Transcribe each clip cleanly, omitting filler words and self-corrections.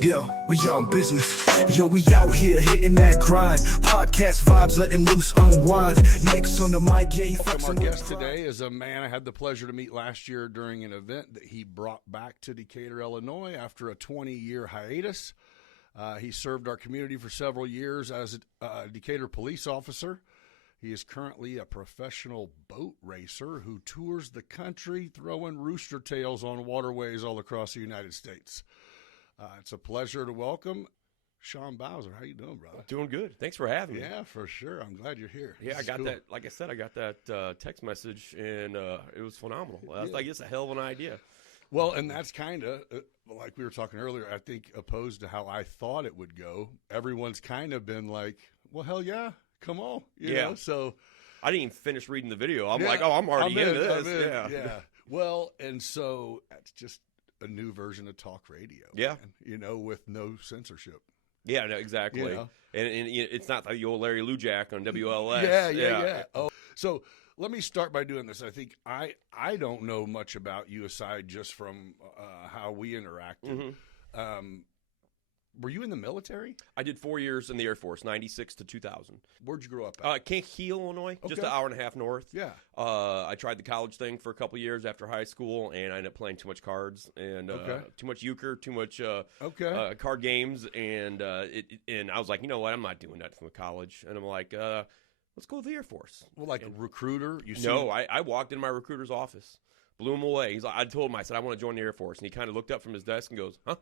Yo, we on business. Yo, we out here hitting that grind. Podcast vibes, letting loose, unwind. Next on the mic, yeah, Welcome. Our guest today is a man I had the pleasure to meet last year during an event that he brought back to Decatur, Illinois after a 20-year hiatus. He served our community for several years as a Decatur Police Officer. He is currently a professional boat racer who tours the country throwing rooster tails on waterways all across the United States. It's a pleasure to welcome Sean Bowsher. How you doing, brother? Doing good. Thanks for having me. Yeah, for sure. I'm glad you're here. Yeah, I got that. Like I said, I got that text message, and it was phenomenal. I think it's a hell of an idea. Well, and that's kind of, like we were talking earlier, I think opposed to how I thought it would go. Everyone's kind of been like, well, hell yeah, come on. You know? So I didn't even finish reading the video. I'm like, oh, I'm already into this. Yeah. Well, and so it's just a new version of talk radio. Yeah. Man, you know, with no censorship. Yeah, no, exactly. You know? And it's not like the old Larry Lujack on WLS. Yeah. Oh, so let me start by doing this. I think I don't know much about you aside just from how we interacted. Mm-hmm. Were you in the military? I did 4 years in the Air Force, 96 to 2000. Where'd you grow up at? Kankakee, Illinois, just an hour and a half north. Yeah. I tried the college thing for a couple years after high school, and I ended up playing too much cards and too much euchre, too much card games, and I was like, you know what, I'm not doing that from college. And I'm like, let's go to the Air Force. Well, like a recruiter? I walked into my recruiter's office, blew him away. I told him, I said, I want to join the Air Force. And he kind of looked up from his desk and goes, huh?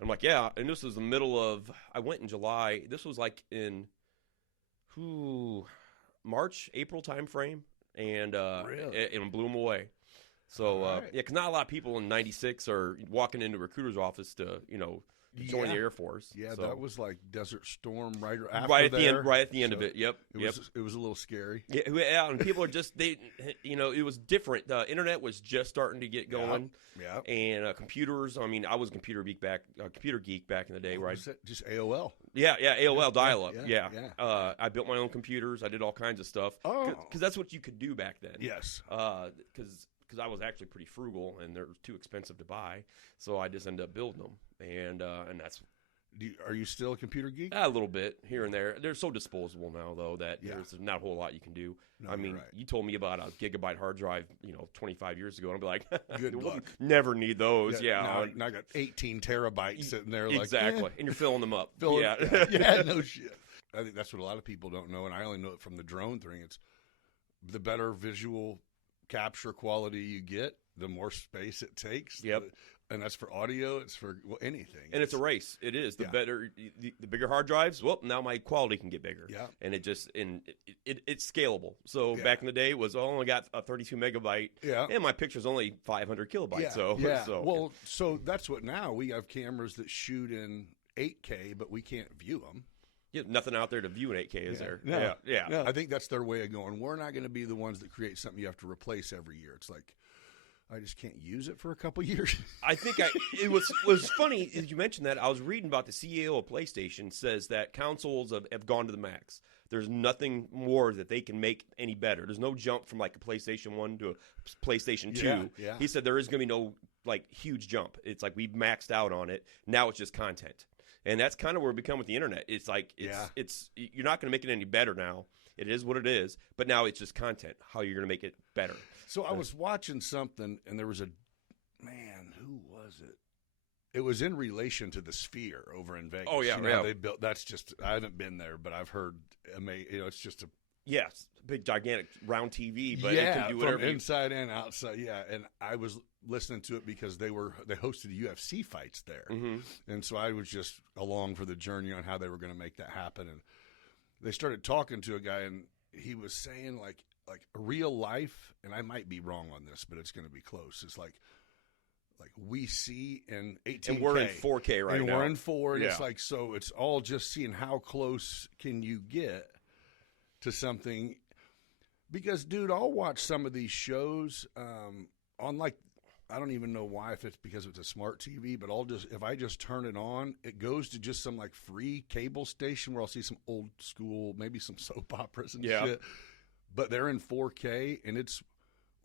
I'm like, yeah, and this was the middle of, I went in July. This was like in March, April time frame, and really? it blew him away. So, because not a lot of people in 96 are walking into a recruiter's office to, join the Air Force. Yeah, so, that was like Desert Storm right after right at the end of it. Yep. It was a little scary. Yeah, and people are just it was different. The internet was just starting to get going. Yeah. And computers. I mean, I was a computer geek back in the day, right? Just AOL. Yeah, AOL dial-up. Yeah. I I built my own computers. I did all kinds of stuff. Oh, because that's what you could do back then. Yes. Because I was actually pretty frugal and they're too expensive to buy, so I just ended up building them, and that's. Are you still a computer geek? A little bit here and there. They're so disposable now, though, that there's not a whole lot you can do. No, I mean, you told me about a gigabyte hard drive, 25 years ago, and I'd be like, good luck. Never need those. Now I got 18 terabytes sitting there. Exactly, and you're filling them up. Yeah, no shit. I think that's what a lot of people don't know, and I only know it from the drone thing. It's the better visual capture quality you get, the more space it takes. Yep. And that's for audio. It's for anything. And it's a race. It is. The better, the bigger hard drives. Well, now my quality can get bigger. Yeah. And it's scalable. So back in the day, it was only got a 32 megabyte. Yeah. And my picture's only 500 kilobytes. So that's what now we have cameras that shoot in 8K, but we can't view them. Yeah, nothing out there to view in 8K, is there? No. Yeah. I think that's their way of going. We're not going to be the ones that create something you have to replace every year. It's like, I just can't use it for a couple years. I think it was funny as you mentioned that. I was reading about the CEO of PlayStation says that consoles have gone to the max. There's nothing more that they can make any better. There's no jump from like a PlayStation 1 to a PlayStation 2. Yeah. He said there is going to be no like huge jump. It's like we've maxed out on it. Now it's just content. And that's kind of where we become with the internet. It's like it's you're not going to make it any better now. It is what it is, but now it's just content. How you're going to make it better. So I was watching something, and there was who was it? It was in relation to the Sphere over in Vegas. Oh yeah, They built. That's just. I haven't been there, but I've heard. It's just a. Yes, big gigantic round TV, but it can do whatever. From inside and outside. Yeah, and I was listening to it because they hosted UFC fights there, and so I was just along for the journey on how they were going to make that happen. And they started talking to a guy, and he was saying like real life, and I might be wrong on this, but it's going to be close. It's like we see in 18K. And we're in 4K right now. And we're in 4, and it's like, so it's all just seeing how close can you get to something. Because, dude, I'll watch some of these shows on like, I don't even know why, if it's because it's a smart TV, but if I just turn it on, it goes to just some like free cable station where I'll see some old school, maybe some soap operas and shit. But they're in 4K, and it's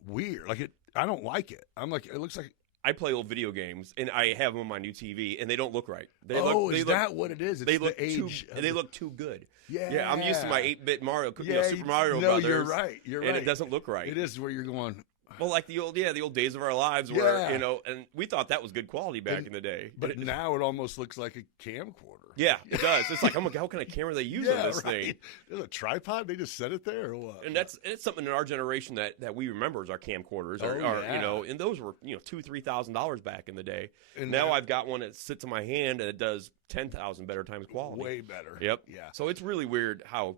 weird. Like I don't like it. I'm like, it looks like I play old video games, and I have them on my new TV, and they don't look right. Is that what it is? It's they look the age. they look too good. Yeah, I'm used to my 8-bit Mario, yeah, Super Mario no, Brothers. You're right. You're right. And it doesn't look right. It is where you're going. Well, like the old days of our lives, where and we thought that was good quality back in the day. But now it almost looks like a camcorder. Yeah, it does. It's like, oh my God, what kind of camera they use on this thing? There's a tripod. They just set it there, or what? And it's something in our generation that we remember as our camcorders. And those were $2,000-$3,000 back in the day. And now I've got one that sits in my hand and it does 10,000 better times quality. Way better. Yep. Yeah. So it's really weird how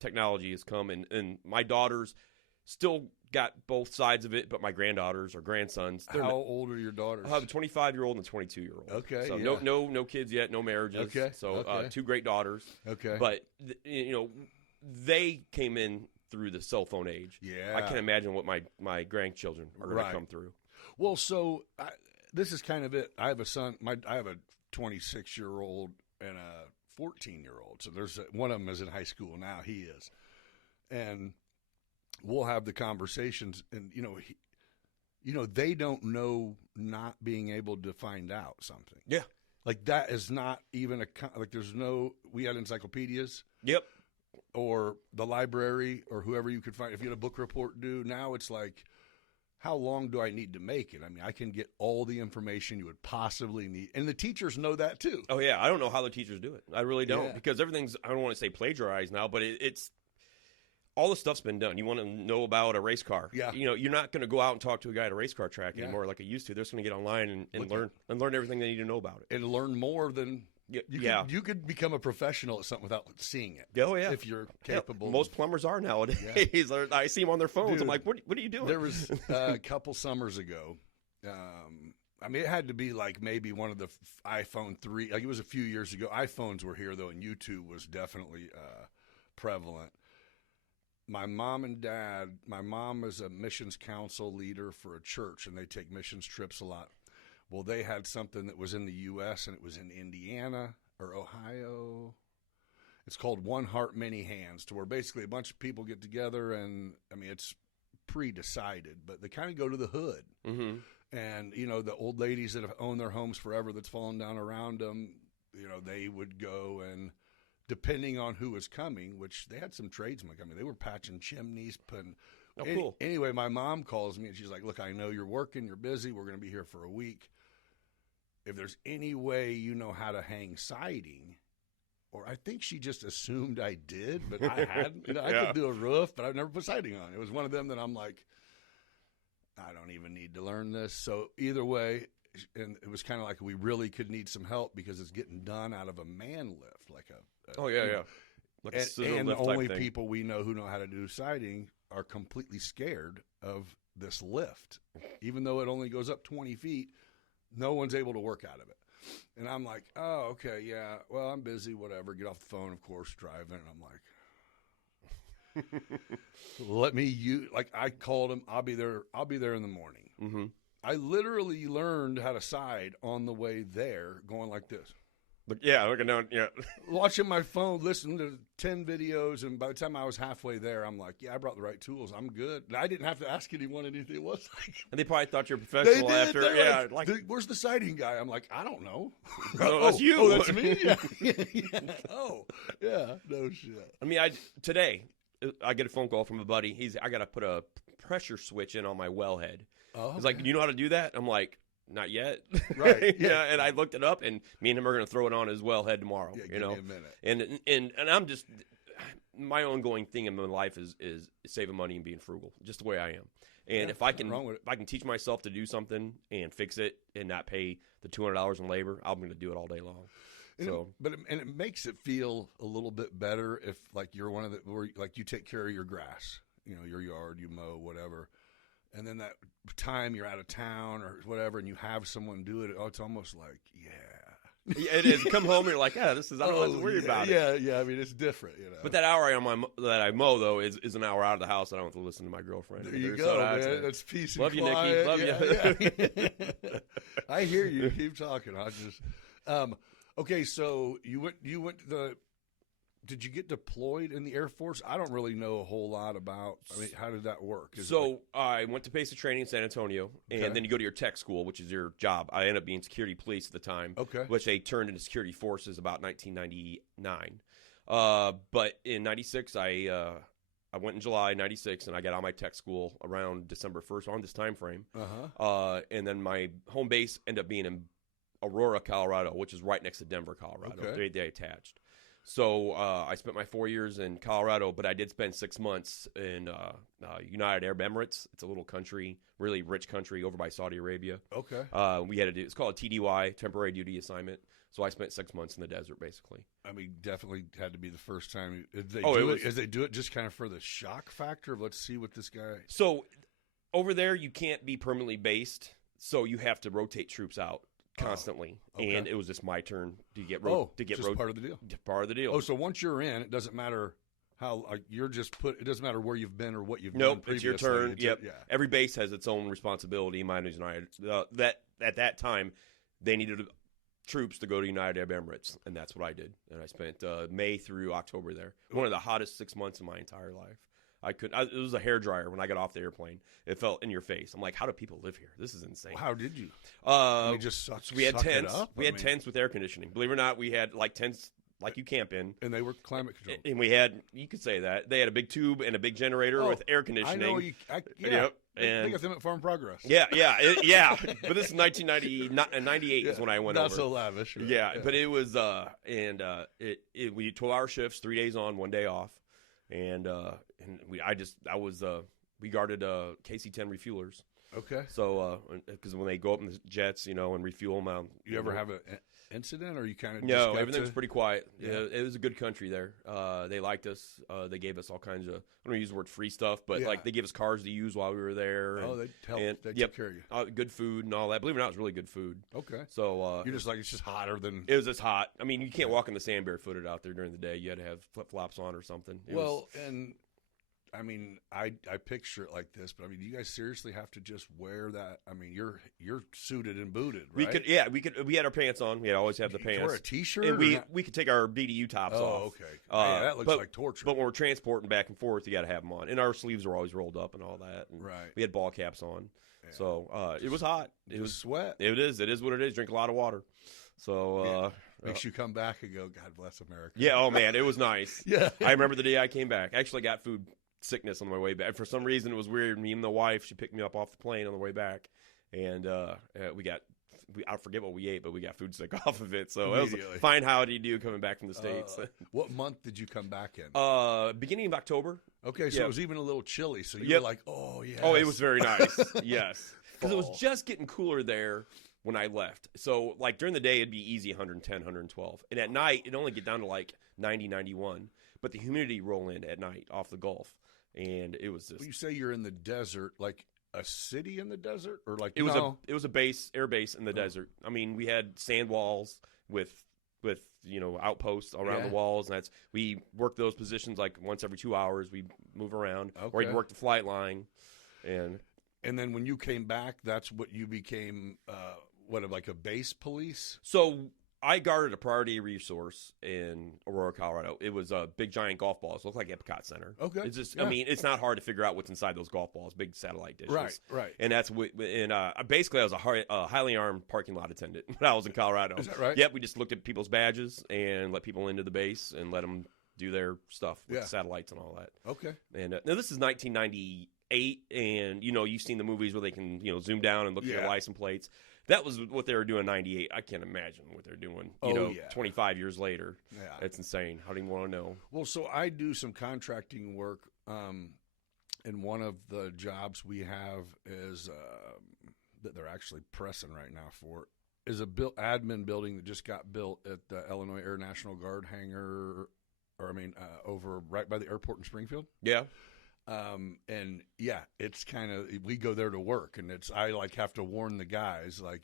technology has come, and my daughters still got both sides of it, but my granddaughters or grandsons. How old are your daughters? I have a 25-year-old and a 22-year-old. Okay. So no kids yet, no marriages. Okay. So two great daughters. Okay. But they came in through the cell phone age. Yeah. I can't imagine what my grandchildren are going to come through. Well, so this is kind of it. I have a son. I have a 26-year-old and a 14-year-old. So there's one of them is in high school now. He is, and we'll have the conversations, and they don't know not being able to find out something. Yeah, like that is not even there's no. We had encyclopedias. Yep. Or the library, or whoever you could find. If you had a book report due, now it's like, how long do I need to make it? I mean, I can get all the information you would possibly need. And the teachers know that too. Oh, yeah. I don't know how the teachers do it. I really don't. Because everything's, I don't want to say plagiarized now, but it's, all the stuff's been done. You want to know about a race car. Yeah. You're not going to go out and talk to a guy at a race car track anymore like I used to. They're just going to get online and learn everything they need to know about it. And learn more than... You could become a professional at something without seeing it. Oh, yeah. If you're capable. Yeah, most plumbers are nowadays. Yeah. I see them on their phones. Dude, I'm like, what are you doing? There was a couple summers ago. I mean, it had to be like maybe one of the iPhone 3. Like it was a few years ago. iPhones were here, though, and YouTube was definitely prevalent. My mom and dad, my mom is a missions council leader for a church, and they take missions trips a lot. Well, they had something that was in the U.S., and it was in Indiana or Ohio. It's called One Heart, Many Hands, to where basically a bunch of people get together, and, I mean, it's pre-decided, but they kind of go to the hood. Mm-hmm. And, the old ladies that have owned their homes forever that's fallen down around them, they would go and, depending on who was coming, which they had some tradesmen coming. They were patching chimneys, putting... Oh, cool. Anyway, my mom calls me, and she's like, look, I know you're working, you're busy, we're going to be here for a week. If there's any way you know how to hang siding, or I think she just assumed I did, but I hadn't. I could do a roof, but I've never put siding on. It was one of them that I'm like, I don't even need to learn this. So either way, and it was kind of like we really could need some help because it's getting done out of a man lift, like a like and the only people we know who know how to do siding are completely scared of this lift, even though it only goes up 20 feet. No one's able to work out of it. And I'm like, oh, okay, yeah, well, I'm busy, whatever. Get off the phone, of course, driving. And I'm like, I called him. I'll be there in the morning. Mm-hmm. I literally learned how to side on the way there, going like this. Looking down, watching my phone, listening to 10 videos, and by the time I was halfway there, I'm like, I brought the right tools. I'm good. And I didn't have to ask anyone anything it was like. And they probably thought you're a professional after. Where's the siding guy? I'm like, I don't know. That's you. Oh, that's me? Yeah. Oh, yeah. No shit. I mean, today, I get a phone call from a buddy. I got to put a pressure switch in on my wellhead. Oh, he's like, you know how to do that? I'm like, not yet. Right. Yeah. And I looked it up, and me and him are going to throw it on his wellhead tomorrow. Yeah, give me a minute. And I'm just, my ongoing thing in my life is saving money and being frugal, just the way I am. And if I can teach myself to do something and fix it and not pay the $200 in labor, I'm going to do it all day long. It makes it feel a little bit better if like you're one of you take care of your grass, your yard, you mow, whatever. And then that time you're out of town or whatever, and you have someone do it. Oh, it's almost like, yeah, it is. Come home and you're like, I don't have to worry about it. Yeah. I mean, it's different, But that hour that I mow though is an hour out of the house. I don't have to listen to my girlfriend. There you go, man. That's peace and love quiet. Love you, Nikki. Love you. I hear you. Keep talking. I just okay. So you went to the did you get deployed in the Air Force? I don't really know a whole lot about. I mean, how did that work? I went to basic training in San Antonio, and then you go to your tech school, which is your job. I ended up being security police at the time, which they turned into security forces about 1999. But in '96, I went in July '96, and I got out of my tech school around December 1st, on this time frame. And then my home base ended up being in Aurora, Colorado, which is right next to Denver, Colorado. They attached. So I spent my 4 years in Colorado, but I did spend 6 months in United Arab Emirates. It's a little country, really rich country over by Saudi Arabia. We had to do, it's called a TDY, temporary duty assignment. So I spent 6 months in the desert, basically. I mean, definitely had to be the first time. Did they do it just kind of for the shock factor of let's see what this guy. So over there, you can't be permanently based, so you have to rotate troops out constantly, and it was just my turn to get part of the deal. Part of the deal. Oh, so once you're in, it doesn't matter how you're just put. It doesn't matter where you've been or what you've done previously. It's your turn. Every base has its own responsibility. Mine is United. That at that time, they needed troops to go to United Arab Emirates, and that's what I did. And I spent May through October there. One of the hottest 6 months of my entire life. It was a hairdryer when I got off the airplane. It felt in your face. I'm like, how do people live here? This is insane. How did you? We had tents. We had tents with air conditioning. Believe it or not, we had like tents like you camp in. And they were climate controlled. And we had, you could say that. They had a big tube and a big generator with air conditioning. I know. They got them at Farm Progress. Yeah. But this is 1998 is when I went over. Not so lavish. Right? Yeah, but it was, we had 12-hour shifts, 3 days on, 1 day off. We guarded KC-10 refuelers. Okay. So, because when they go up in the jets, and refuel them out. You ever have an incident, or you kind of no? Everything was pretty quiet. Yeah, it was a good country there. They liked us. They gave us all kinds of, I don't want to use the word free stuff, but like they gave us cars to use while we were there. They took care of you. Good food and all that. Believe it or not, it was really good food. Okay. So you're just like, it's just hotter than. It was just hot. I mean, you can't walk in the sand barefooted out there during the day. You had to have flip flops on or something. I mean, I picture it like this, but I mean, do you guys seriously have to just wear that? I mean, you're suited and booted, right? We had our pants on. We always have the pants. Wear a t-shirt, and we could take our BDU tops off. Oh, okay. That looks like torture. But when we're transporting back and forth, you got to have them on, and our sleeves were always rolled up and all that. And right. We had ball caps on, so it was hot. It was sweat. It is. It is what it is. Drink a lot of water. So makes you come back and go, God bless America. Yeah. Oh man, it was nice. Yeah. I remember the day I came back. I actually got food sickness on my way back. For some reason, it was weird. Me and the wife, she picked me up off the plane on the way back, and I forget what we ate, but we got food sick off of it. So it was a fine howdy do coming back from the States. What month did you come back in? Beginning of October. Okay, so it was even a little chilly. So you were like, oh yeah. Oh, it was very nice. Yes, because it was just getting cooler there when I left. So like during the day, it'd be easy 110, 112, and at night it'd only get down to like 90, 91. But the humidity roll in at night off the Gulf. And it was just. When you say you're in the desert, like a city in the desert, or like it was a base, air base in the desert. I mean, we had sand walls with outposts around the walls, and we worked those positions like once every 2 hours. We move around, or you'd work the flight line, and then when you came back, that's what you became. Like a base police? So I guarded a priority resource in Aurora, Colorado. It was a big, giant golf balls. It looked like Epcot Center. Okay. It's just, I mean, it's not hard to figure out what's inside those golf balls, big satellite dishes. Right. And that's basically I was a highly armed parking lot attendant when I was in Colorado. Is that right? Yep. We just looked at people's badges and let people into the base and let them do their stuff with the satellites and all that. Okay. And now this is 1998, and you've seen the movies where they can zoom down and look at your license plates. That was what they were doing in 98. I can't imagine what they're doing, 25 years later. Yeah. It's insane. I don't even want to know. Well, so I do some contracting work, and one of the jobs we have is that they're actually pressing right now for is a admin building that just got built at the Illinois Air National Guard hangar, over right by the airport in Springfield. Yeah. And it's kind of, we go there to work, and I have to warn the guys, like,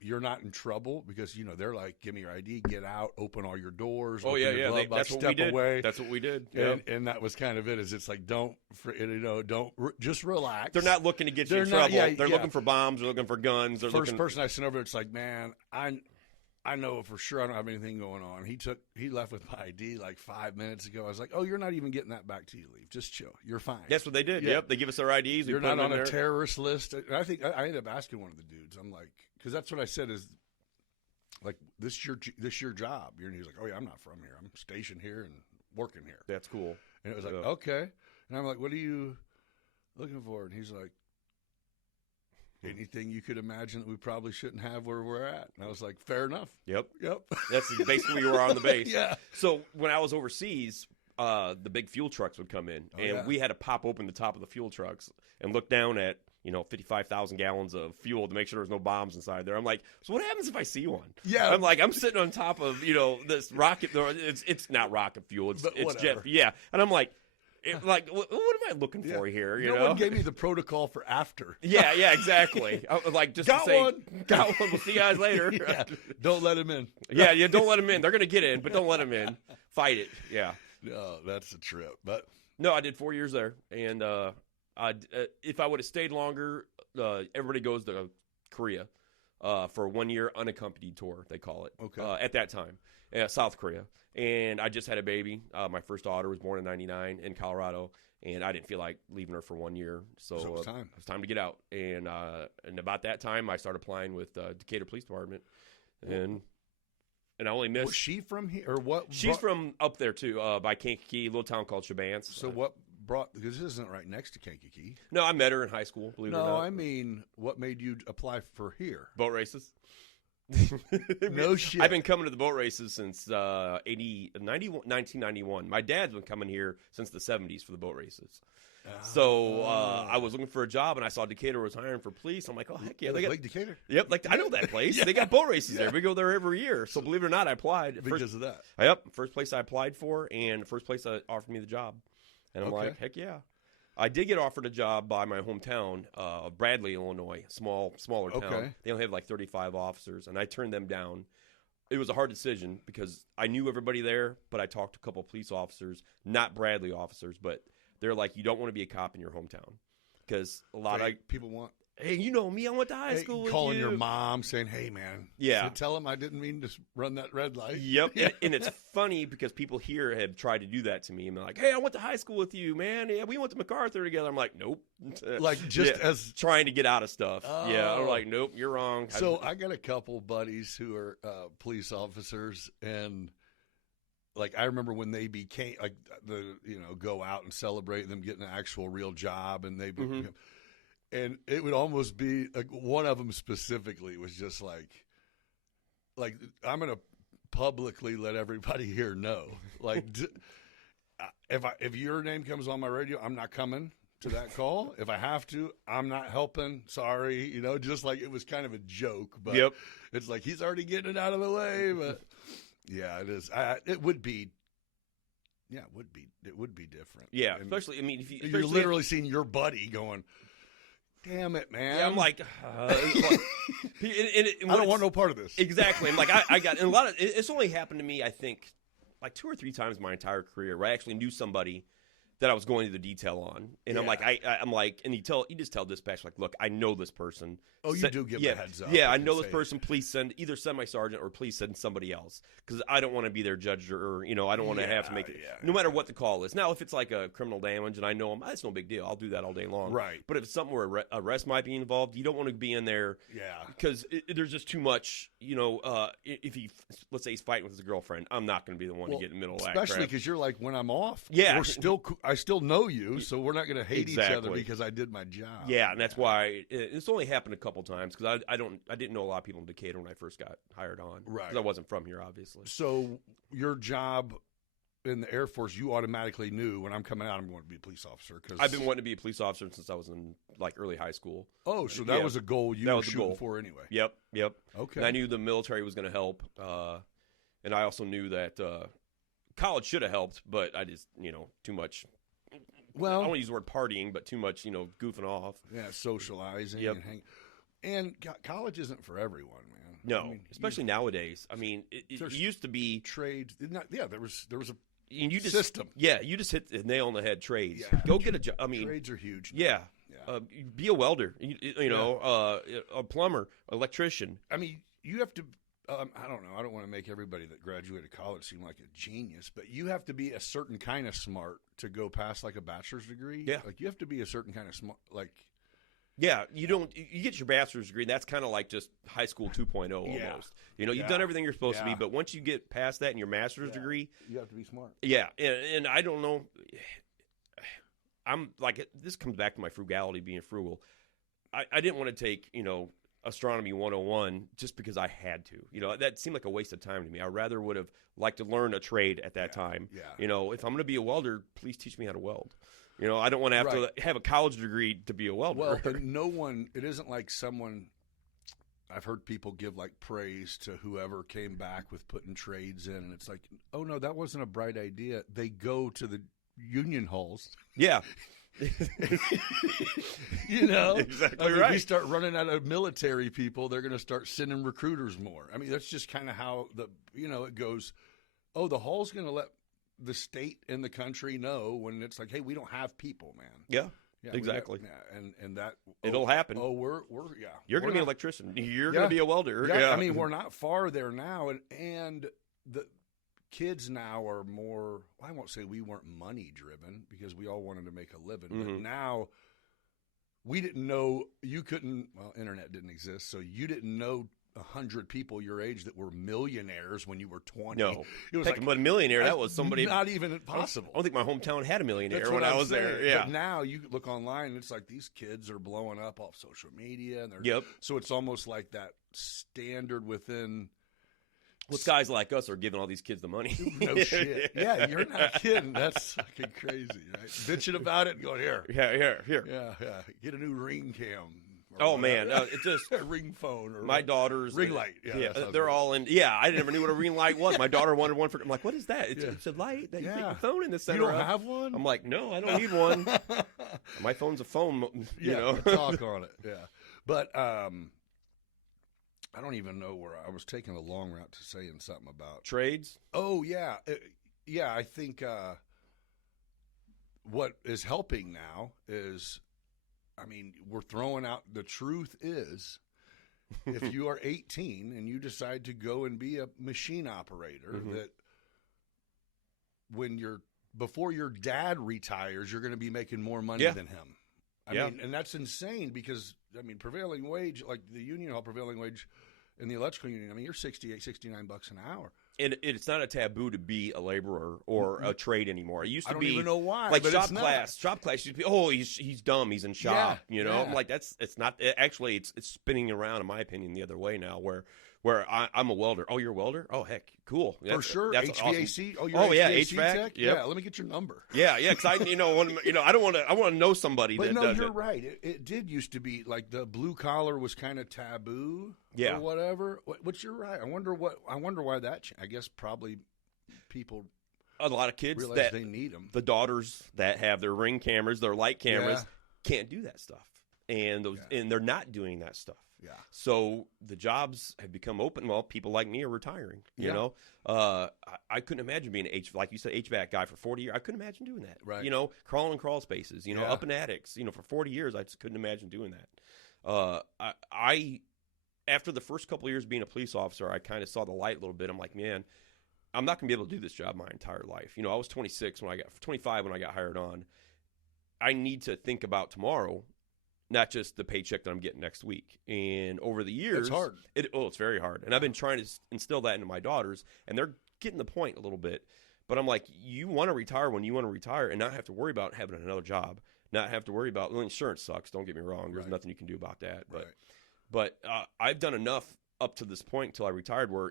you're not in trouble, because, they're like, give me your ID, get out, open all your doors. Oh, yeah. That's what we did. Away. That's what we did. Yeah. And that was kind of it, is it's like, just relax. They're not looking to get you in trouble. They're looking for bombs. They're looking for guns. First person I sent over, it's like, man, I know for sure I don't have anything going on. He left with my ID like 5 minutes ago. I was like, oh, you're not even getting that back till you leave. Just chill. You're fine. That's what they did. Yeah. Yep. They give us our IDs. You're not on a terrorist list. And I think I ended up asking one of the dudes. I'm like, because that's what I said is, like, this your job. And he's like, oh yeah, I'm not from here. I'm stationed here and working here. That's cool. And it was like, okay. And I'm like, what are you looking for? And he's like, anything you could imagine that we probably shouldn't have where we're at. And I was like, fair enough. Yep. Yep. That's basically where we were on the base. Yeah. So when I was overseas, the big fuel trucks would come in, and we had to pop open the top of the fuel trucks and look down at, 55,000 gallons of fuel to make sure there's no bombs inside there. I'm like, so what happens if I see one? Yeah. I'm like, I'm sitting on top of, this rocket. It's not rocket fuel. It's jet. Yeah. And I'm like, what am I looking for here? No one gave me the protocol for after. Yeah, exactly. Like just got to say, one. Got one. We'll see you guys later. Yeah. Don't let him in. Yeah, don't let them in. They're gonna get in, but don't let them in. Fight it. Yeah. No, that's a trip. But no, I did 4 years there, and if I would have stayed longer, everybody goes to Korea for a 1 year unaccompanied tour. They call it. Okay. At that time, South Korea, and I just had a baby. My first daughter was born in '99 in Colorado, and I didn't feel like leaving her for 1 year, so it was time to get out. And about that time, I started applying with Decatur Police Department, and I only missed. Was she from here or what? She's from up there too, by Kankakee, a little town called Shabance. So what brought? Because this isn't right next to Kankakee. No, I met her in high school. Believe it or not. No, I mean, what made you apply for here? Boat races. No shit. I've been coming to the boat races since 1991. My dad's been coming here since the 70s for the boat races. So I was looking for a job, and I saw Decatur was hiring for police. I'm like, oh, heck yeah. They got Lake Decatur? Yep, I know that place. Yeah. They got boat races there. We go there every year. So believe it or not, I applied. Because of that? Yep, first place I applied for, and the first place that offered me the job. And I'm like, heck yeah. I did get offered a job by my hometown of Bradley, Illinois, smaller town. Okay. They only have like 35 officers, and I turned them down. It was a hard decision because I knew everybody there, but I talked to a couple of police officers, not Bradley officers, but they're like, you don't want to be a cop in your hometown because a lot of people want. Hey, you know me. I went to high school with calling you. your mom saying, hey, man. Yeah. Tell him I didn't mean to run that red light. Yep. And it's funny because people here have tried to do that to me. And they're like, hey, I went to high school with you, man. Yeah, we went to MacArthur together. I'm like, nope. Like just as. Trying to get out of stuff. Oh. Yeah. I'm like, nope, you're wrong. So I got a couple buddies who are police officers. And like, I remember when they became like go out and celebrate them getting an actual real job. And they became. Mm-hmm. And it would almost be like one of them specifically was just like I'm gonna publicly let everybody here know. Like, if your name comes on my radio, I'm not coming to that call. If I have to, I'm not helping. Sorry, just like it was kind of a joke, but It's like he's already getting it out of the way. But yeah, it is. It would be. Yeah, it would be different. Yeah, especially if you're literally seeing your buddy going. Damn it, man! Yeah, I'm like, I don't want no part of this. Exactly. I'm like, I got, and a lot of it's only happened to me. I think like 2 or 3 times in my entire career where I actually knew somebody that I was going to the detail on, and I'm like, I'm like, and you just tell dispatch like, look, I know this person. Oh, you do give a heads up. Yeah, I know this person. Please send either my sergeant or please send somebody else because I don't want to be their judge or I don't want to have to make it no matter what the call is. Now, if it's like a criminal damage and I know them, that's no big deal. I'll do that all day long. Right. But if it's something where arrest might be involved, you don't want to be in there. Yeah. Because there's just too much. If let's say he's fighting with his girlfriend, I'm not going to be the one to get in the middle of that. Especially because you're like when I'm off. Yeah. I still know you, so we're not going to hate each other because I did my job. Yeah, and that's why it's only happened a couple times because I didn't know a lot of people in Decatur when I first got hired on. Right. Because I wasn't from here, obviously. So your job in the Air Force, you automatically knew when I'm coming out, I'm going to be a police officer. Cause I've been wanting to be a police officer since I was in like early high school. Oh, so that was a goal you were shooting for anyway. Yep. Okay. And I knew the military was going to help, and I also knew that college should have helped, but I just too much. Well, I don't want to use the word partying, but too much goofing off. Yeah, socializing and hanging. And college isn't for everyone, man. No, especially nowadays. I mean, it used to be trades. There was a system. Yeah, you just hit the nail on the head. Trades. Yeah. Go get a job. I mean, trades are huge. Yeah. Be a welder. A plumber, electrician. I mean, you have to. I don't know. I don't want to make everybody that graduated college seem like a genius, but you have to be a certain kind of smart to go past like a bachelor's degree. Yeah. Like you have to be a certain kind of smart, like. Yeah, you get your bachelor's degree. That's kind of like just high school 2.0 almost. Yeah. You know, you've done everything you're supposed to be, but once you get past that in your master's degree, you have to be smart. Yeah, and I don't know. I'm like, this comes back to my frugality, being frugal. I didn't want to take, astronomy 101 just because I had to. That seemed like a waste of time to me. I rather would have liked to learn a trade at that time. Yeah. If I'm going to be a welder, please teach me how to weld. I don't want to have to have a college degree to be a welder. Well, but it isn't like someone, I've heard people give like praise to whoever came back with putting trades in, and it's like, oh no, that wasn't a bright idea. They go to the union halls. Yeah. Exactly right. If we start running out of military people, they're going to start sending recruiters more. I mean, that's just kind of how it goes. Oh, the hall's going to let the state and the country know when it's like, hey, we don't have people, man. Yeah, exactly. And that it'll happen. Oh, we're You're going to be an electrician. You're going to be a welder. Yeah, I mean, we're not far there now, and the kids now are more. I won't say we weren't money driven because we all wanted to make a living, but now we didn't know you couldn't. Well, internet didn't exist, so you didn't know 100 people your age that were millionaires when you were 20. No, it was like a millionaire. That was somebody not even possible. I don't think my hometown had a millionaire when I was there. Yeah, but now you look online, and it's like these kids are blowing up off social media, and so it's almost like that standard within. Well, guys like us are giving all these kids the money. No shit. Yeah, you're not kidding. That's fucking crazy, right? Bitching about it and going, here. Yeah. Yeah. Get a new ring cam. Oh, man. It just a ring phone. Or my daughter's. Ring light. Yeah, they're all in. Yeah, I never knew what a ring light was. My daughter wanted one for. I'm like, what is that? It's a light that you put your phone in the center. You don't have one? I'm like, no, I don't need one. My phone's a phone, talk on it. Yeah. But, I don't even know where I was taking a long route to saying something about trades. Oh yeah, I think what is helping now is, I mean, we're throwing out. The truth is, if you are 18 and you decide to go and be a machine operator, that before your dad retires, you're going to be making more money than him. I mean, and that's insane because, I mean, prevailing wage, like the union hall prevailing wage in the electrical union, I mean, you're $68, $69 an hour. And it's not a taboo to be a laborer or a trade anymore. It used to be. I don't even know why. Like but shop class. Shop class used to be, oh, he's dumb. He's in shop. I'm like, it's not. Actually, it's spinning around, in my opinion, the other way now where I'm a welder. Oh, you're a welder? Oh, heck, cool. For sure. That's HVAC. Awesome. Oh, you're HVAC tech? Yep. Yeah, let me get your number. Yeah, because I don't want to. I want to know somebody. But that you're right. It did used to be like the blue collar was kind of taboo. Yeah. Or whatever. Which you're right. I wonder why that. I guess probably people. A lot of kids realize that they need them. The daughters that have their ring cameras, their light cameras, can't do that stuff, and and they're not doing that stuff. Yeah. So the jobs have become open. Well, people like me are retiring. You know, I couldn't imagine being like you said, HVAC guy for 40 years. I couldn't imagine doing that. Right. Crawling crawl spaces. Up in attics. For 40 years, I just couldn't imagine doing that. I after the first couple of years being a police officer, I kind of saw the light a little bit. I'm like, man, I'm not gonna be able to do this job my entire life. I was 25 when I got hired on. I need to think about tomorrow. Not just the paycheck that I'm getting next week. And over the years, it's hard. It's very hard. And I've been trying to instill that into my daughters, and they're getting the point a little bit. But I'm like, you want to retire when you want to retire and not have to worry about having another job, not have to worry about, well, insurance sucks. Don't get me wrong. There's nothing you can do about that. But I've done enough up to this point until I retired where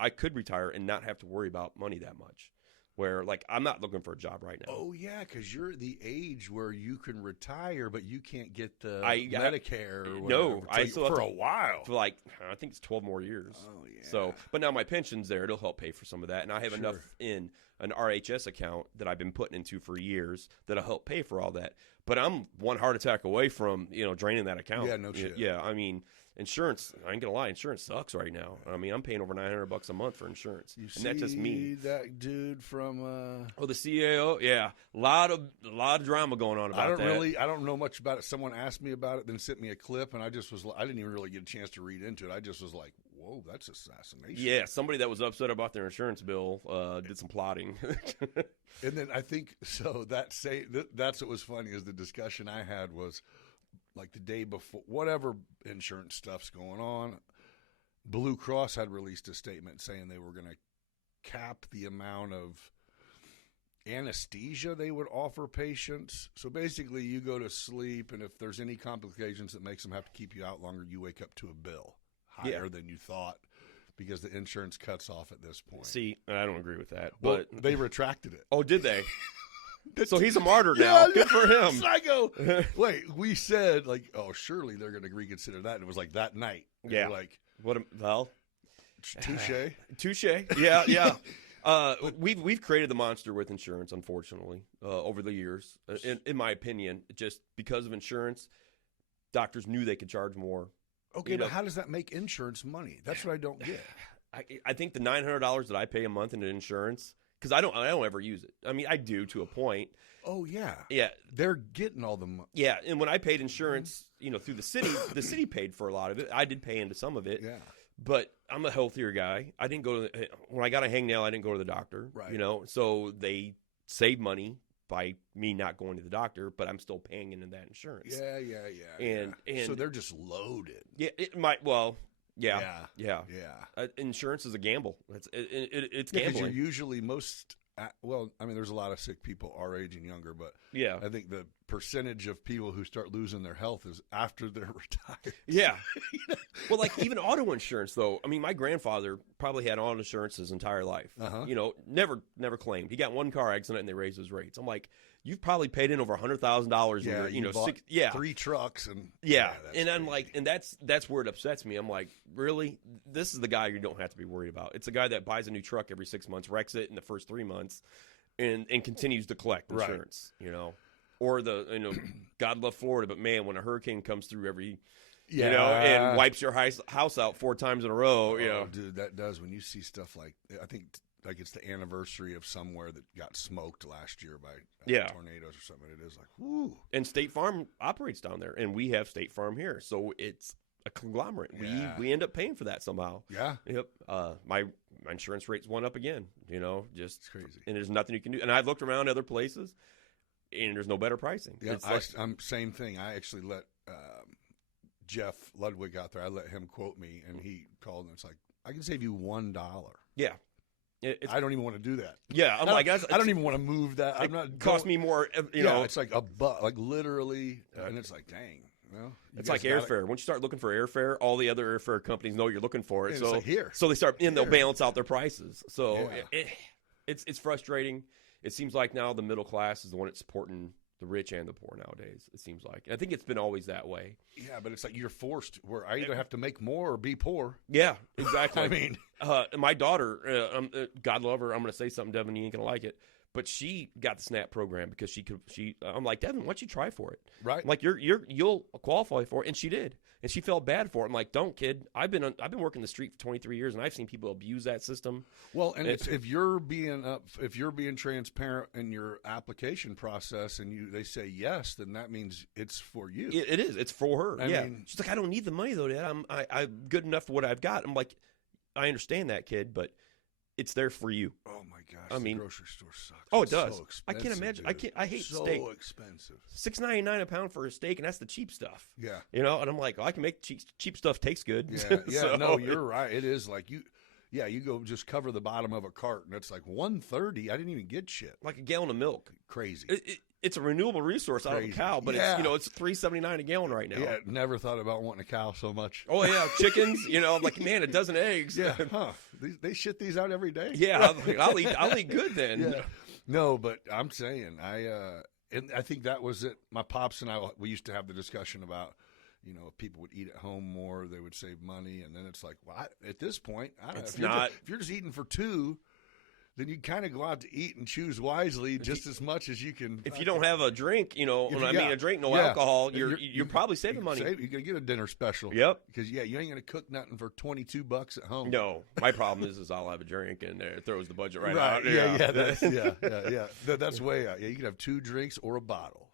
I could retire and not have to worry about money that much. Where, like, I'm not looking for a job right now. Oh, yeah, because you're the age where you can retire, but you can't get the Medicare or whatever. For a while. For, like, I think it's 12 more years. Oh, yeah. So, but now my pension's there. It'll help pay for some of that. And I have enough in an RHS account that I've been putting into for years that'll help pay for all that. But I'm one heart attack away from, draining that account. Yeah, no shit. Yeah, I mean, insurance, I ain't gonna lie, insurance sucks right now. I mean, I'm paying over $900 a month for insurance. And that's just me. That dude from the CAO, yeah. A lot of drama going on about that. I don't know much about it. Someone asked me about it, then sent me a clip, and I didn't even really get a chance to read into it. I just was like, whoa, that's assassination. Yeah, somebody that was upset about their insurance bill did some plotting. And then I think so. That's what was funny is the discussion I had was like the day before, whatever insurance stuff's going on. Blue Cross had released a statement saying they were going to cap the amount of anesthesia they would offer patients. So basically, you go to sleep, and if there's any complications that makes them have to keep you out longer, you wake up to a bill higher than you thought because the insurance cuts off at this point. See, I don't agree with that. Well, But they retracted it. oh, did they? So he's a martyr now. Good for him. So I go, wait, we said, like, oh, surely they're going to reconsider that. And it was like that night. And Yeah. we're like, Well, touche. touche. Yeah, yeah. We've created the monster with insurance, unfortunately, over the years. In my opinion, just because of insurance, doctors knew they could charge more. Okay, but how does that make insurance money? That's what I don't get. I think the $900 that I pay a month into insurance, because I don't ever use it. I mean, I do to a point. Oh yeah, Yeah, they're getting all the money. yeah. And when I paid insurance, through the city paid for a lot of it. I did pay into some of it. Yeah. But I'm a healthier guy. I didn't go to when I got a hangnail. I didn't go to the doctor. Right. So they save money by me not going to the doctor, but I'm still paying into that insurance. Yeah. And so they're just loaded. Yeah, it might. Well, yeah. Yeah. Insurance is a gamble. It's Because gambling. you're usually there's a lot of sick people our age and younger, but Yeah. I think the percentage of people who start losing their health is after they're retired. Yeah. Well, like even auto insurance, though. I mean, my grandfather probably had auto insurance his entire life. Uh-huh. Never claimed. He got one car accident and they raised his rates. I'm like, you've probably paid in over $100,000 in your, bought 6 3 trucks and Yeah, that's and I'm crazy. like, and that's where it upsets me. I'm like, really? This is the guy you don't have to be worried about. It's a guy that buys a new truck every 6 months, wrecks it in the first 3 months, and continues to collect Right. insurance. Or God love Florida, but man, when a hurricane comes through and wipes your house out 4 times in a row, Oh, dude, that does when you see stuff like I think like it's the anniversary of somewhere that got smoked last year by tornadoes or something. It is like, whoo. And State Farm operates down there, and we have State Farm here, so it's a conglomerate. Yeah. We end up paying for that somehow. Yeah. Yep. My insurance rates went up again. Just It's crazy. And there's nothing you can do. And I've looked around other places, and there's no better pricing. Yeah, It's I'm same thing. I actually let Jeff Ludwig out there. I let him quote me, and he called and it's like, I can save you $1. yeah. I don't even want to do that. Yeah, I'm like, I don't even want to move that. I'm not. Cost me more. It's like $1, like literally, and it's like, dang. Well, it's like airfare. Once you start looking for airfare, all the other airfare companies know you're looking for it. Yeah, so it's like, here. So they start, and they'll balance out their prices. So Yeah. it's frustrating. It seems like now the middle class is the one that's supporting the rich and the poor nowadays. It seems like. And I think it's been always that way. Yeah, but it's like you're forced. Where I either have to make more or be poor. Yeah, exactly. I mean, my daughter, God love her. I'm going to say something, Devin. You ain't going to like it. But she got the SNAP program because she could. I'm like, Devin, why don't you try for it? Right. I'm like, you'll qualify for it, and she did, and she felt bad for it. I'm like, don't, kid. I've been working the street for 23 years, and I've seen people abuse that system. Well, and if you're being transparent in your application process, and they say yes, then that means it's for you. It is. It's for her. I mean, she's like, I don't need the money though, Dad. I'm good enough for what I've got. I'm like, I understand that, kid, but it's there for you. Oh my gosh! I mean, the grocery store sucks. Oh, it It's does. So I can't imagine. dude. I hate so steak. So expensive. $6.99 a pound for a steak, and that's the cheap stuff. Yeah. And I'm like, I can make cheap stuff taste good. Yeah. So, no, you're right. It is like you. Yeah, you go just cover the bottom of a cart, and it's like $1.30. I didn't even get shit. Like a gallon of milk. Crazy. It's a renewable resource out of a cow, but it's $3.79 a gallon right now. Yeah, never thought about wanting a cow so much. Oh yeah, chickens. I'm like, man, a dozen eggs. Yeah, huh? They shit these out every day. Yeah, I'll eat good then. Yeah. No, but I'm saying and I think that was it. My pops and we used to have the discussion about, if people would eat at home more, they would save money, and then it's like, well, at this point, I don't know. If you're just eating for 2. Then you kind of go out to eat and choose wisely just as much as you can. If you don't have a drink, a drink, no alcohol, you're probably saving money. You're going to get a dinner special. Yep. Because, you ain't going to cook nothing for $22 at home. No. My problem is I'll have a drink and it throws the budget right Right. out. Yeah. That's way out. Yeah, you can have 2 drinks or a bottle.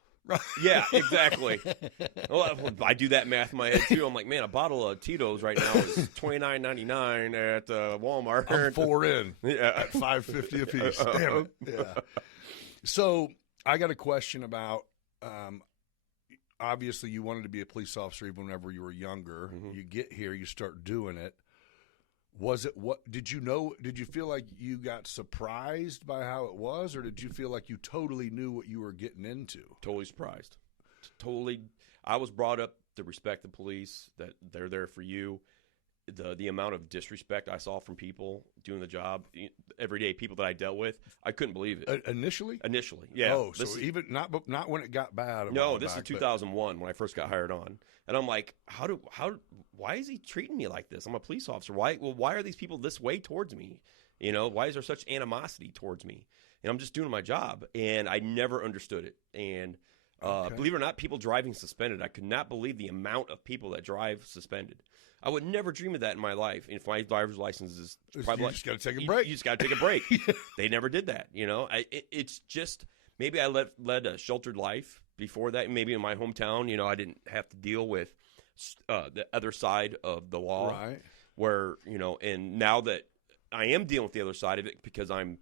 Yeah, exactly. Well, I do that math in my head too. I'm like, man, a bottle of Tito's right now is $29.99 at Walmart. I'm 4 in Yeah. at $5.50 a piece. Damn it. Yeah. So I got a question about. Obviously, you wanted to be a police officer even whenever you were younger. Mm-hmm. You get here, you start doing it. Was it what did you know? Did you feel like you got surprised by how it was, or did you feel like you totally knew what you were getting into? Totally surprised. Totally. I was brought up to respect the police, that they're there for you. The amount of disrespect I saw from people doing the job every day, people that I dealt with, I couldn't believe it. Initially, yeah. Oh, so even not when it got bad. No, this is 2001 when I first got hired on, and I'm like, why is he treating me like this? I'm a police officer. Why are these people this way towards me? You know, why is there such animosity towards me? And I'm just doing my job, and I never understood it. And believe it or not, people driving suspended. I could not believe the amount of people that drive suspended. I would never dream of that in my life. If my driver's license is probably, you just got to take a break. You just got to take a break. They never did that. You know, it's just maybe I led a sheltered life before that. Maybe in my hometown, you know, I didn't have to deal with the other side of the law, right? Where, you know, and now that I am dealing with the other side of it because I'm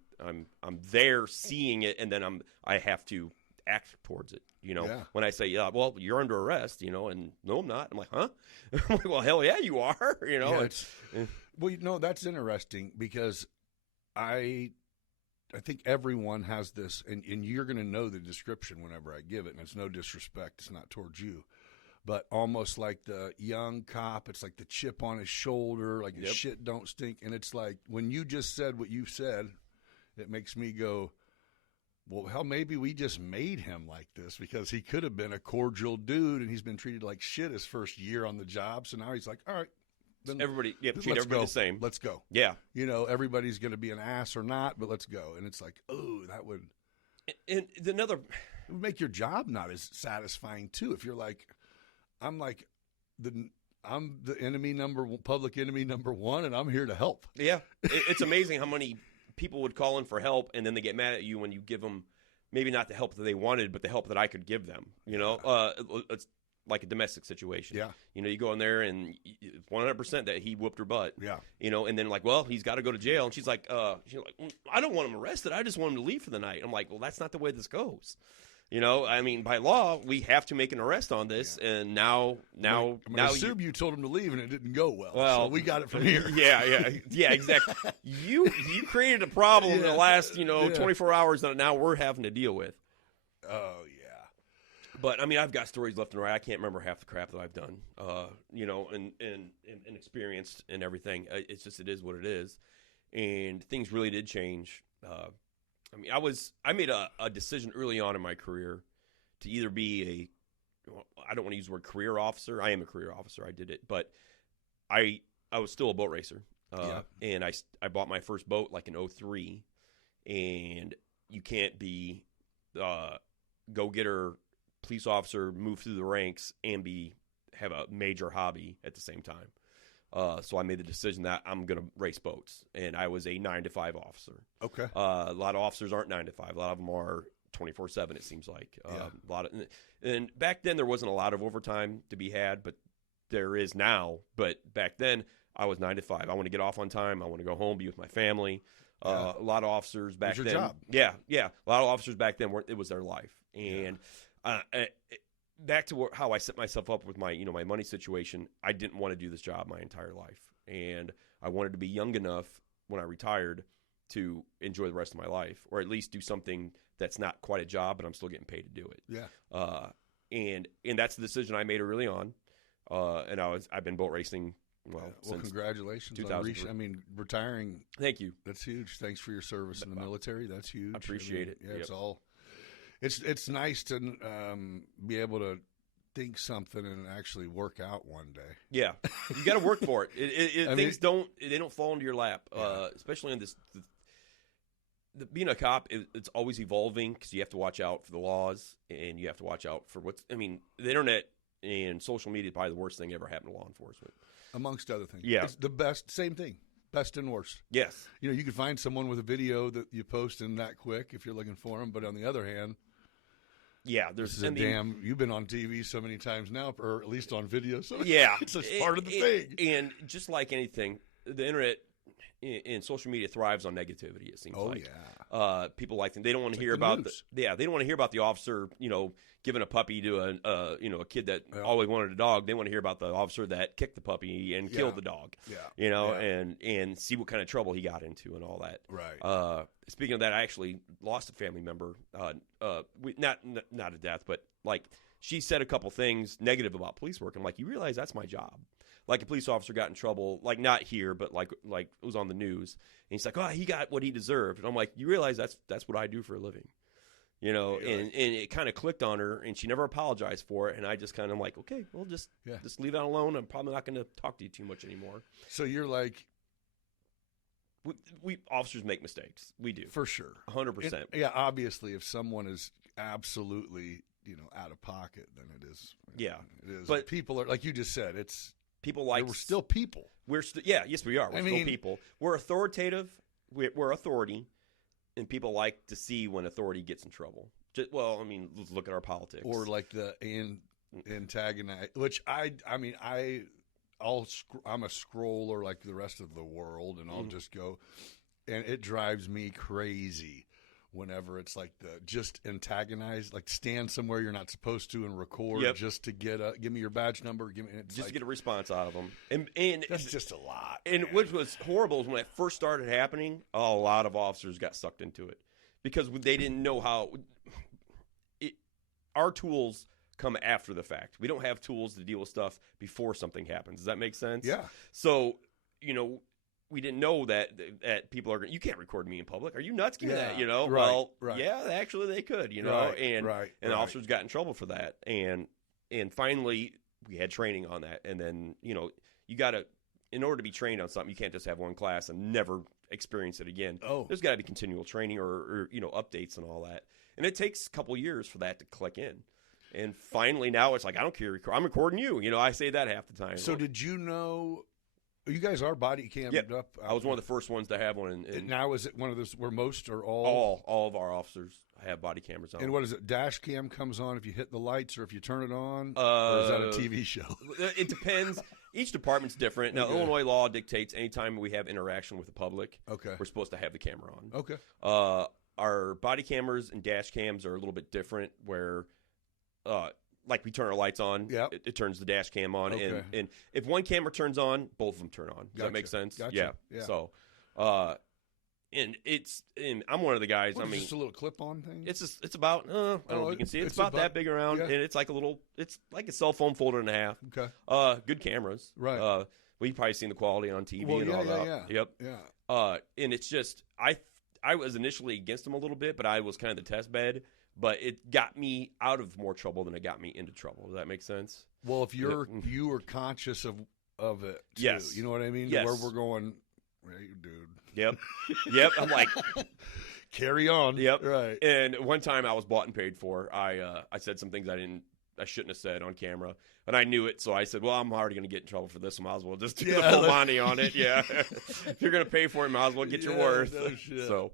there seeing it, and then I have to act towards it. You know, when I say, well, you're under arrest, you know, and no, I'm not. I'm like, huh? I'm like, well, hell yeah, you are. You know, well, you know, that's interesting because I think everyone has this, and you're going to know the description whenever I give it, and it's no disrespect. It's not towards you. But almost like the young cop, it's like the chip on his shoulder, like his shit don't stink. And it's like when you just said what you said, it makes me go, well, hell, maybe we just made him like this because he could have been a cordial dude and he's been treated like shit his first year on the job. So now he's like, all right. Then everybody, treat everybody the same. Let's go. Yeah. You know, everybody's going to be an ass or not, but let's go. And it's like, oh, that would. And another. It would make your job not as satisfying, too. If you're like, I'm the public enemy number one, and I'm here to help. Yeah. It's amazing how many people would call in for help, and then they get mad at you when you give them maybe not the help that they wanted, but the help that I could give them. You know, it's like a domestic situation. Yeah. You know, you go in there and 100% that he whooped her butt. Yeah. You know, and then like, well, he's got to go to jail. And she's like, I don't want him arrested. I just want him to leave for the night. I'm like, well, that's not the way this goes. You know, I mean, by law, we have to make an arrest on this, and now I'm gonna assume you told him to leave and it didn't go well. Well, so we got it from here. Yeah, exactly. You created a problem in the last 24 hours that now we're having to deal with. Oh yeah. But I mean, I've got stories left and right. I can't remember half the crap that I've done. And experienced and everything. It's just it is what it is, and things really did change. I mean, I made a decision early on in my career to either be I don't want to use the word career officer. I am a career officer. I did it, but I was still a boat racer. And I bought my first boat like in 2003, and you can't be go-getter police officer, move through the ranks, and have a major hobby at the same time. So I made the decision that I'm going to race boats, and I was a 9-to-5 officer. Okay. A lot of officers aren't 9-to-5. A lot of them are 24/7. It seems like and back then there wasn't a lot of overtime to be had, but there is now. But back then I was 9-to-5. I want to get off on time. I want to go home, be with my family. A lot of officers back then. It was your job. Yeah. A lot of officers back then it was their life, and back to how I set myself up with my my money situation. I didn't want to do this job my entire life, and I wanted to be young enough when I retired to enjoy the rest of my life, or at least do something that's not quite a job, but I'm still getting paid to do it. Yeah. And that's the decision I made early on. And I've been boat racing. Well, since congratulations on retiring. Thank you. That's huge. Thanks for your service in the military. That's huge. I appreciate it. Yeah, it's nice to be able to think something and actually work out one day. Yeah, you got to work for it. Things don't fall into your lap, especially in this. Being a cop, it's always evolving because you have to watch out for the laws and you have to watch out for the internet and social media is probably the worst thing ever happened to law enforcement. Amongst other things. Yeah. It's the best, same thing, best and worst. Yes. You can find someone with a video that you post in that quick if you're looking for them, but on the other hand, Yeah, you've been on TV so many times now, or at least on video. So yeah, it's just part of the thing. And just like anything, the internet and social media thrives on negativity. It seems like. Yeah. People like them. They don't want to hear about they don't want to hear about the officer, giving a puppy to a kid that always wanted a dog. They want to hear about the officer that kicked the puppy and killed the dog. And see what kind of trouble he got into and all that. Right. Speaking of that, I actually lost a family member. Not a death, but like she said a couple things negative about police work. I'm like, you realize that's my job. Like a police officer got in trouble, like not here, but like it was on the news. And he's like, oh, he got what he deserved. And I'm like, you realize that's what I do for a living. And it kind of clicked on her, and she never apologized for it. And I just kind of like, okay, well, just leave that alone. I'm probably not going to talk to you too much anymore. So you're like, we officers make mistakes. We do. For sure. 100%. Yeah, obviously, if someone is absolutely, out of pocket, then it is. Yeah. It is. But people are, like you just said, it's. People like. We're still people. Yes, we are. We're still people. We're authoritative. We're authority. And people like to see when authority gets in trouble. Let's look at our politics. Or like the antagonize, which I'm a scroller like the rest of the world, and I'll just go, and it drives me crazy whenever it's like just antagonize, like stand somewhere you're not supposed to and record just to give me your badge number, to get a response out of them, and that's just a lot. And what was horrible is when it first started happening, a lot of officers got sucked into it because they didn't know how. Our tools come after the fact. We don't have tools to deal with stuff before something happens. Does that make sense? Yeah. So we didn't know that people are. You can't record me in public. Are you nuts? Give me that. Right, well, right. Yeah, actually they could. And officers got in trouble for that. And finally we had training on that. And then you got to, in order to be trained on something, you can't just have one class and never experience it again. There's got to be continual training or updates and all that. And it takes a couple years for that to click in. And finally now it's like, I don't care. I'm recording you. I say that half the time. So did you know? You guys are body cammed up. I was one of the first ones to have one. And now is it one of those where most or all? All of our officers have body cameras on. And what is it? Dash cam comes on if you hit the lights or if you turn it on? Or is that a TV show? It depends. Each department's different. Now, Illinois law dictates anytime we have interaction with the public, we're supposed to have the camera on. Okay. Our body cameras and dash cams are a little bit different where like we turn our lights on, it turns the dash cam on. Okay. And if one camera turns on, both of them turn on. Does that make sense? Gotcha. Yeah. So, and I'm one of the guys. What, just a little clip-on thing? It's about, I don't know if you can see it. It's about that big around, and it's like a cell phone folder and a half. Okay. Good cameras. Right. We've probably seen the quality on TV and all that. Yep. Yeah. And it's just, I was initially against them a little bit, but I was kind of the test bed. But it got me out of more trouble than it got me into trouble. Does that make sense? Well, if you were conscious of it, too, yes, you know what I mean. Yes. Where we're going, hey, dude. Yep. I'm like, carry on. Yep. Right. And one time I was bought and paid for. I said some things I shouldn't have said on camera, and I knew it. So I said, well, I'm already going to get in trouble for this. I might as well just do the full Monty on it. Yeah. If you're going to pay for it, might as well get your worth. No shit. So,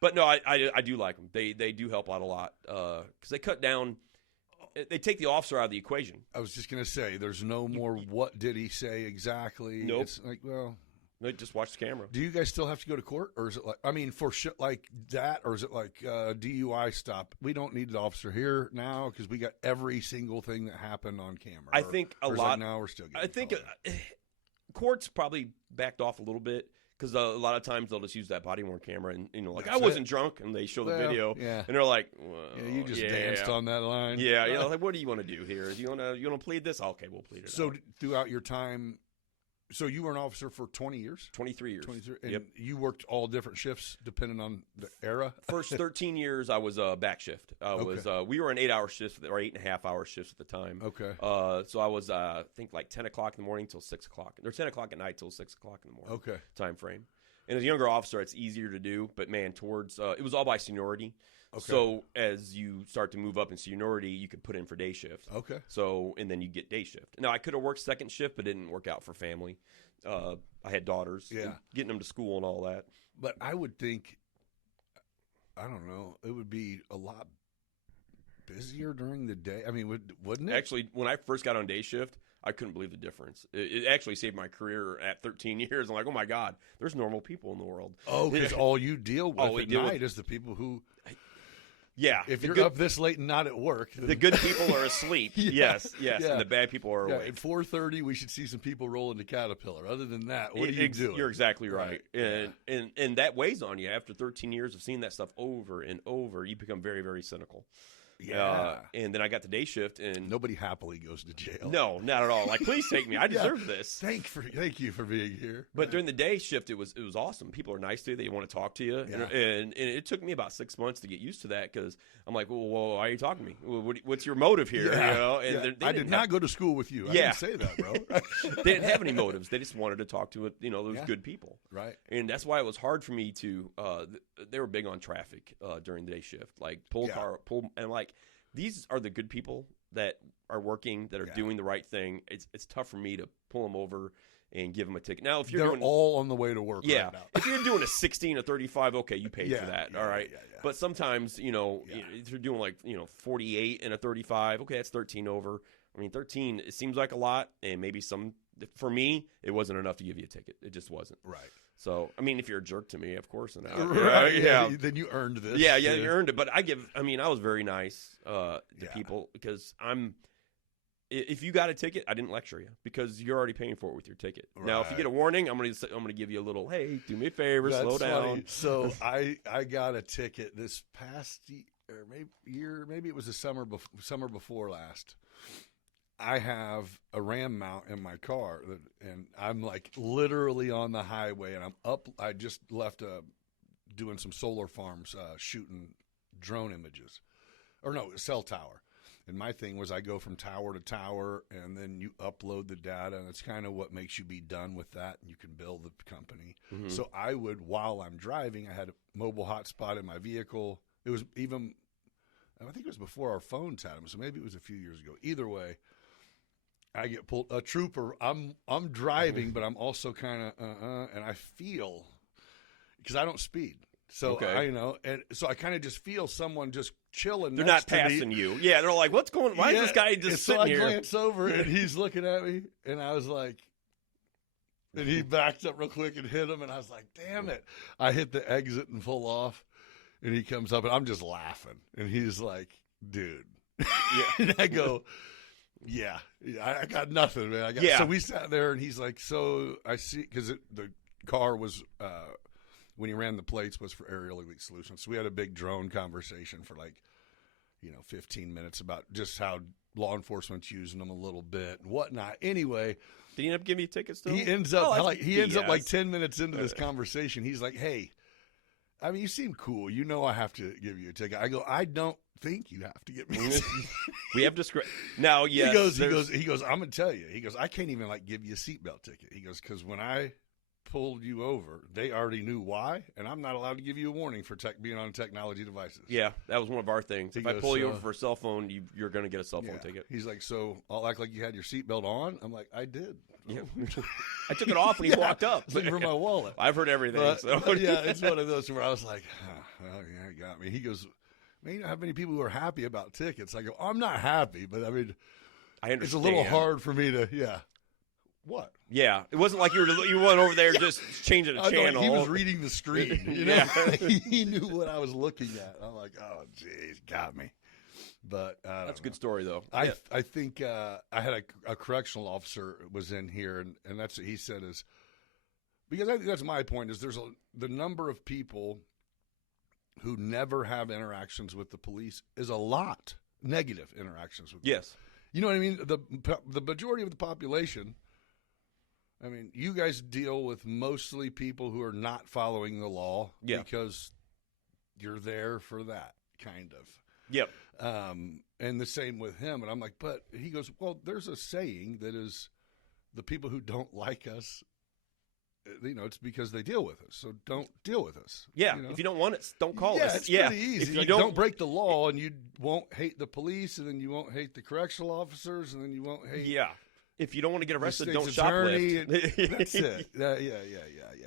but no, I do like them. They do help out a lot because they cut down. They take the officer out of the equation. I was just going to say, there's no more. What did he say exactly? Nope. It's like, well. They just watch the camera. Do you guys still have to go to court, or is it like, for shit like that, or is it like DUI stop? We don't need the officer here now because we got every single thing that happened on camera. I think a lot. Now we're still. I think courts probably backed off a little bit because a lot of times they'll just use that body worn camera and I wasn't drunk, and they show the video, and they're like, well, you just danced on that line. Yeah, like what do you want to do here? You want to plead this? Okay, we'll plead it. So throughout your time. So you were an officer for 20 years? 23 years. 23. And you worked all different shifts depending on the era? First 13 years, I was back shift. We were an 8-hour shift or 8.5-hour shifts at the time. Okay. So I was, I think, like 10 o'clock in the morning till 6 o'clock. Or 10 o'clock at night till 6 o'clock in the morning. Okay. Time frame. And as a younger officer, it's easier to do. But, man, it was all by seniority. Okay. So as you start to move up in seniority, you could put in for day shift. Okay. So, and then you get day shift. Now, I could have worked second shift, but it didn't work out for family. I had daughters, getting them to school and all that. But I would think, I don't know, it would be a lot busier during the day? I mean, wouldn't it? Actually, when I first got on day shift, I couldn't believe the difference. It actually saved my career at 13 years. I'm like, oh my God, there's normal people in the world. Oh, because all you deal with at night is the people who. Yeah. If you're up this late and not at work. The good people are asleep. Yes. Yeah. And the bad people are awake. At 4:30, we should see some people roll into Caterpillar. Other than that, what are you doing? You're exactly right. And that weighs on you. After 13 years of seeing that stuff over and over, you become very, very cynical. Yeah. And then I got the day shift, and nobody happily goes to jail. No, not at all. Like, please take me. I deserve this. Thank you for being here. But during the day shift, it was awesome. People are nice to you. They want to talk to you. Yeah. And it took me about 6 months to get used to that, because I'm like, well, why are you talking to me? What's your motive here? Yeah. You know? And I did not go to school with you. I didn't say that, bro. They didn't have any motives. They just wanted to talk to those good people. Right. And that's why it was hard for me to. They were big on traffic during the day shift, like pull, and like. These are the good people that are working, that are doing the right thing. It's tough for me to pull them over and give them a ticket. Now, if they're all on the way to work right now. If you're doing a 16 or 35, okay, you paid for that, all right? Yeah. But sometimes, if you're doing 48 and a 35, okay, that's 13 over. I mean, 13, it seems like a lot, and maybe for me, it wasn't enough to give you a ticket. It just wasn't. Right. So, I mean, if you're a jerk to me, of course. Then you earned this. Yeah, you earned it. But I was very nice to people, because if you got a ticket, I didn't lecture you, because you're already paying for it with your ticket. Right. Now, if you get a warning, I'm gonna give you a little, hey, do me a favor, slow down. Funny. So I got a ticket this past year, maybe it was the summer before last. I have a RAM mount in my car, and I'm like literally on the highway, and I'm up. I just left doing some solar farms, shooting drone images, or no, cell tower. And my thing was, I go from tower to tower, and then you upload the data, and it's kind of what makes you be done with that, and you can build the company. Mm-hmm. So I would, while I'm driving, I had a mobile hotspot in my vehicle. It was even, I think it was before our phones had them, so maybe it was a few years ago. Either way, I get pulled. A trooper. I'm driving, but I'm also kind of and I feel, because I don't speed, so and so I kind of just feel someone just chilling. They're not passing you. Yeah, they're like, what's going? Why is this guy just sitting here? So I glance over, and he's looking at me, and I was like, and he backed up real quick and hit him, and I was like, damn it! I hit the exit and pull off, and he comes up, and I'm just laughing, and he's like, dude, and I go. Yeah, I got nothing, man. So we sat there, and he's like, so I see, because the car was, when he ran the plates, was for Aerial Elite Solutions. So we had a big drone conversation for 15 minutes about just how law enforcement's using them a little bit and whatnot. Anyway. Did he end up giving you tickets still? He ends up like 10 minutes into this conversation. He's like, hey, I mean, you seem cool. I have to give you a ticket. I go, I don't think you have to get me. We have discretion. Now, yes. He goes, I'm going to tell you. He goes, I can't even give you a seatbelt ticket. He goes, because when I pulled you over, they already knew why, and I'm not allowed to give you a warning for being on technology devices. Yeah, that was one of our things. If I pull you over for a cell phone, you're going to get a cell phone ticket. He's like, so I'll act like you had your seatbelt on? I'm like, I did. Yeah. I took it off when he walked up. Looking for my wallet. I've heard everything. It's one of those where I was like, well, yeah, you got me. He goes, man, you don't have many people who are happy about tickets. I go, I'm not happy, but I mean, I understand. It's a little hard for me to, What? Yeah, it wasn't like you went over there just changing a channel. He was reading the screen. He knew what I was looking at. I'm like, oh, geez, got me. But that's a good story, though. I think I had a correctional officer was in here, and that's what he said is, because I think that's my point, is there's the number of people who never have interactions with the police is a lot. Negative interactions with them. Yes. You know what I mean? The majority of the population, I mean, you guys deal with mostly people who are not following the law because you're there for that, kind of. Yep. And the same with him. And I'm like, but he goes, well, there's a saying that is the people who don't like us, it's because they deal with us. So don't deal with us. Yeah. If you don't want it, don't call us. It's pretty easy. If you don't break the law, and you won't hate the police, and then you won't hate the correctional officers, and then you won't hate. Yeah. If you don't want to get arrested, don't shoplift. That's it. Yeah.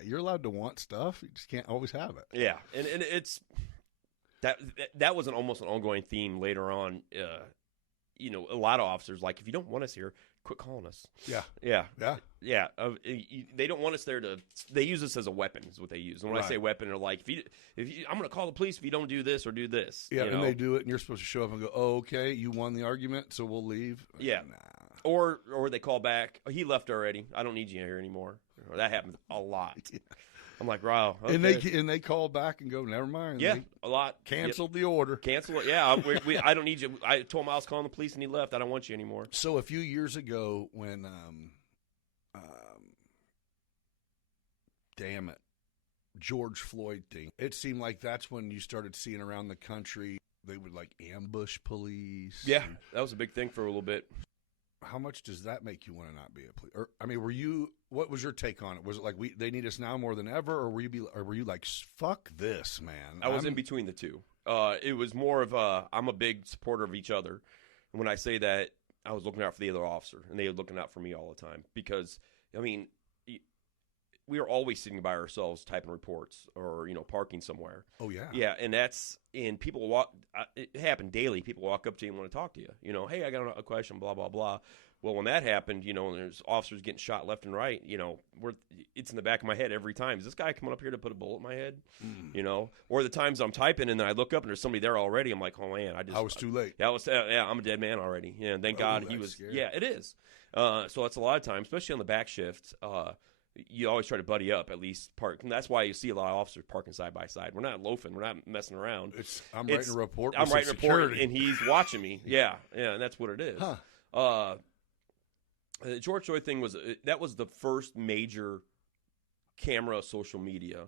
You're allowed to want stuff. You just can't always have it. Yeah. And it's. That was almost an ongoing theme later on. You know, a lot of officers, like, if you don't want us here, quit calling us. Yeah. They don't want us there they use us as a weapon is what they use. And when I say weapon, they're like, if you, I'm going to call the police if you don't do this or do this. Yeah, you and know? they do it, and you're supposed to show up and go, oh, okay, you won the argument, so we'll leave. Yeah. Nah. Or they call back, he left already. I don't need you here anymore. That happens a lot. Yeah. I'm like, wow. Okay. And they call back and go, never mind. Yeah, a lot. Canceled the order. Cancel it. Yeah, I don't need you. I told him I was calling the police and he left. I don't want you anymore. So a few years ago when, damn it, George Floyd thing, it seemed like that's when you started seeing around the country, they would like ambush police. Yeah, that was a big thing for a little bit. How much does that make you want to not be a police? Or, I mean, what was your take on it? Was it like they need us now more than ever, or were you like, fuck this, man? I was in between the two. It was more of I'm a big supporter of each other. And when I say that, I was looking out for the other officer, and they were looking out for me all the time. Because, I mean, we are always sitting by ourselves typing reports or, parking somewhere. Oh, yeah. Yeah, and people walk, it happened daily. People walk up to you and want to talk to you. Hey, I got a question, blah, blah, blah. Well, when that happened, and there's officers getting shot left and right, it's in the back of my head every time. Is this guy coming up here to put a bullet in my head? Or the times I'm typing and then I look up and there's somebody there already. I'm like, oh, man. I was too late. Yeah, I'm a dead man already. Yeah, thank God he was. Scary. Yeah, it is. So that's a lot of times, especially on the back shift. You always try to buddy up, at least park. And that's why you see a lot of officers parking side by side. We're not loafing. We're not messing around. I'm writing a report. I'm writing a report, and he's watching me. Yeah, and that's what it is. The George Floyd thing was the first major camera social media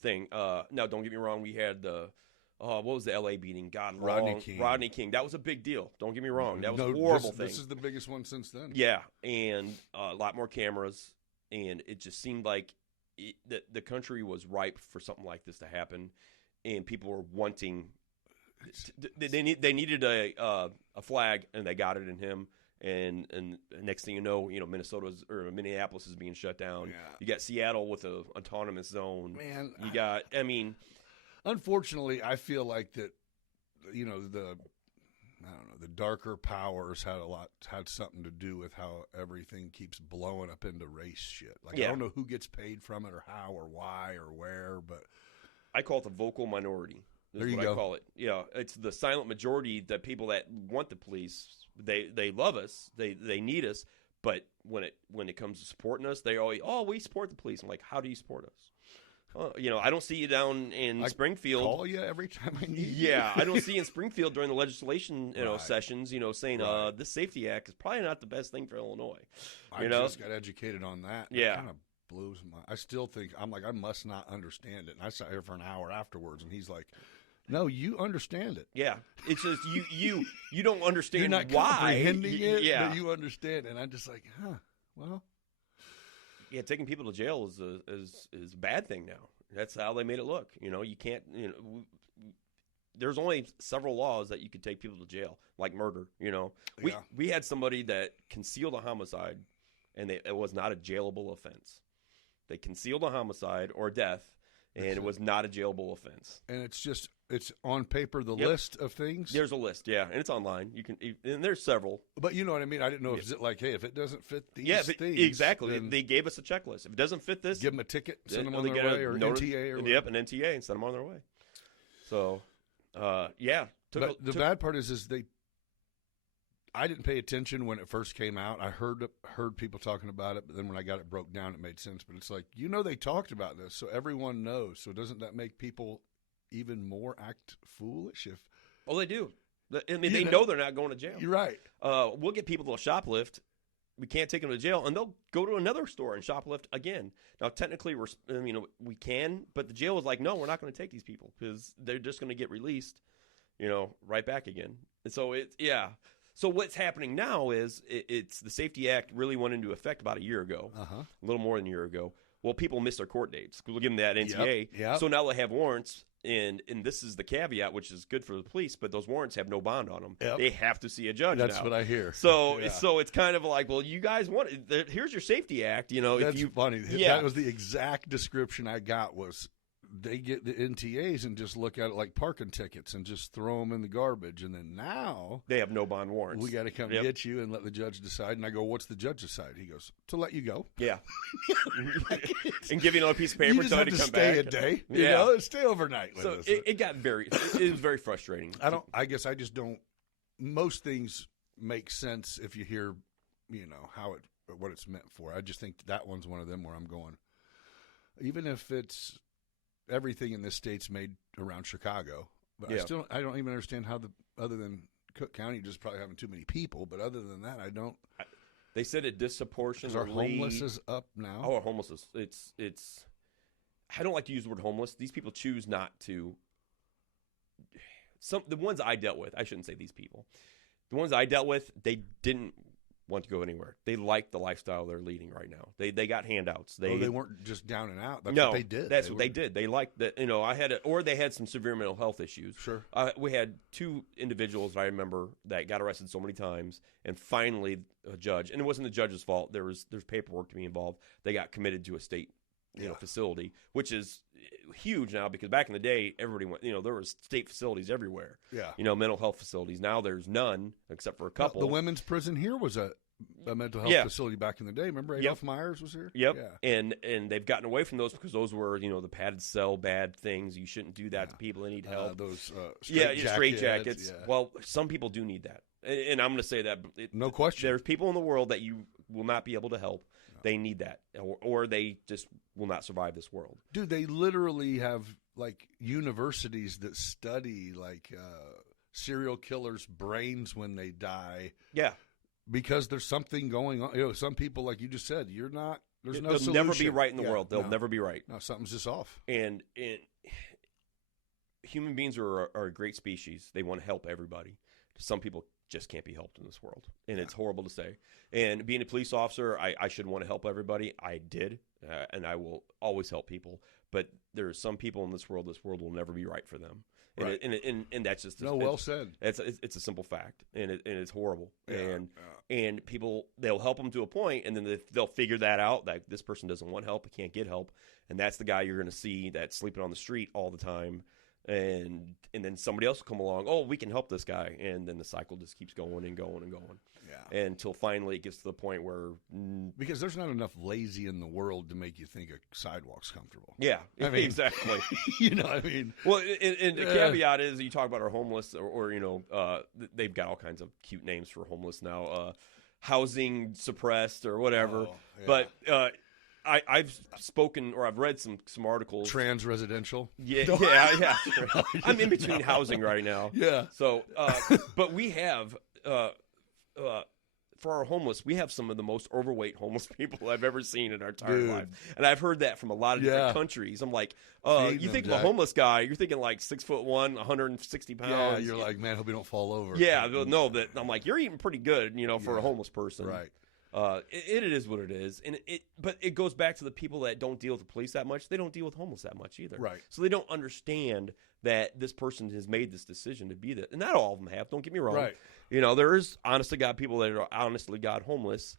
thing. Now, don't get me wrong. We had the what was the L.A. beating? God, Rodney King. That was a big deal. Don't get me wrong. That was a horrible thing. This is the biggest one since then. Yeah, and a lot more cameras. And it just seemed like the country was ripe for something like this to happen, and people were wanting. They needed a flag, and they got it in him. And next thing you know, Minneapolis is being shut down. Yeah. You got Seattle with an autonomous zone. Man, unfortunately, I feel like that. The darker powers had something to do with how everything keeps blowing up into race shit. Like, I don't know who gets paid from it or how or why or where, but I call it the vocal minority. There you go. I call it. Yeah, it's the silent majority, that people that want the police. They love us. They need us. But when it comes to supporting us, they always, we support the police. I'm like, how do you support us? I don't see you down in Springfield. Call you every time I need you. Yeah, I don't see you in Springfield during the legislation sessions, saying this Safety Act is probably not the best thing for Illinois. I just got educated on that. Yeah. It kind of blows my. I still think I must not understand it. And I sat here for an hour afterwards, and he's like, "No, you understand it." Yeah, it's just you don't understand. You're not why comprehending it, but you understand. And I'm just like, well. Yeah, taking people to jail is a bad thing now. That's how they made it look. You can't. There's only several laws that you could take people to jail, like murder. We had somebody that concealed a homicide, and it was not a jailable offense. They concealed a homicide or death, and it was not a jailable offense. And it's on paper, the list of things? There's a list, yeah, and it's online. And there's several. But you know what I mean? I didn't know if it's like, hey, if it doesn't fit these things. Exactly. They gave us a checklist. If it doesn't fit this, give them a ticket, send them on their way, or NTA. Or yep, an NTA, and send them on their way. So, yeah. But the bad part is I didn't pay attention when it first came out. I heard people talking about it, but then when I got it broke down, it made sense. But it's like, they talked about this, so everyone knows. So doesn't that make people even more act foolish? They do. They know they're not going to jail. You're right. We'll get people to shoplift. We can't take them to jail, and they'll go to another store and shoplift again. Now, technically, we can, but the jail is like, no, we're not going to take these people because they're just going to get released, right back again. And so So what's happening now is it's the Safety Act really went into effect about a year ago, a little more than a year ago. Well, people miss their court dates. We'll give them that NTA. Yep. So now they have warrants. And this is the caveat, which is good for the police, but those warrants have no bond on them. Yep. They have to see a judge. That's what I hear. So it's kind of like, well, you guys want it. Here's your Safety Act. That's funny. Yeah. That was the exact description I got was they get the NTAs and just look at it like parking tickets and just throw them in the garbage. And then now they have no bond warrants. We got to come get you and let the judge decide. And I go, what's the judge decide? He goes, to let you go. Yeah. And give you another piece of paper you just have to come stay back. A day. You know, stay overnight with us. It got it was very frustrating. I guess I just don't. Most things make sense if you hear, what it's meant for. I just think that one's one of them where I'm going. Even if it's everything in this state's made around Chicago, but I don't even understand how other than Cook County just probably having too many people. But other than that, I don't. They said it disproportionately. Our homeless is up now. Oh, our homeless is it's. I don't like to use the word homeless. These people choose not to. The ones I dealt with, I shouldn't say these people. The ones I dealt with, they didn't want to go anywhere. They liked the lifestyle they're leading right now. They got handouts. They weren't just down and out. That's what they did. That's what they did. They liked that. Or they had some severe mental health issues. Sure. We had two individuals I remember that got arrested so many times, and finally a judge, and it wasn't the judge's fault. There's paperwork to be involved. They got committed to a state facility, which is huge now because back in the day, everybody went. There was state facilities everywhere. Yeah. Mental health facilities. Now there's none except for a couple. The women's prison here was a mental health facility back in the day. Remember Adolph Myers was here? Yep. Yeah. And they've gotten away from those because those were, the padded cell, bad things. You shouldn't do that to people that need help. Those straight jackets. Yeah. Well, some people do need that. And I'm going to say that. No question. There's people in the world that you will not be able to help. They need that. Or they just will not survive this world. Dude, they literally have, universities that study, serial killers' brains when they die. Yeah. Because there's something going on. Some people, like you just said, there's no They'll solution. never be right in the world. They'll never be right. No, something's just off. And human beings are a great species. They want to help everybody. Some people just can't be helped in this world. And it's horrible to say. And being a police officer, I should want to help everybody. I did. And I will always help people. But there are some people in this world will never be right for them. And, right. and that's just well said. It's a simple fact, and it's horrible. Yeah, and people, they'll help them to a point, and then they'll figure that out that this person doesn't want help, he can't get help, and that's the guy you're going to see that's sleeping on the street all the time, and then somebody else will come along. Oh, we can help this guy, and then the cycle just keeps going and going and going. Yeah. Until finally it gets to the point where because there's not enough lazy in the world to make you think a sidewalk's comfortable. Yeah, I mean, exactly. I mean. Well, and the caveat is you talk about our homeless, or they've got all kinds of cute names for homeless now, housing suppressed or whatever. Oh, yeah. But I've spoken or I've read some articles. Trans residential. Yeah. I'm in between housing right now. Yeah. So, but we have. For our homeless, we have some of the most overweight homeless people I've ever seen in our entire life, and I've heard that from a lot of different countries. I'm like, you think of a homeless guy, you're thinking like 6'1", 160 pounds. Yeah, you're like, man, hope he don't fall over. Yeah, no, that I'm like, you're eating pretty good, for a homeless person. Right. It is what it is, but it goes back to the people that don't deal with the police that much. They don't deal with homeless that much either. Right. So they don't understand that this person has made this decision to be that, and not all of them have. Don't get me wrong. Right. There is honest to God people that are honestly God homeless,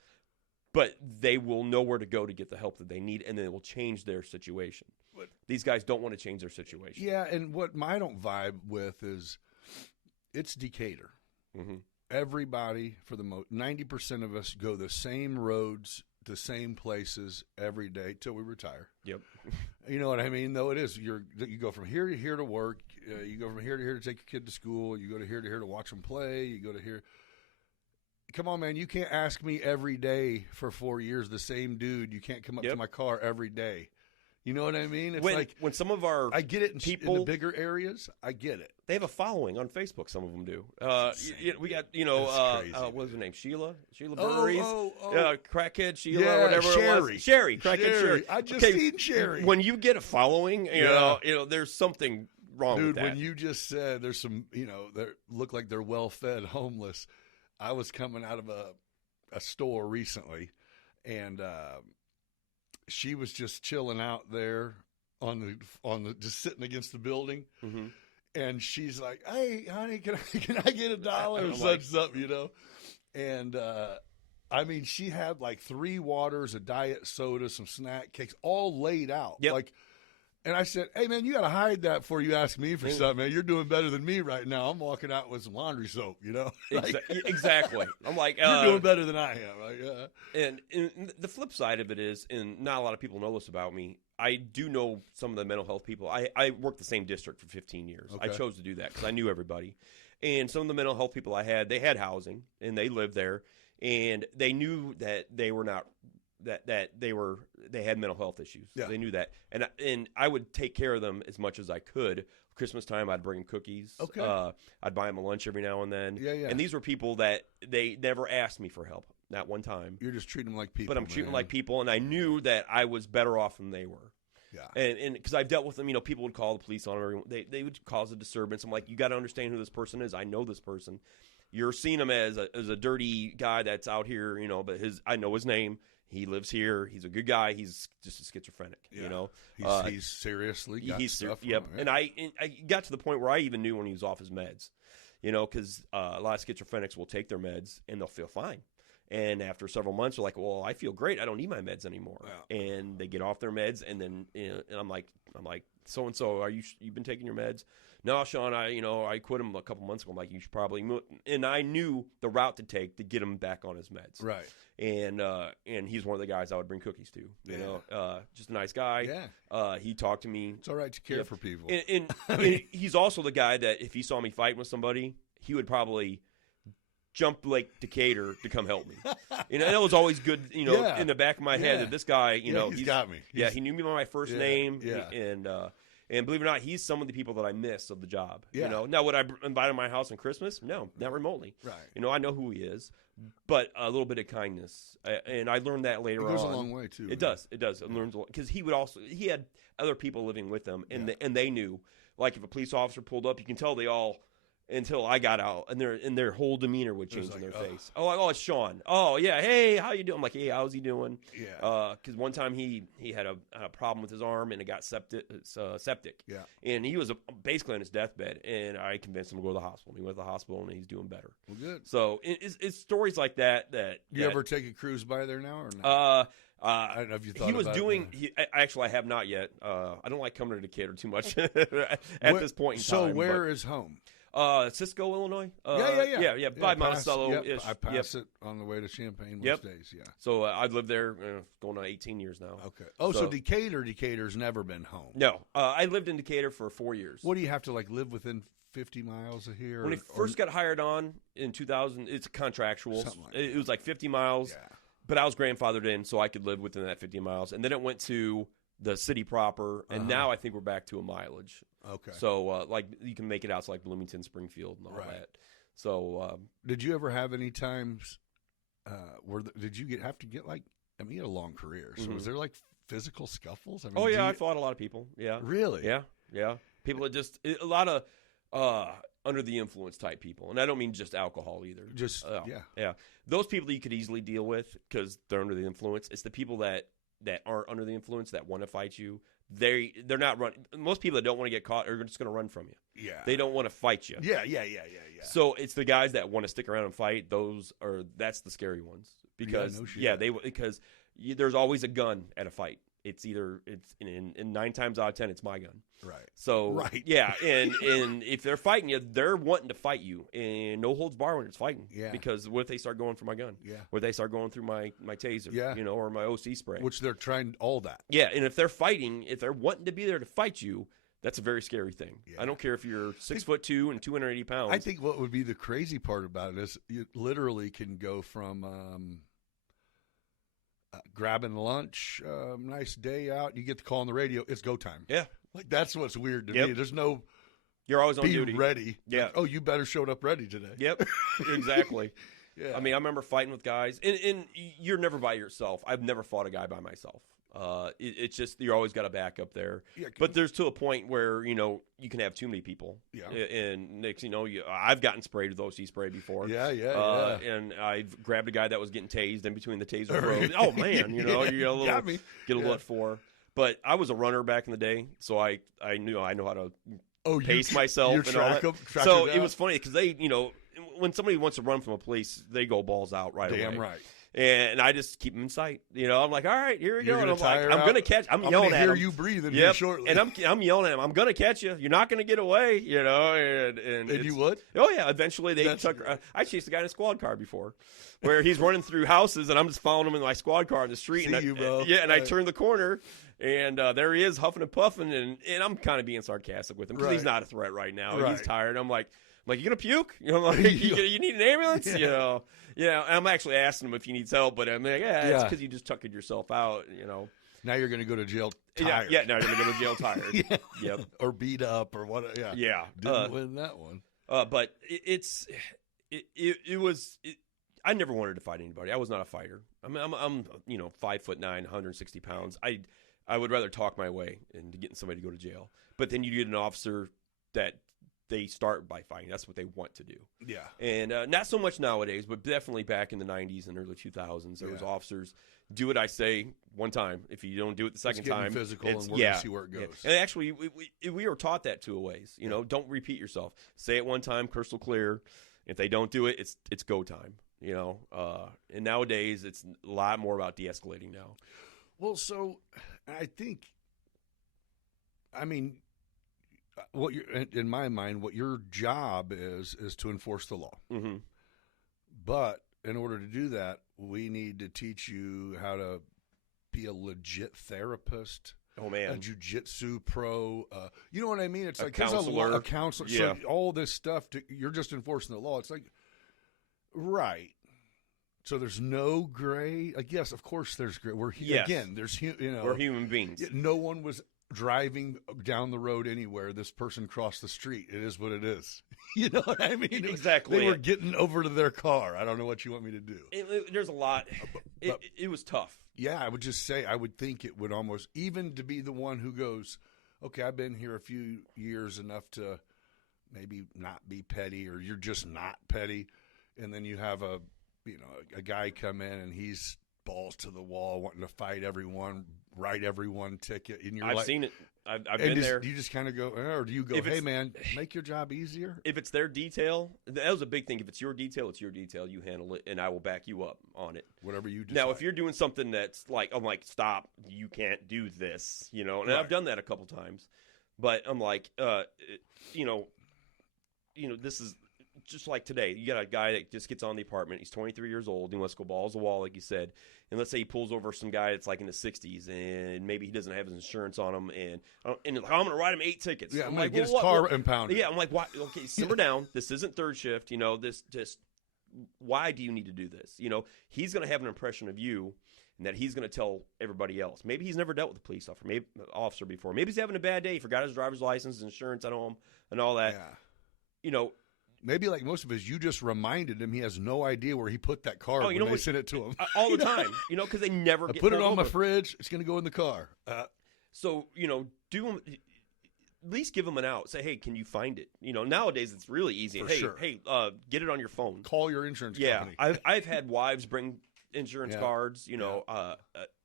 but they will know where to go to get the help that they need, and then it will change their situation. But these guys don't want to change their situation. Yeah, and what I don't vibe with is it's Decatur. Mm-hmm. Everybody, for the most 90% of us, go the same roads, the same places every day till we retire. Yep. You know what I mean? Though it is, you go from here to here to work. You go from here to here to take your kid to school. You go to here to watch them play. You go to here. Come on, man. You can't ask me every day for 4 years the same dude. You can't come up to my car every day. You know what I mean? It's when some of our I get it in the bigger areas. I get it. They have a following on Facebook. Some of them do. We got what's her name? Sheila Burries. Crackhead Sheila, whatever Sherry. It was. Sherry, Crackhead Sherry. I just seen Sherry. When you get a following, you know, there's something wrong with that. Dude, when you just said there's some, that look like they're well-fed homeless. I was coming out of a store recently, and she was just chilling out there on the just sitting against the building, mm-hmm. and she's like, "Hey, honey, can I get $1 or something?" And I mean, she had like 3 waters, a diet soda, some snack cakes, all laid out. Yep. Like, And I said, hey, man, you got to hide that before you ask me for something, man. You're doing better than me right now. I'm walking out with some laundry soap, you know? Exactly. I'm like, you're doing better than I am. Like, and the flip side of it is, and not a lot of people know this about me, I do know some of the mental health people. I worked the same district for 15 years. Okay. I chose to do that because I knew everybody. And some of the mental health people I had, they had housing, and they lived there, and they knew that they were not they had mental health issues. Yeah. They knew that, and I would take care of them as much as I could. Christmas time, I'd bring them cookies. Okay. I'd buy them a lunch every now and then. Yeah, yeah. And these were people that they never asked me for help, not one time. You're just treating them like people. But I'm treating them like people, and I knew that I was better off than they were. Yeah. And because I've dealt with them, people would call the police on them. They would cause a disturbance. I'm like, you got to understand who this person is. I know this person. You're seeing him as a dirty guy that's out here, but I know his name. He lives here. He's a good guy. He's just a schizophrenic, He's seriously got stuff. Yep. And I got to the point where I even knew when he was off his meds, because a lot of schizophrenics will take their meds and they'll feel fine. And after several months, they're like, well, I feel great. I don't need my meds anymore. Wow. And they get off their meds, and then and I'm like, so-and-so, you've been taking your meds? No, Sean, I quit him a couple months ago. I'm like, you should probably move. And I knew the route to take to get him back on his meds. Right. And he's one of the guys I would bring cookies to. You know, just a nice guy. Yeah. He talked to me. It's all right to care for people. And he's also the guy that if he saw me fighting with somebody, he would probably jump Lake Decatur to come help me. That was always good, in the back of my head that this guy, he's got me. He knew me by my first name. Yeah. And believe it or not, he's some of the people that I miss of the job. Yeah. Now, would I invite him to my house on Christmas? No, not remotely. Right. I know who he is, but a little bit of kindness. And I learned that later on. It goes a long way, too. It does. It does. It learns a lot. Because he had other people living with him, and they knew. Like, if a police officer pulled up, you can tell they all, until I got out, and their whole demeanor would change in their face. Oh, it's Sean. Oh, yeah. Hey, how you doing? I'm like, hey, how's he doing? Yeah. Because one time he had a problem with his arm, and it got septic. Yeah. And he was basically on his deathbed, and I convinced him to go to the hospital. He went to the hospital, and he's doing better. Well, good. So it's stories like that. You ever take a cruise by there now or not? I don't know if you thought he was about doing. Actually, I have not yet. I don't like coming to Decatur too much at this point in time. So where is home? Cisco, Illinois. Yeah. By Monticello. I pass it on the way to Champaign most days. Yeah. So I've lived there going on 18 years now. Okay. Oh, so Decatur's never been home. No, I lived in Decatur for 4 years. What do you have to live within 50 miles of here? When I first got hired on in 2000, it's contractual. It was 50 miles. Yeah. But I was grandfathered in, so I could live within that 50 miles. And then it went to the city proper, and now I think we're back to a mileage. Okay. So, you can make it out to, Bloomington, Springfield, and all that. So, did you ever have any times did you have to get, you had a long career, so was there, physical scuffles? I mean, I fought a lot of people, yeah. Really? Yeah. People that a lot of under the influence type people. And I don't mean just alcohol either. Yeah. Those people that you could easily deal with because they're under the influence. It's the people that aren't under the influence that want to fight you. They're not running. Most people that don't want to get caught are just going to run from you. Yeah. They don't want to fight you. Yeah. So it's the guys that want to stick around and fight. That's the scary ones because because there's always a gun at a fight. It's in 9 times out of 10 it's my gun. Right. So yeah, and if they're fighting you, they're wanting to fight you, and no holds barred when it's fighting. Yeah. Because what if they start going for my gun? Yeah. What if they start going through my taser? Yeah. Or my OC spray? Which they're trying all that. Yeah, and if they're fighting, if they're wanting to be there to fight you, that's a very scary thing. Yeah. I don't care if you're 6'2" and 280 pounds. I think what would be the crazy part about it is you literally can go from grabbing lunch, nice day out, you get the call on the radio, it's go time. Yeah. That's what's weird to me. There's no you're always on duty. Ready. Yeah. You better showed up ready today. Yep. Exactly. Yeah. I mean, I remember fighting with guys, and you're never by yourself. I've never fought a guy by myself. It's just you're always got a backup there. Yeah, but there's to a point where you can have too many people. Yeah. And next, I've gotten sprayed with OC spray before. Yeah. And I've grabbed a guy that was getting tased in between the taser throws. Oh man, you get a little get a little for. But I was a runner back in the day, so I know how to pace myself and all that. So it was funny because they when somebody wants to run from a police, they go balls out right away. Damn right. And I just keep him in sight. I'm like, all right, here we go. And I'm like, I'm going to catch. I'm yelling at him. Hear you breathing here shortly. And I'm yelling at him. I'm going to catch you. You're not going to get away. And you would? Oh yeah. Eventually they took. I chased a guy in a squad car before, where he's running through houses, and I'm just following him in my squad car in the street. I turn the corner. And there he is, huffing and puffing, and I'm kind of being sarcastic with him because he's not a threat right now. He's tired. I'm like, you gonna puke? I'm like, you need an ambulance? And I'm actually asking him if he needs help, but I'm like, it's because you just tuckered yourself out. Now you're gonna go to jail tired. Yeah. Now you're gonna go to jail tired. Yep. Or beat up or what? Yeah. Yeah. Didn't win that one. But it was. I never wanted to fight anybody. I was not a fighter. I'm 5'9", 160 pounds. I would rather talk my way into getting somebody to go to jail. But then you get an officer that they start by fighting. That's what they want to do. Yeah. And not so much nowadays, but definitely back in the 90s and early 2000s, there was officers, do what I say one time. If you don't do it the second time, physical, and we're going to see where it goes. Yeah. And actually, we were taught that two ways. Don't repeat yourself. Say it one time, crystal clear. If they don't do it, it's go time. And nowadays, it's a lot more about de-escalating now. Well, so I think, what in my mind, what your job is to enforce the law. Mm-hmm. But in order to do that, we need to teach you how to be a legit therapist. Oh man, a jiu-jitsu pro. You know what I mean? It's like counselor. There's a counselor. Yeah. So all this stuff, you're just enforcing the law. It's like, right. So there's no gray. Yes, of course there's gray. Again, there's we're human beings. No one was driving down the road anywhere. This person crossed the street. It is what it is. You know what I mean? Exactly. They were getting over to their car. I don't know what you want me to do. There's a lot. It was tough. Yeah, I would just say I would think it would almost even to be the one who goes, okay, I've been here a few years enough to maybe not be petty, or you're just not petty, and then you have a guy come in and he's balls to the wall, wanting to fight everyone, write everyone ticket. And you're I've seen it. I've been there. Do you just kind of go, or do you go, hey man, make your job easier? If it's their detail, that was a big thing. If it's your detail, it's your detail. You handle it, and I will back you up on it. Whatever you decide. Now, if you're doing something that's like, I'm like, stop, you can't do this, and right. I've done that a couple times, but I'm like, this is. Just like today, you got a guy that just gets on the apartment. He's 23 years old. He wants to go balls to the wall, like you said. And let's say he pulls over some guy that's like in the 60s, and maybe he doesn't have his insurance on him. And I'm going to write him 8 tickets. Yeah, I'm like, get his car impounded. Yeah, I'm like, why? Okay, simmer down. This isn't third shift. Why do you need to do this? He's going to have an impression of you, and that he's going to tell everybody else. Maybe he's never dealt with a police officer before. Maybe he's having a bad day. He forgot his driver's license, his insurance at home, and all that. Yeah. Maybe like most of us, you just reminded him he has no idea where he put that car when they sent it to him. All the time, because they never get put it on over. my fridge. It's going to go in the car. So, do them, at least give them an out. Say, hey, can you find it? Nowadays it's really easy. Hey, get it on your phone. Call your insurance company. I've had wives bring insurance cards, a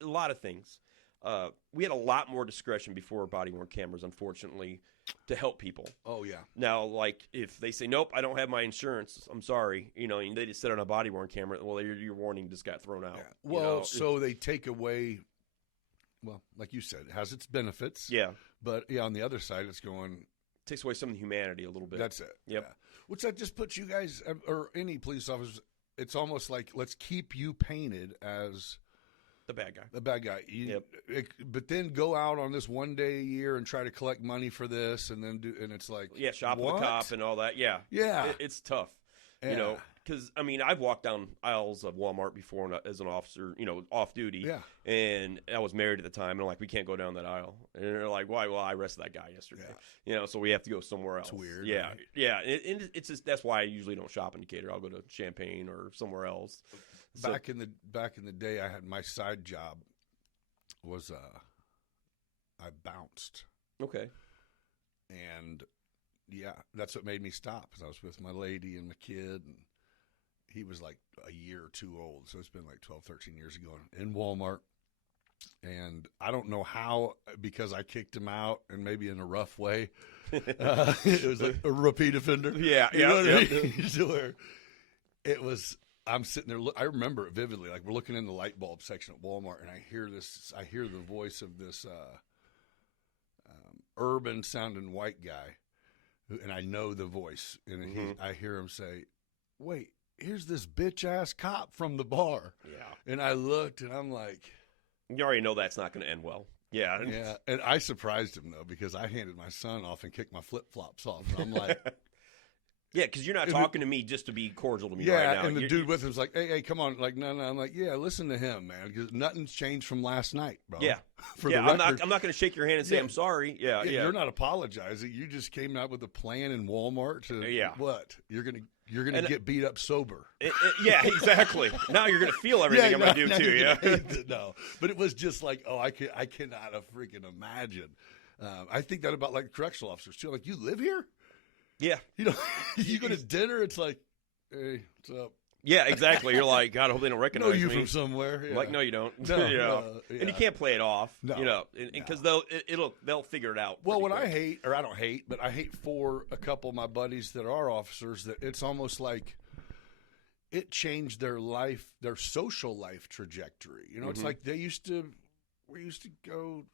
lot of things. We had a lot more discretion before body-worn cameras, unfortunately, to help people. Oh, yeah. Now, like, if they say, nope, I don't have my insurance, I'm sorry, and they just sit on a body-worn camera, well, your warning just got thrown out. Yeah. Well, so they take away, well, like you said, it has its benefits. Yeah. But, on the other side, it's going... Takes away some of the humanity a little bit. That's it. Yep. Yeah. Which that just puts you guys, or any police officers, it's almost like, let's keep you painted as... The bad guy. The bad guy. But then go out on this one day a year and try to collect money for this, and then and it's like shop with the cop and all that. Yeah, it's tough. Yeah. Because I've walked down aisles of Walmart before as an officer, off duty. Yeah. And I was married at the time, and I'm like, we can't go down that aisle. And they're like, why? Well, I arrested that guy yesterday. Yeah. So we have to go somewhere else. It's weird. Yeah, right? Yeah. And it's just that's why I usually don't shop in Decatur. I'll go to Champaign or somewhere else. Back in the day, I had my side job was I bounced. Okay. And that's what made me stop, because I was with my lady and my kid, and he was like a year or two old, so it's been like 12, 13 years ago in Walmart. And I don't know how, because I kicked him out, and maybe in a rough way. It was like a repeat offender. Yeah, you know what I mean? So it was. I'm sitting there. I remember it vividly. Like we're looking in the light bulb section at Walmart, and I hear this. I hear the voice of this urban sounding white guy, and I know the voice, and I hear him say, "Wait, here's this bitch ass cop from the bar." Yeah. And I looked, and I'm like, you already know that's not going to end well. Yeah. Yeah. And I surprised him though, because I handed my son off and kicked my flip flops off, and I'm like. Yeah, because you're not talking to me just to be cordial to me yeah, right now. And the dude with him's like, hey, come on. Like, no. I'm like, yeah, listen to him, man, because nothing's changed from last night, bro. Yeah. For yeah, the record, I'm not going to shake your hand and say I'm sorry. Yeah. You're not apologizing. You just came out with a plan in Walmart to what? You're gonna get beat up sober. Yeah, exactly. Now you're gonna feel everything I'm gonna do too. Yeah. No, but it was just like, I cannot freaking imagine. I think that about like correctional officers too. Like, you live here? Yeah. You go to dinner, it's like, hey, what's up? Yeah, exactly. You're like, God, I hope they don't recognize me. Know you from somewhere. Yeah. Like, no, you don't. No, And you can't play it off. No. Because they'll figure it out. Well, what quick. I hate, or I don't hate, but I hate for a couple of my buddies that are officers, that it's almost like it changed their life, their social life trajectory. It's like we used to go,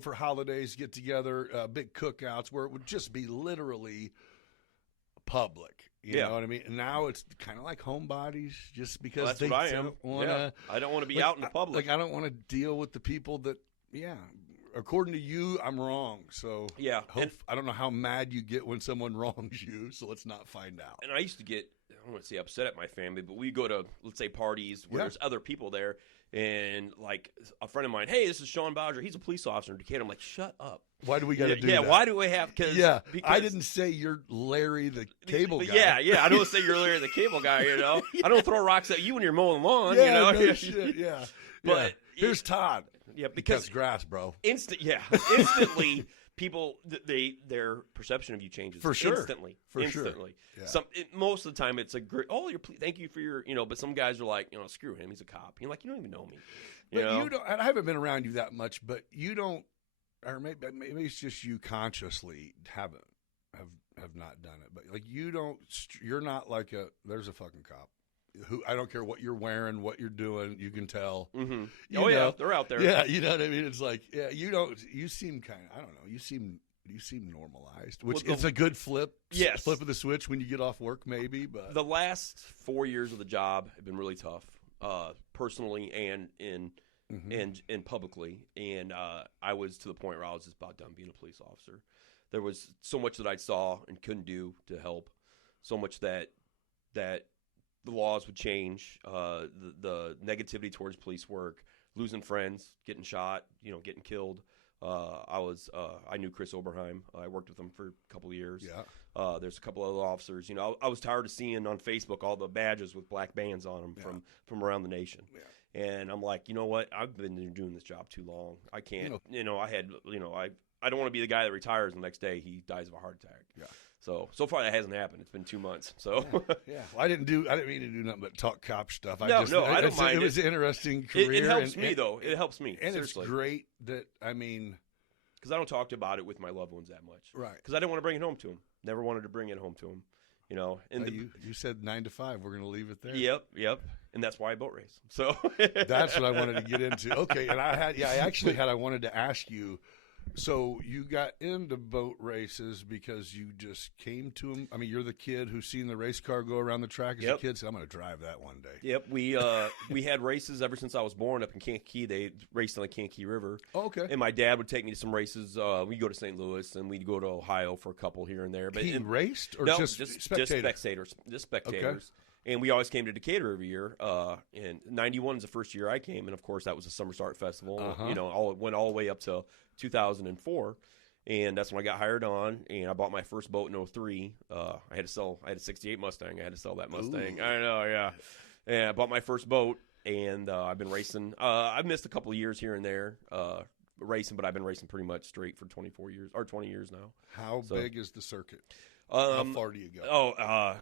for holidays, get together, big cookouts where it would just be literally public. You know what I mean? And now it's kind of like homebodies, just because they don't want to. I don't want to be out in the public. Like, I don't want to deal with the people that, according to you, I'm wrong. So I don't know how mad you get when someone wrongs you. So let's not find out. And I used to get, I don't want to say upset at my family, but we go to, let's say, parties where there's other people there. And like a friend of mine, hey, this is Sean Bowsher. He's a police officer in Decatur. I'm like, shut up. Why do we got to do that? Yeah, why do we have? Because I didn't say you're Larry the cable guy. Yeah. I don't say you're Larry the cable guy. I don't throw rocks at you when you're mowing the lawn. No shit. Yeah. But here's Todd. Yeah, because that's grass, bro. Instantly. People, their perception of you changes instantly. Instantly. Yeah. Most of the time, it's a great. Oh, thank you for your. But some guys are like, screw him. He's a cop. You're like, you don't even know me. But you don't. And I haven't been around you that much, but you don't. Or maybe it's just you consciously have not done it. But like, you don't. You're not like there's a fucking cop. Who, I don't care what you're wearing, what you're doing, you can tell. Mm-hmm. Yeah, they're out there. Yeah, you know what I mean. It's like, you don't. You seem kind of, I don't know. You seem normalized, which it's a good flip. Yes, flip of the switch when you get off work, maybe. But the last 4 years of the job have been really tough, personally and in publicly. And I was to the point where I was just about done being a police officer. There was so much that I saw and couldn't do to help. So much that the laws would change, the negativity towards police work, losing friends, getting shot, getting killed. I knew Chris Oberheim. I worked with him for a couple of years. Yeah. There's a couple of other officers. I was tired of seeing on Facebook all the badges with black bands on them from around the nation. Yeah. And I'm like, you know what? I've been doing this job too long. I can't. I don't want to be the guy that retires and the next day he dies of a heart attack. Yeah. So far that hasn't happened. It's been 2 months. So yeah. Well, I didn't mean to do nothing but talk cop stuff. I don't mind. It was an interesting career. It helps me though. It helps me. And seriously. It's great that because I don't talk about it with my loved ones that much. Right. Because I didn't want to bring it home to them. Never wanted to bring it home to them. And you said 9 to 5. We're going to leave it there. Yep. And that's why I boat race. So that's what I wanted to get into. Okay. And I wanted to ask you. So you got into boat races because you just came to them. I mean, you're the kid who's seen the race car go around the track as a kid. So I'm going to drive that one day. Yep. We had races ever since I was born up in Kankakee. They raced on the Kankakee River. Oh, okay. And my dad would take me to some races. We'd go to St. Louis and we'd go to Ohio for a couple here and there. But he raced or no, just spectators? Just spectators. Okay. And we always came to Decatur every year. And 91 is the first year I came. And, of course, that was a Summer Start Festival. It went all the way up to 2004. And that's when I got hired on. And I bought my first boat in 2003. I had a 68 Mustang. I had to sell that Mustang. Ooh. I know, yeah. And I bought my first boat. And I've been racing. I've missed a couple of years here and there racing, but I've been racing pretty much straight for 24 years or 20 years now. How big is the circuit? How far do you go?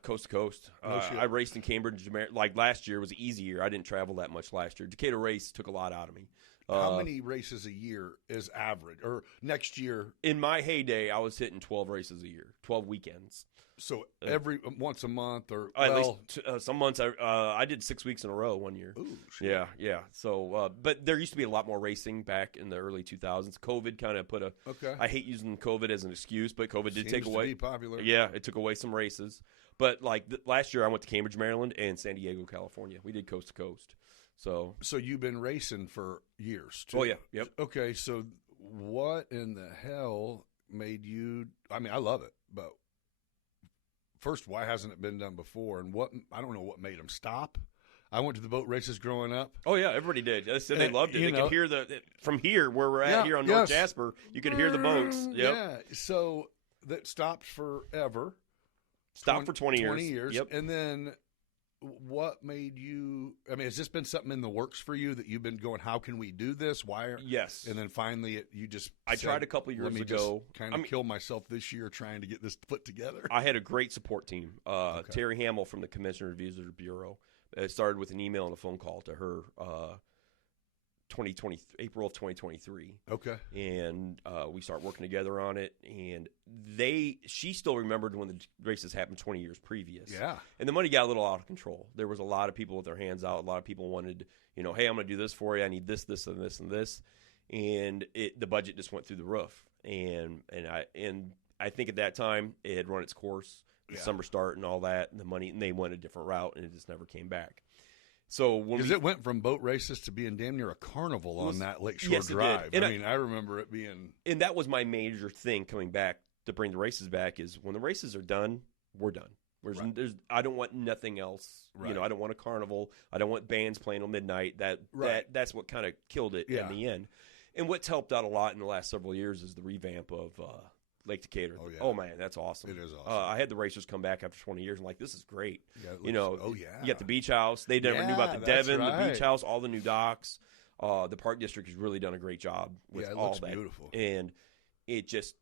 Coast to coast. I raced in Cambridge. Like last year was an easy year. I didn't travel that much last year. Decatur race took a lot out of me. How many races a year is average? Or next year? In my heyday, I was hitting 12 races a year, 12 weekends. So every once a month, or at least some months. I did 6 weeks in a row one year. Ooh, shit. Yeah. So, but there used to be a lot more racing back in the early 2000s. COVID kind of put a. Okay. I hate using COVID as an excuse, but COVID did Seems take away. to be popular. Yeah, it took away some races. But like last year, I went to Cambridge, Maryland, and San Diego, California. We did coast to coast. So you've been racing for years, too. Oh yeah, yep. Okay, so what in the hell made you? I mean, I love it, but first, why hasn't it been done before? And I don't know what made them stop. I went to the boat races growing up. Oh yeah, everybody did. They said they loved it. They could hear from here where we're at here on North Jasper. You could hear the boats. Yep. Yeah. So that stopped forever. Stopped for 20 years. 20 years. Yep. And then what made you? I mean, has this been something in the works for you that you've been going? How can we do this? Why? Yes. And then finally, you just. I tried a couple years ago. Kind of kill myself this year trying to get this put together. I had a great support team. Terry Hamill from the Commissioner of Visitors Bureau. It started with an email and a phone call to her. 2020 April of 2023. Okay. And we start working together on it, and she still remembered when the races happened 20 years previous. Yeah. And the money got a little out of control. There was a lot of people with their hands out. A lot of people wanted, hey, I'm going to do this for you. I need this, this, and this, and this. And the budget just went through the roof. And I think at that time it had run its course, the summer start and all that, and the money, and they went a different route, and it just never came back. So because it went from boat races to being damn near a carnival on that Lakeshore Drive. I mean, I remember it being. And that was my major thing coming back to bring the races back is when the races are done, we're done. I don't want nothing else. Right. I don't want a carnival. I don't want bands playing till midnight. That's what kind of killed it in the end. And what's helped out a lot in the last several years is the revamp of Lake Decatur. Oh, yeah. Oh man, that's awesome. It is awesome. I had the racers come back after 20 years. I'm like, this is great. Yeah, you got the beach house. They never knew about the Devon, the beach house, all the new docks. The park district has really done a great job with it all looks that. Beautiful. And it just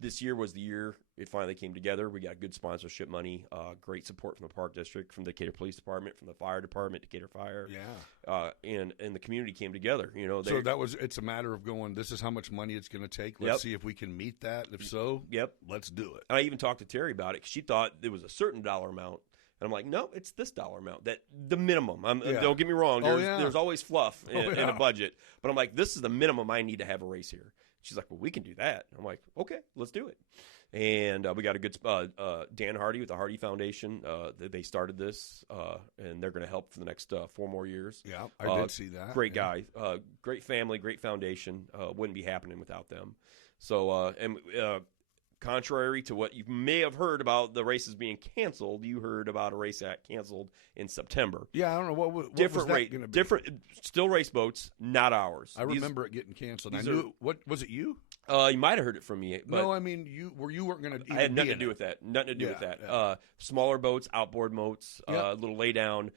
this year was the year it finally came together. We got good sponsorship money, great support from the park district, from the Decatur Police Department, from the fire department, Decatur Fire. Yeah. And the community came together. So it's a matter of going, this is how much money it's going to take. Let's see if we can meet that. If so, let's do it. I even talked to Terry about it because she thought it was a certain dollar amount. And I'm like, no, it's this dollar amount, that the minimum. Don't get me wrong. There's always fluff in a budget. But I'm like, this is the minimum I need to have a race here. She's like, well, we can do that. I'm like, okay, let's do it. And we got a good Dan Hardy with the Hardy Foundation. They started this, and they're going to help for the next 4 more years. Yeah, I did see that. Great guy, great family, great foundation. Wouldn't be happening without them. So, contrary to what you may have heard about the races being canceled, you heard about a race that canceled in September. Yeah, I don't know what different was rate, going to be. Different, still race boats, not ours. I remember it getting canceled. I knew. What was it? You? You might have heard it from me. But no, I mean you weren't going to. I had nothing to do with that. Nothing to do with that. Yeah. Smaller boats, outboard boats, a little lay down.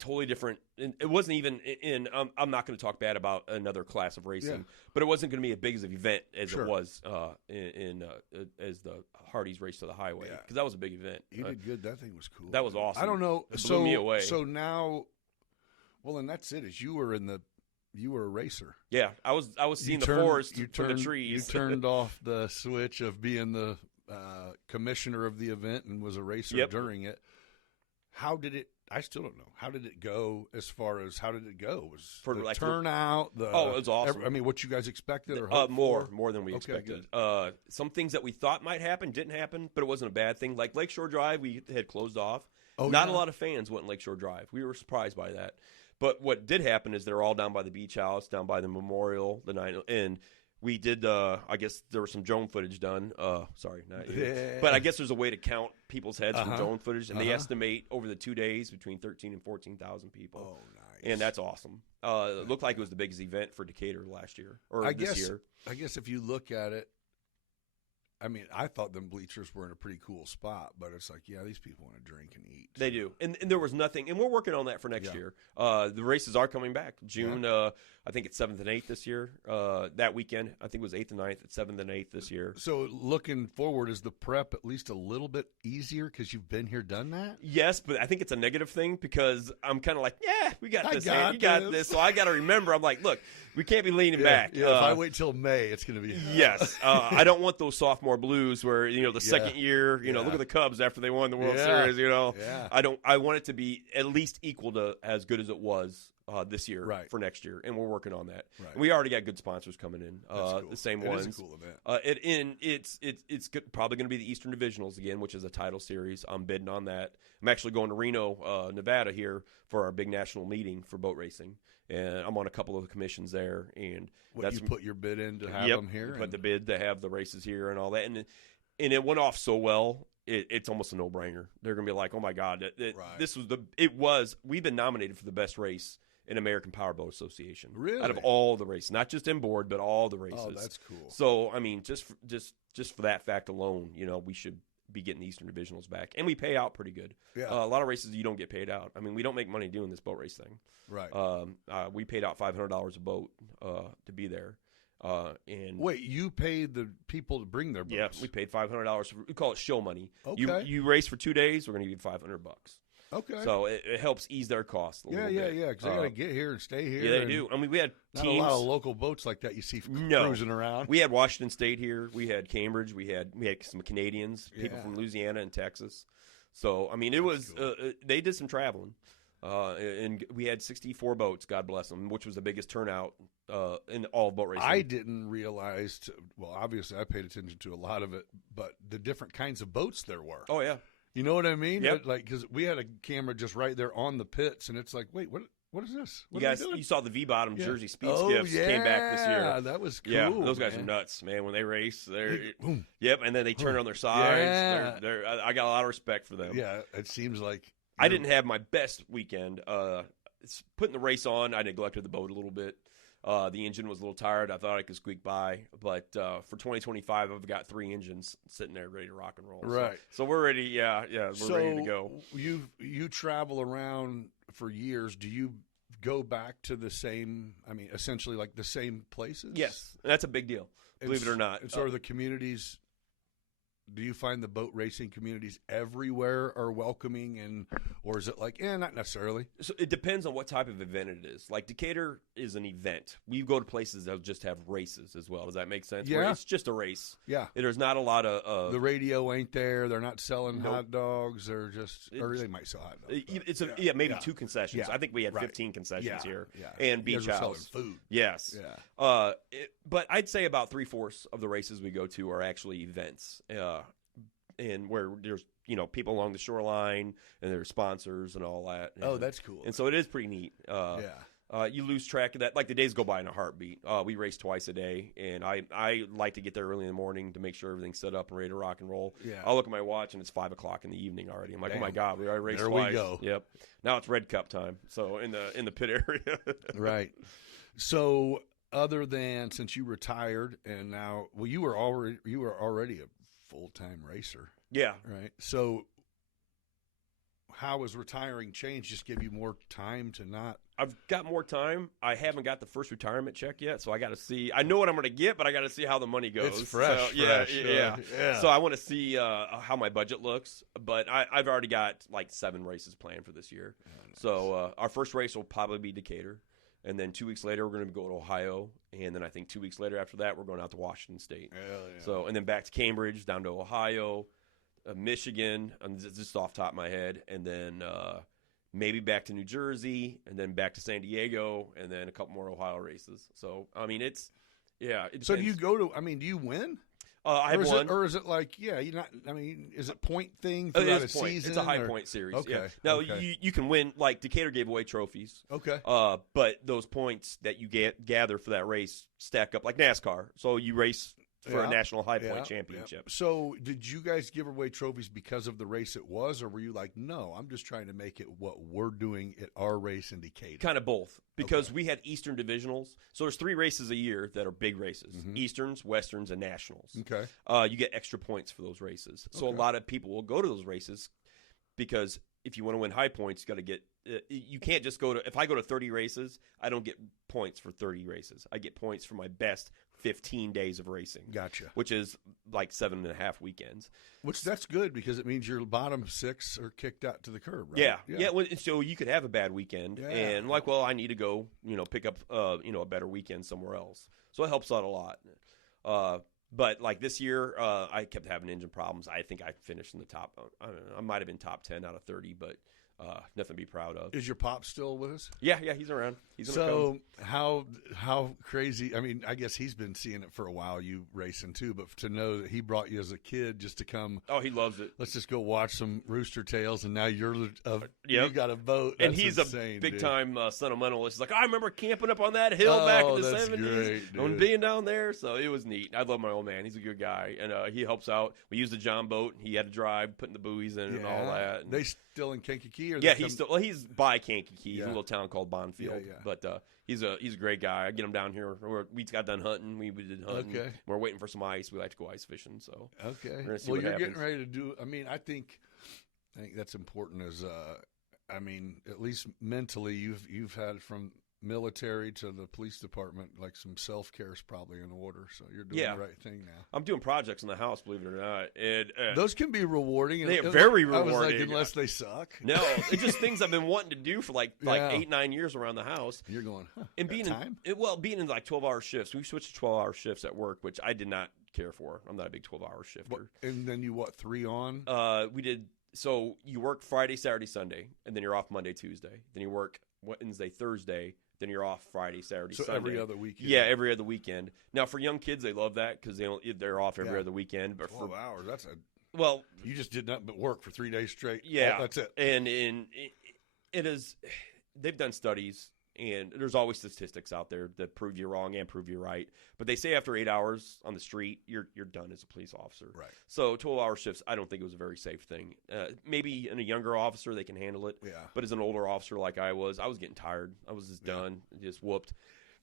Totally different. It wasn't even in. I'm not going to talk bad about another class of racing, but it wasn't going to be as big as an event as it was as the Hardy's Race to the Highway, because that was a big event. You did good. That thing was cool. That was awesome. I don't know. It blew me away. So now, well, and that's it. Is you were a racer. Yeah, I was seeing the forest from the trees. You turned off the switch of being the commissioner of the event and was a racer during it. How did it? I still don't know. How did it go? As far as how did it go? Was for the turnout? It was awesome. I mean, what you guys expected or more than we expected. Some things that we thought might happen didn't happen, but it wasn't a bad thing. Like Lakeshore Drive, we had closed off. Not a lot of fans went Lakeshore Drive. We were surprised by that. But what did happen is they're all down by the beach house, down by the memorial, and we did. I guess there was some drone footage done. Sorry, not you. But I guess there's a way to count people's heads from drone footage, and they estimate over the 2 days between 13,000 and 14,000 people. Oh, nice! And that's awesome. It looked like it was the biggest event for Decatur last year this year. I guess if you look at it, I mean, I thought them bleachers were in a pretty cool spot, but it's like, these people want to drink and eat. They do. And there was nothing. And we're working on that for next year. The races are coming back. June, I think it's 7th and 8th this year. That weekend, I think it was 8th and 9th. It's 7th and 8th this year. So looking forward, is the prep at least a little bit easier because you've been here, done that? Yes, but I think it's a negative thing because I'm kind of like, we got this. You got this. So I got to remember, I'm like, look, we can't be leaning back. If I wait till May, it's going to be. Yes. I don't want those sophomore sophomore blues where, the second year, look at the Cubs after they won the World Series, Yeah. I want it to be at least equal to as good as it was this year for next year, and we're working on that. Right. And we already got good sponsors coming in, cool. the same it ones. It is a cool event. It's probably going to be the Eastern Divisionals again, which is a title series. I'm bidding on that. I'm actually going to Reno, Nevada here for our big national meeting for boat racing, and I'm on a couple of the commissions there. And you put your bid in to have them here? Put the bid to have the races here and all that, and it went off so well. It's almost a no-brainer. They're going to be like, oh my God, we've been nominated for the best race in American Powerboat Association. Really? Out of all the races, not just inboard, but all the races. Oh, that's cool. So, I mean, just for that fact alone, we should be getting the Eastern Divisionals back. And we pay out pretty good. Yeah. A lot of races you don't get paid out. I mean, we don't make money doing this boat race thing. Right. We paid out $500 a boat to be there. And wait, you paid the people to bring their boats? Yeah, we paid $500. We call it show money. Okay. You race for 2 days, we're going to give you $500. Okay. So it helps ease their costs a little bit. Yeah, because they got to get here and stay here. Yeah, they do. I mean, we had not teams. a lot of local boats like that you see cruising around. We had Washington State here. We had Cambridge. We had some Canadians, people from Louisiana and Texas. So, I mean, it was cool. They did some traveling. And we had 64 boats, God bless them, which was the biggest turnout in all of boat racing. I didn't realize, obviously I paid attention to a lot of it, but the different kinds of boats there were. Oh, yeah. You know what I mean? Yep. Because we had a camera just right there on the pits, and it's like, wait, what is this? What you saw the V-bottom Jersey speed skiffs came back this year. Yeah, that was cool. Yeah, those guys are nuts, man. When they race, boom. Yep, and then they turn on their sides. Yeah. I got a lot of respect for them. Yeah, it seems like I didn't have my best weekend. Putting the race on, I neglected the boat a little bit. The engine was a little tired. I thought I could squeak by, but for 2025, I've got 3 engines sitting there ready to rock and roll. Right. So we're ready. Yeah, we're ready to go. You travel around for years. Do you go back to the same? I mean, essentially like the same places. Yes, and that's a big deal. Believe it or not. And so are the communities. Do you find the boat racing communities everywhere are welcoming, or is it like, not necessarily? So it depends on what type of event it is. Like Decatur is an event. We go to places that just have races as well. Does that make sense? Yeah. Where it's just a race. Yeah. There's not a lot of the radio ain't there. They're not selling hot dogs. They're just, or they might sell hot dogs. Maybe 2 concessions. Yeah. I think we had 15 concessions here. Yeah. And beach house. Selling food. Yes. Yeah. But I'd say about 3/4 of the races we go to are actually events. And where there's people along the shoreline and there's sponsors and all that. That's cool. And so it is pretty neat. You lose track of that. Like the days go by in a heartbeat. We race twice a day, and I like to get there early in the morning to make sure everything's set up and ready to rock and roll. Yeah. I'll look at my watch and it's 5:00 in the evening already. I'm like, Damn. Oh my God, we already raced there twice. We go. Yep. Now it's Red Cup time. So in the pit area. Right. So other than since you retired and now, you were already a full-time racer. Yeah. Right. So how has retiring changed? Just give you more time to not. I've got more time. I haven't got the first retirement check yet, so I got to see. I know what I'm going to get, but I got to see how the money goes. It's fresh. So, yeah. So I want to see how my budget looks, but I've already got like 7 races planned for this year. Oh, nice. So our first race will probably be Decatur. And then 2 weeks later, we're going to go to Ohio. And then I think 2 weeks later after that, we're going out to Washington State. Hell yeah. So, and then back to Cambridge, down to Ohio, Michigan, just off the top of my head. And then maybe back to New Jersey, and then back to San Diego, and then a couple more Ohio races. So, I mean, it so do you go to, do you win? I have won. Or is it like, you're not, is it point thing throughout a season? It's a high point series. Okay. Yeah. Now, you can win, like Decatur gave away trophies. Okay. But those points that you gather for that race stack up like NASCAR. So you race for a national high point championship. Yeah. So did you guys give away trophies because of the race it was, or were you like, no, I'm just trying to make it what we're doing at our race in Decatur? Kind of both, because we had Eastern Divisionals. So there's 3 races a year that are big races, Easterns, Westerns, and Nationals. Okay. You get extra points for those races. So a lot of people will go to those races because if you want to win high points, you got to get you can't just go to – if I go to 30 races, I don't get points for 30 races. I get points for my best 15 days of racing. Gotcha. Which is like 7.5 weekends. Which that's good because it means your bottom 6 are kicked out to the curb, right? Yeah. Well, so you could have a bad weekend and I need to go, pick up, a better weekend somewhere else. So it helps out a lot. But like this year, I kept having engine problems. I think I finished in the top. I don't know, I might have been top 10 out of 30, but nothing to be proud of. Is your pop still with us? Yeah, he's around. He's so how crazy? I mean, I guess he's been seeing it for a while. You racing too, but to know that he brought you as a kid just to come. Oh, he loves it. Let's just go watch some rooster tails, and now you got a boat. And he's insane, a big dude. time sentimentalist. He's like, I remember camping up on that hill back in the 70s and being down there. So it was neat. I love my old man. He's a good guy, and he helps out. We used the John boat. He had to drive, putting the buoys in and all that. And they still in Kankakee? Or he's by Kankakee. He's in a little town called Bonfield. Yeah. But he's a great guy. I get him down here. We got done hunting. We did hunting. Okay. We're waiting for some ice. We like to go ice fishing. So okay. Well, you're getting ready to do. I mean, I think that's important. As I mean, at least mentally, you've had from military to the police department, like some self-care is probably in order. So you're doing the right thing now. I'm doing projects in the house, believe it or not. And, those can be rewarding. They are very rewarding. I was like, unless they suck. No, it's just things I've been wanting to do for like 8-9 years around the house. And you're going, and being in like 12-hour shifts. We switched to 12-hour shifts at work, which I did not care for. I'm not a big 12-hour shifter. And then you 3 on? We did. So you work Friday, Saturday, Sunday, and then you're off Monday, Tuesday. Then you work Wednesday, Thursday. Then you're off Friday, Saturday, Sunday. So every other weekend. Yeah, every other weekend. Now for young kids, they love that because they're off every other weekend. But 12 hours. That's you just did nothing but work for 3 days straight. Yeah, that's it. And it is. They've done studies, and there's always statistics out there that prove you wrong and prove you right. But they say after 8 hours on the street, you're done as a police officer. Right. So 12-hour shifts, I don't think it was a very safe thing. Maybe in a younger officer, they can handle it. Yeah. But as an older officer like I was getting tired. I was just done, just whooped.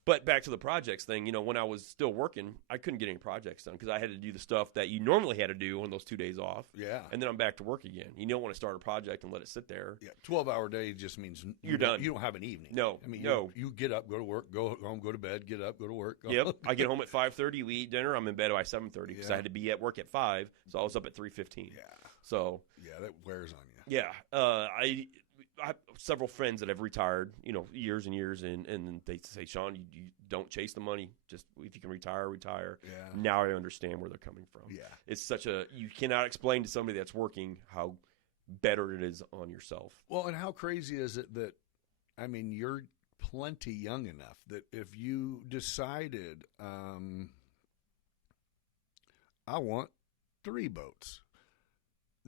But back to the projects thing, when I was still working, I couldn't get any projects done because I had to do the stuff that you normally had to do on those 2 days off. Yeah. And then I'm back to work again. You don't want to start a project and let it sit there. Yeah. 12-hour day just means you're done. You don't have an evening. No. I mean, no. You get up, go to work, go home, go to bed, get up, go to work. Yep. I get home at 5:30. We eat dinner. I'm in bed by 7:30 because I had to be at work at 5. So I was up at 3:15. Yeah. So. Yeah, that wears on you. Yeah. I have several friends that have retired, years and years, and they say, Sean, you don't chase the money. Just if you can retire. Yeah. Now I understand where they're coming from. Yeah. It's you cannot explain to somebody that's working how better it is on yourself. Well, and how crazy is it that, I mean, you're plenty young enough that if you decided, I want 3 boats.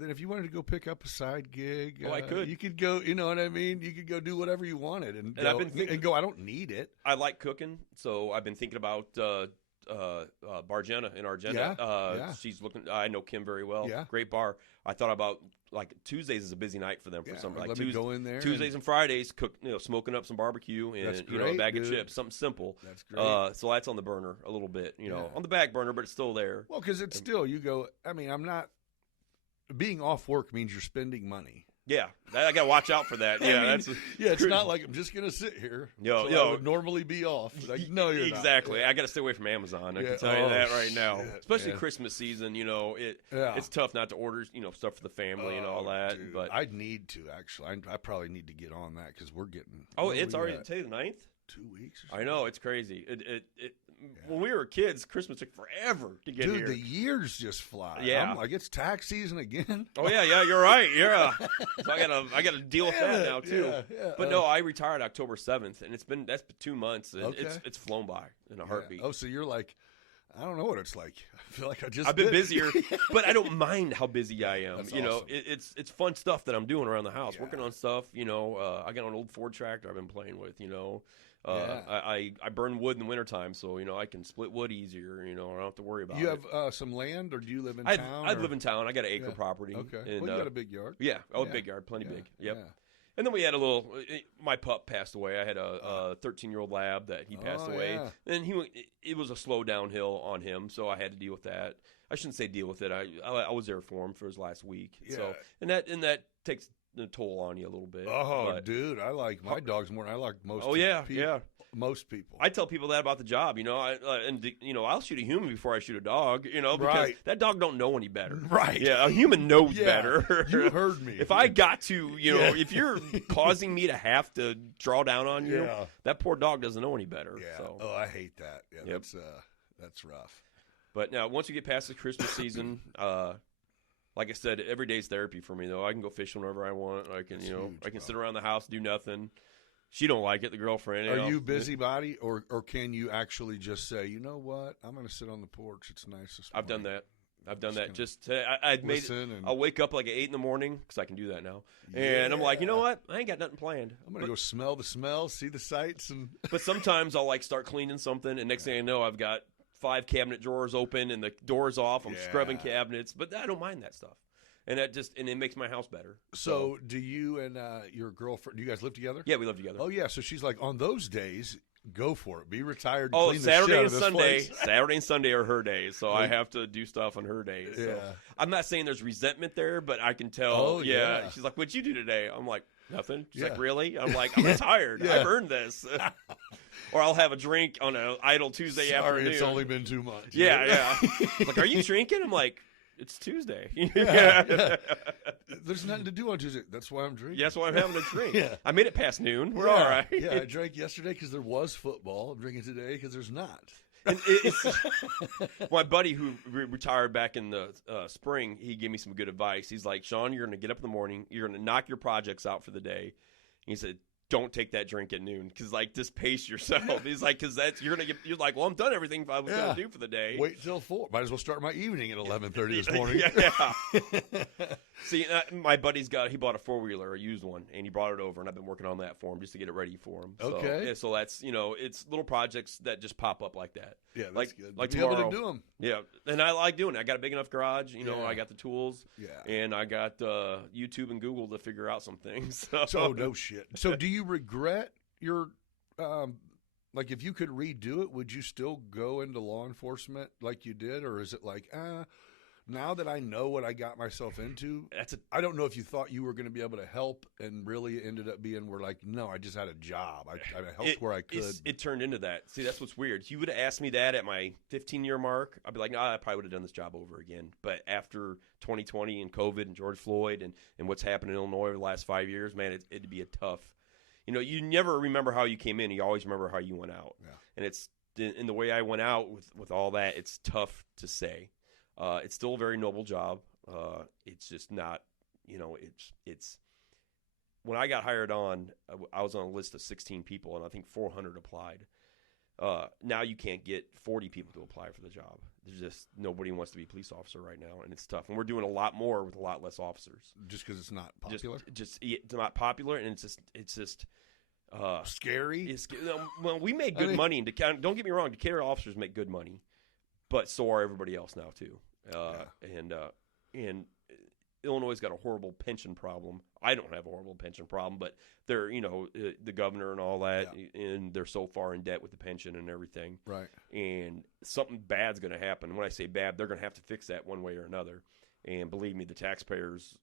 Then if you wanted to go pick up a side gig, I could. You could go, you know what I mean? You could go do whatever you wanted and I've been thinking, I don't need it. I like cooking, so I've been thinking about Bargena in Argenta. Yeah. She's looking. I know Kim very well. Yeah. Great bar. I thought about like Tuesdays is a busy night for them for some. Like let me go in there. Tuesdays and Fridays, cook. Smoking up some barbecue and a bag of chips, something simple. That's great. So that's on the burner a little bit. On the back burner, but it's still there. Well, because it's still you go. I mean, I'm not. Being off work means you're spending money. Yeah, I got to watch out for that. Yeah, it's not like I'm just gonna sit here. I would normally be off. Like, no, you're exactly. not. Yeah. I got to stay away from Amazon. I can tell you that right now. Shit, especially Christmas season. It's tough not to order stuff for the family and all that. Dude, but I'd need to actually. I probably need to get on that because we're getting. It's already today the 9th. 2 weeks. I know, it's crazy. When we were kids, Christmas took forever to get here. Dude, the years just fly. Yeah, I'm like it's tax season again. Oh yeah, you're right. Yeah, so I gotta deal with that now too. Yeah. But no, I retired October 7th, and that's 2 months, and Okay. it's flown by in a heartbeat. Oh, so you're like, I don't know what it's like. I feel like I've been busier, but I don't mind how busy I am. That's awesome. It's It's fun stuff that I'm doing around the house, working on stuff. I got an old Ford tractor I've been playing with. I burn wood in the wintertime, so I can split wood easier. I don't have to worry about it. You have some land, or do you live in town? I live in town. I got an acre property. Okay. And, you got a big yard. Yeah. Big yard, plenty big. Yep. Yeah. And then we had a little. My pup passed away. I had a 13-year-old lab that he passed away, and it was a slow downhill on him, so I had to deal with that. I shouldn't say deal with it. I was there for him for his last week. Yeah. So and that takes the toll on you a little bit. Oh, but, dude, I like my dogs more than I like most. Oh yeah, people. yeah. Most people. I tell people that about the job, I'll shoot a human before I shoot a dog, because Right. that dog don't know any better. Right. Yeah, a human knows better. You heard me. If I got to, if you're causing me to have to draw down on you, that poor dog doesn't know any better. Yeah. So. Oh, I hate that. Yeah, Yep. that's rough. But now, once you get past the Christmas season, like I said, every day's therapy for me. Though I can go fishing whenever I want. I can, I can sit around the house, do nothing. She don't like it, the girlfriend. Are you busybody, or can you actually just say, you know what, I'm going to sit on the porch. It's nice this morning. I've done that. I'll wake up like at 8 in the morning because I can do that now. And I'm like, you know what? I ain't got nothing planned. I'm going to go smell the smells, see the sights. But sometimes I'll like start cleaning something, and next thing I know, I've got 5 cabinet drawers open and the door's off. I'm scrubbing cabinets, but I don't mind that stuff. And it makes my house better. So do you and your girlfriend, do you guys live together? Yeah, we live together. Oh, yeah. So she's like, on those days, go for it. Be retired. Oh, clean Saturday the shit and out of Sunday. this place. Saturday and Sunday are her days, so I have to do stuff on her days. So. Yeah. I'm not saying there's resentment there, but I can tell. Oh, yeah. She's like, "What'd you do today?" I'm like, "Nothing." She's Yeah. like, "Really?" I'm like, "I'm retired. I've earned this." Or I'll have a drink on an idle Tuesday afternoon. It's only been 2 months. Yeah. Like, are you drinking? I'm like, it's Tuesday. Yeah. There's nothing to do on Tuesday. That's why I'm drinking. Yeah, that's why I'm having a drink. Yeah. I made it past noon. We're all right. Yeah, I drank yesterday because there was football. I'm drinking today because there's not. And my buddy who retired back in the spring, he gave me some good advice. He's like, Sean, you're going to get up in the morning. You're going to knock your projects out for the day. He said, don't take that drink at noon because, like, just pace yourself. He's like, because you're like, well, I'm done everything I was going to do for the day. Wait till 4. Might as well start my evening at 11:30 this morning. Yeah. See, my buddy's he bought a 4-wheeler, a used one, and he brought it over, and I've been working on that for him just to get it ready for him. Okay. So that's, it's little projects that just pop up like that. Yeah, that's like, good. Like be tomorrow, able to do them. Yeah, and I like doing it. I got a big enough garage. I got the tools. Yeah. And I got YouTube and Google to figure out some things. So no shit. So do you regret your like, if you could redo it, would you still go into law enforcement like you did, or is it like, now that I know what I got myself into, I don't know if you thought you were going to be able to help, and really it ended up being where, like, no, I just had a job. I helped where I could. It turned into that. See, that's what's weird. If you would have asked me that at my 15-year mark, I'd be like, I probably would have done this job over again. But after 2020 and COVID and George Floyd and what's happened in Illinois over the last 5 years, man, it'd be a tough. You never remember how you came in. You always remember how you went out. Yeah. And it's in the way I went out with all that, it's tough to say. It's still a very noble job. It's just not, it's when I got hired on, I was on a list of 16 people, and I think 400 applied. Now you can't get 40 people to apply for the job. There's just nobody wants to be a police officer right now, and it's tough. And we're doing a lot more with a lot less officers. Just because it's not popular? It's not popular, and it's just scary? Well, we make good money in Decatur. Don't get me wrong, Decatur officers make good money, but so are everybody else now too. And Illinois' got a horrible pension problem. I don't have a horrible pension problem, but they're, the governor and all that, and they're so far in debt with the pension and everything. Right. And something bad's going to happen. When I say bad, they're going to have to fix that one way or another. And believe me, the taxpayers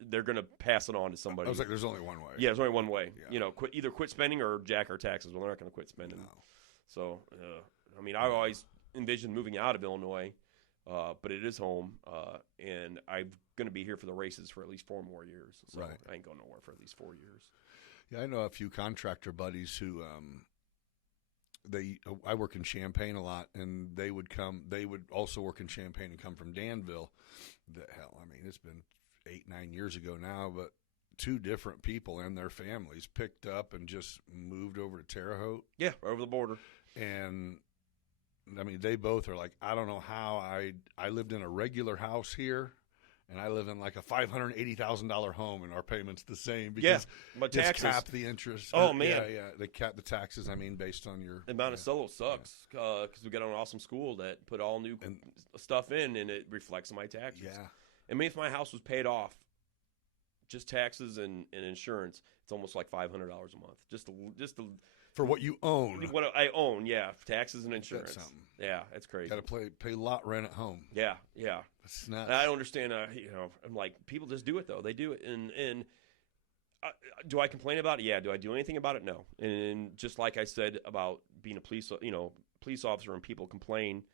they're going to pass it on to somebody. I was like, there's only one way. Yeah, there's only one way. Yeah. Either quit spending or jack our taxes. Well, they're not going to quit spending. No. So, I always envisioned moving out of Illinois. But it is home, and I'm going to be here for the races for at least 4 more years. So I ain't going nowhere for at least 4 years. Yeah, I know a few contractor buddies who I work in Champaign a lot, and they would also work in Champaign and come from Danville. It's been 8-9 years ago now, but 2 different people and their families picked up and just moved over to Terre Haute. Yeah, over the border. And they both are like, I don't know how I lived in a regular house here, and I live in like a $580,000 home, and our payment's the same because but taxes cap the interest. Oh man, they cap the taxes. Based on your the amount of solo sucks because we got an awesome school that put all new stuff in, and it reflects on my taxes. Yeah, if my house was paid off, just taxes and insurance, it's almost like $500 a month. Just the for what you own. What I own, taxes and insurance. That's something. Yeah, it's crazy. Got to pay lot rent at home. Yeah. That's nuts. I don't understand. I'm like, people just do it though. They do it, and do I complain about it? Yeah. Do I do anything about it? No. And just like I said about being a police officer, and people complain.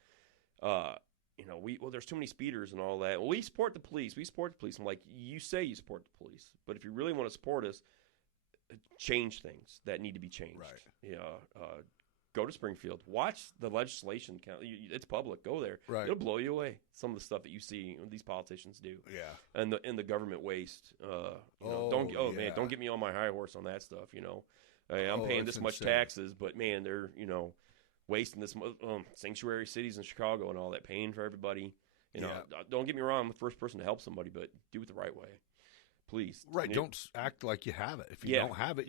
There's too many speeders and all that. Well, we support the police. I'm like, you say you support the police, but if you really want to support us, change things that need to be changed. Right. go to Springfield. Watch the legislation. It's public. Go there. Right. It'll blow you away. Some of the stuff that you see these politicians do. Yeah. And the government waste. Man, don't get me on my high horse on that stuff. I'm paying this much taxes, but man, they're wasting this sanctuary cities in Chicago and all that, paying for everybody. Don't get me wrong. I'm the first person to help somebody, but do it the right way. Please. Right. Don't act like you have it. If you don't have it,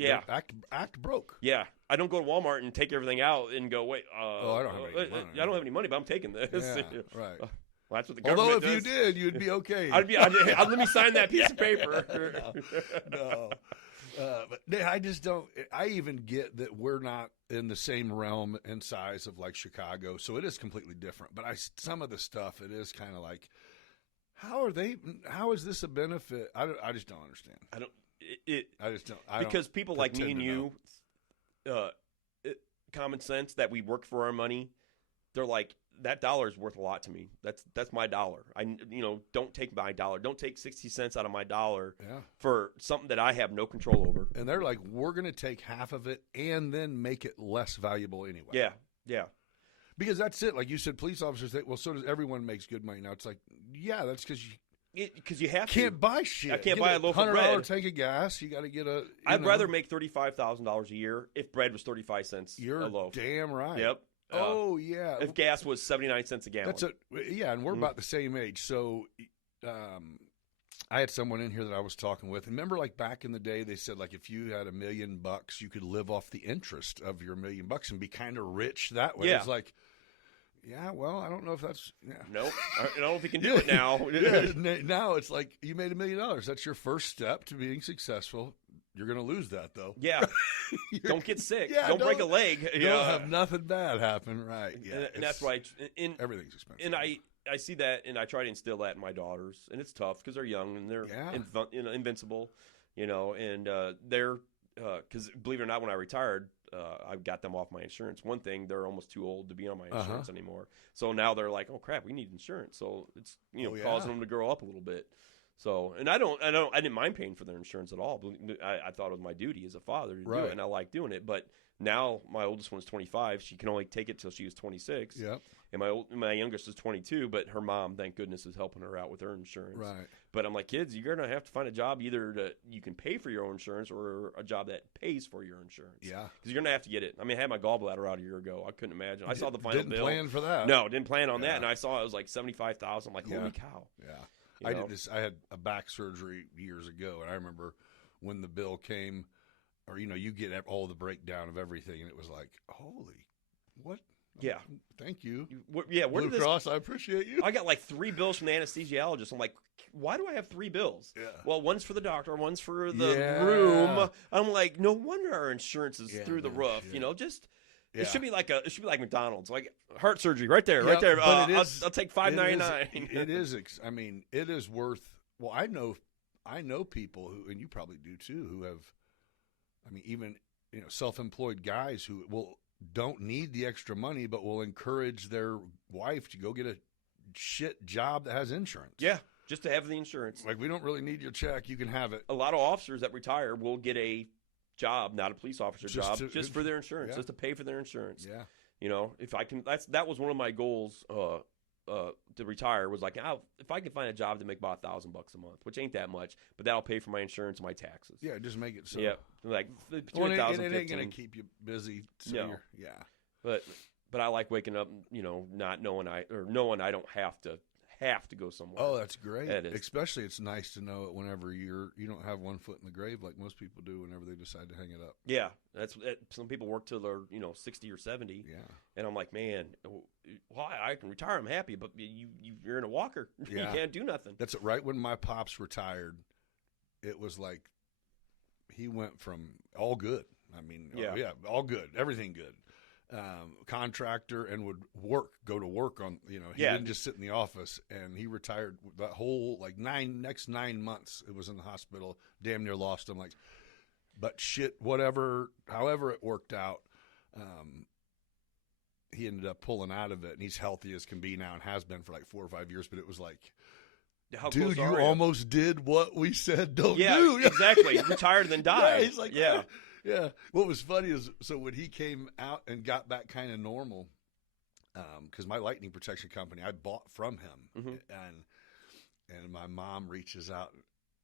act broke. Yeah. I don't go to Walmart and take everything out and go, wait. I don't have any money. I don't have any money, but I'm taking this. Yeah, right. Well, that's what the government Although if does. you did, you'd be okay. I'd let me sign that piece of paper. No. But I just don't. I even get that we're not in the same realm and size of like Chicago, so it is completely different. But some of the stuff, it is kind of like, how is this a benefit? I just don't understand. I just don't. Because people like me and you, common sense that we work for our money, they're like, that dollar is worth a lot to me. That's my dollar. Don't take my dollar. Don't take 60 cents out of my dollar for something that I have no control over. And they're like, we're going to take half of it and then make it less valuable anyway. Yeah, yeah. Because that's it. Like you said, police officers think, well, so does everyone makes good money now. It's like, yeah, that's because you have can't buy shit. I can't buy a loaf of bread. $100 tank of gas. You got to get a. I'd rather make $35,000 a year if bread was 35 cents a loaf. You're damn right. Yep. Yeah. If gas was 79 cents a gallon. And we're about the same age. So, I had someone in here that I was talking with. Remember, like back in the day, they said like if you had $1 million, you could live off the interest of your $1 million and be kind of rich that way. Yeah. It's like. Yeah, well, I don't know if that's. Yeah. Nope. I don't know if you can do it now. Now it's like you made $1 million. That's your first step to being successcsill. You're going to lose that, though. Yeah. Don't get sick. Don't break a leg. Don't have nothing bad happen. Right. Yeah. And that's right. Everything's expensive. And I see that, and I try to instill that in my daughters. And it's tough because they're young and they're invincible, and they're because believe it or not, when I retired, I got them off my insurance. One thing, they're almost too old to be on my insurance anymore. So now they're like, oh crap, we need insurance. So it's causing them to grow up a little bit. So, and I didn't mind paying for their insurance at all. I thought it was my duty as a father to do it, and I like doing it. But now my oldest one's 25. She can only take it till she was 26. Yep. And my youngest is 22, but her mom, thank goodness, is helping her out with her insurance. Right. But I'm like, kids, you're going to have to find a job either that you can pay for your own insurance or a job that pays for your insurance. Yeah. Because you're going to have to get it. I mean, I had my gallbladder out a year ago. I couldn't imagine. I saw the final bill. Didn't plan for that. No, didn't plan on that. And I saw it was like $75,000. I'm like, holy cow. Yeah. I did this. I had a back surgery years ago, and I remember when the bill came, or you get all the breakdown of everything, and it was like, holy, what? Yeah. Thank you. Blue Cross, I appreciate you. I got like 3 bills from the anesthesiologist. I'm like, why do I have 3 bills? Yeah. Well, one's for the doctor, one's for the room. I'm like, no wonder our insurance is through the roof. It should be like McDonald's, like heart surgery right there. I'll take $5.99. It is. I mean, it is worth. Well, I know people who, and you probably do too, who have. I mean, even self-employed guys who don't need the extra money, but will encourage their wife to go get a shit job that has insurance. Yeah, just to have the insurance. Like, we don't really need your check. You can have it. A lot of officers that retire will get a job, not a police officer job, just for their insurance, just to pay for their insurance. Yeah. If I can, that was one of my goals to retire, was like, if I can find a job to make about $1,000 a month, which ain't that much, but that'll pay for my insurance and my taxes. Yeah, just make it so. Yeah, like between 1,000 and 15. It ain't gonna keep you busy. So but I like waking up, not knowing I don't have to go somewhere. Oh, that's great. That is. Especially, it's nice to know it whenever you don't have one foot in the grave like most people do whenever they decide to hang it up. Yeah, some people work till they're 60 or 70. Yeah, and I'm like, man, well, I can retire. I'm happy, but you're in a walker. Yeah. You can't do nothing. That's it. Right when my pops retired, it was like he went from all good. I mean, all good, everything good. Contractor, and would go to work on, he didn't just sit in the office, and he retired that whole next 9 months. It was in the hospital, damn near lost him. But shit, however it worked out, he ended up pulling out of it, and he's healthy as can be now and has been for 4 or 5 years. But it was like, dude, you almost did what we said don't do. Yeah, exactly. Retired and then died. Yeah, he's like, Yeah. What was funny is, so when he came out and got back kind of normal, because my lightning protection company I bought from him, and my mom reaches out.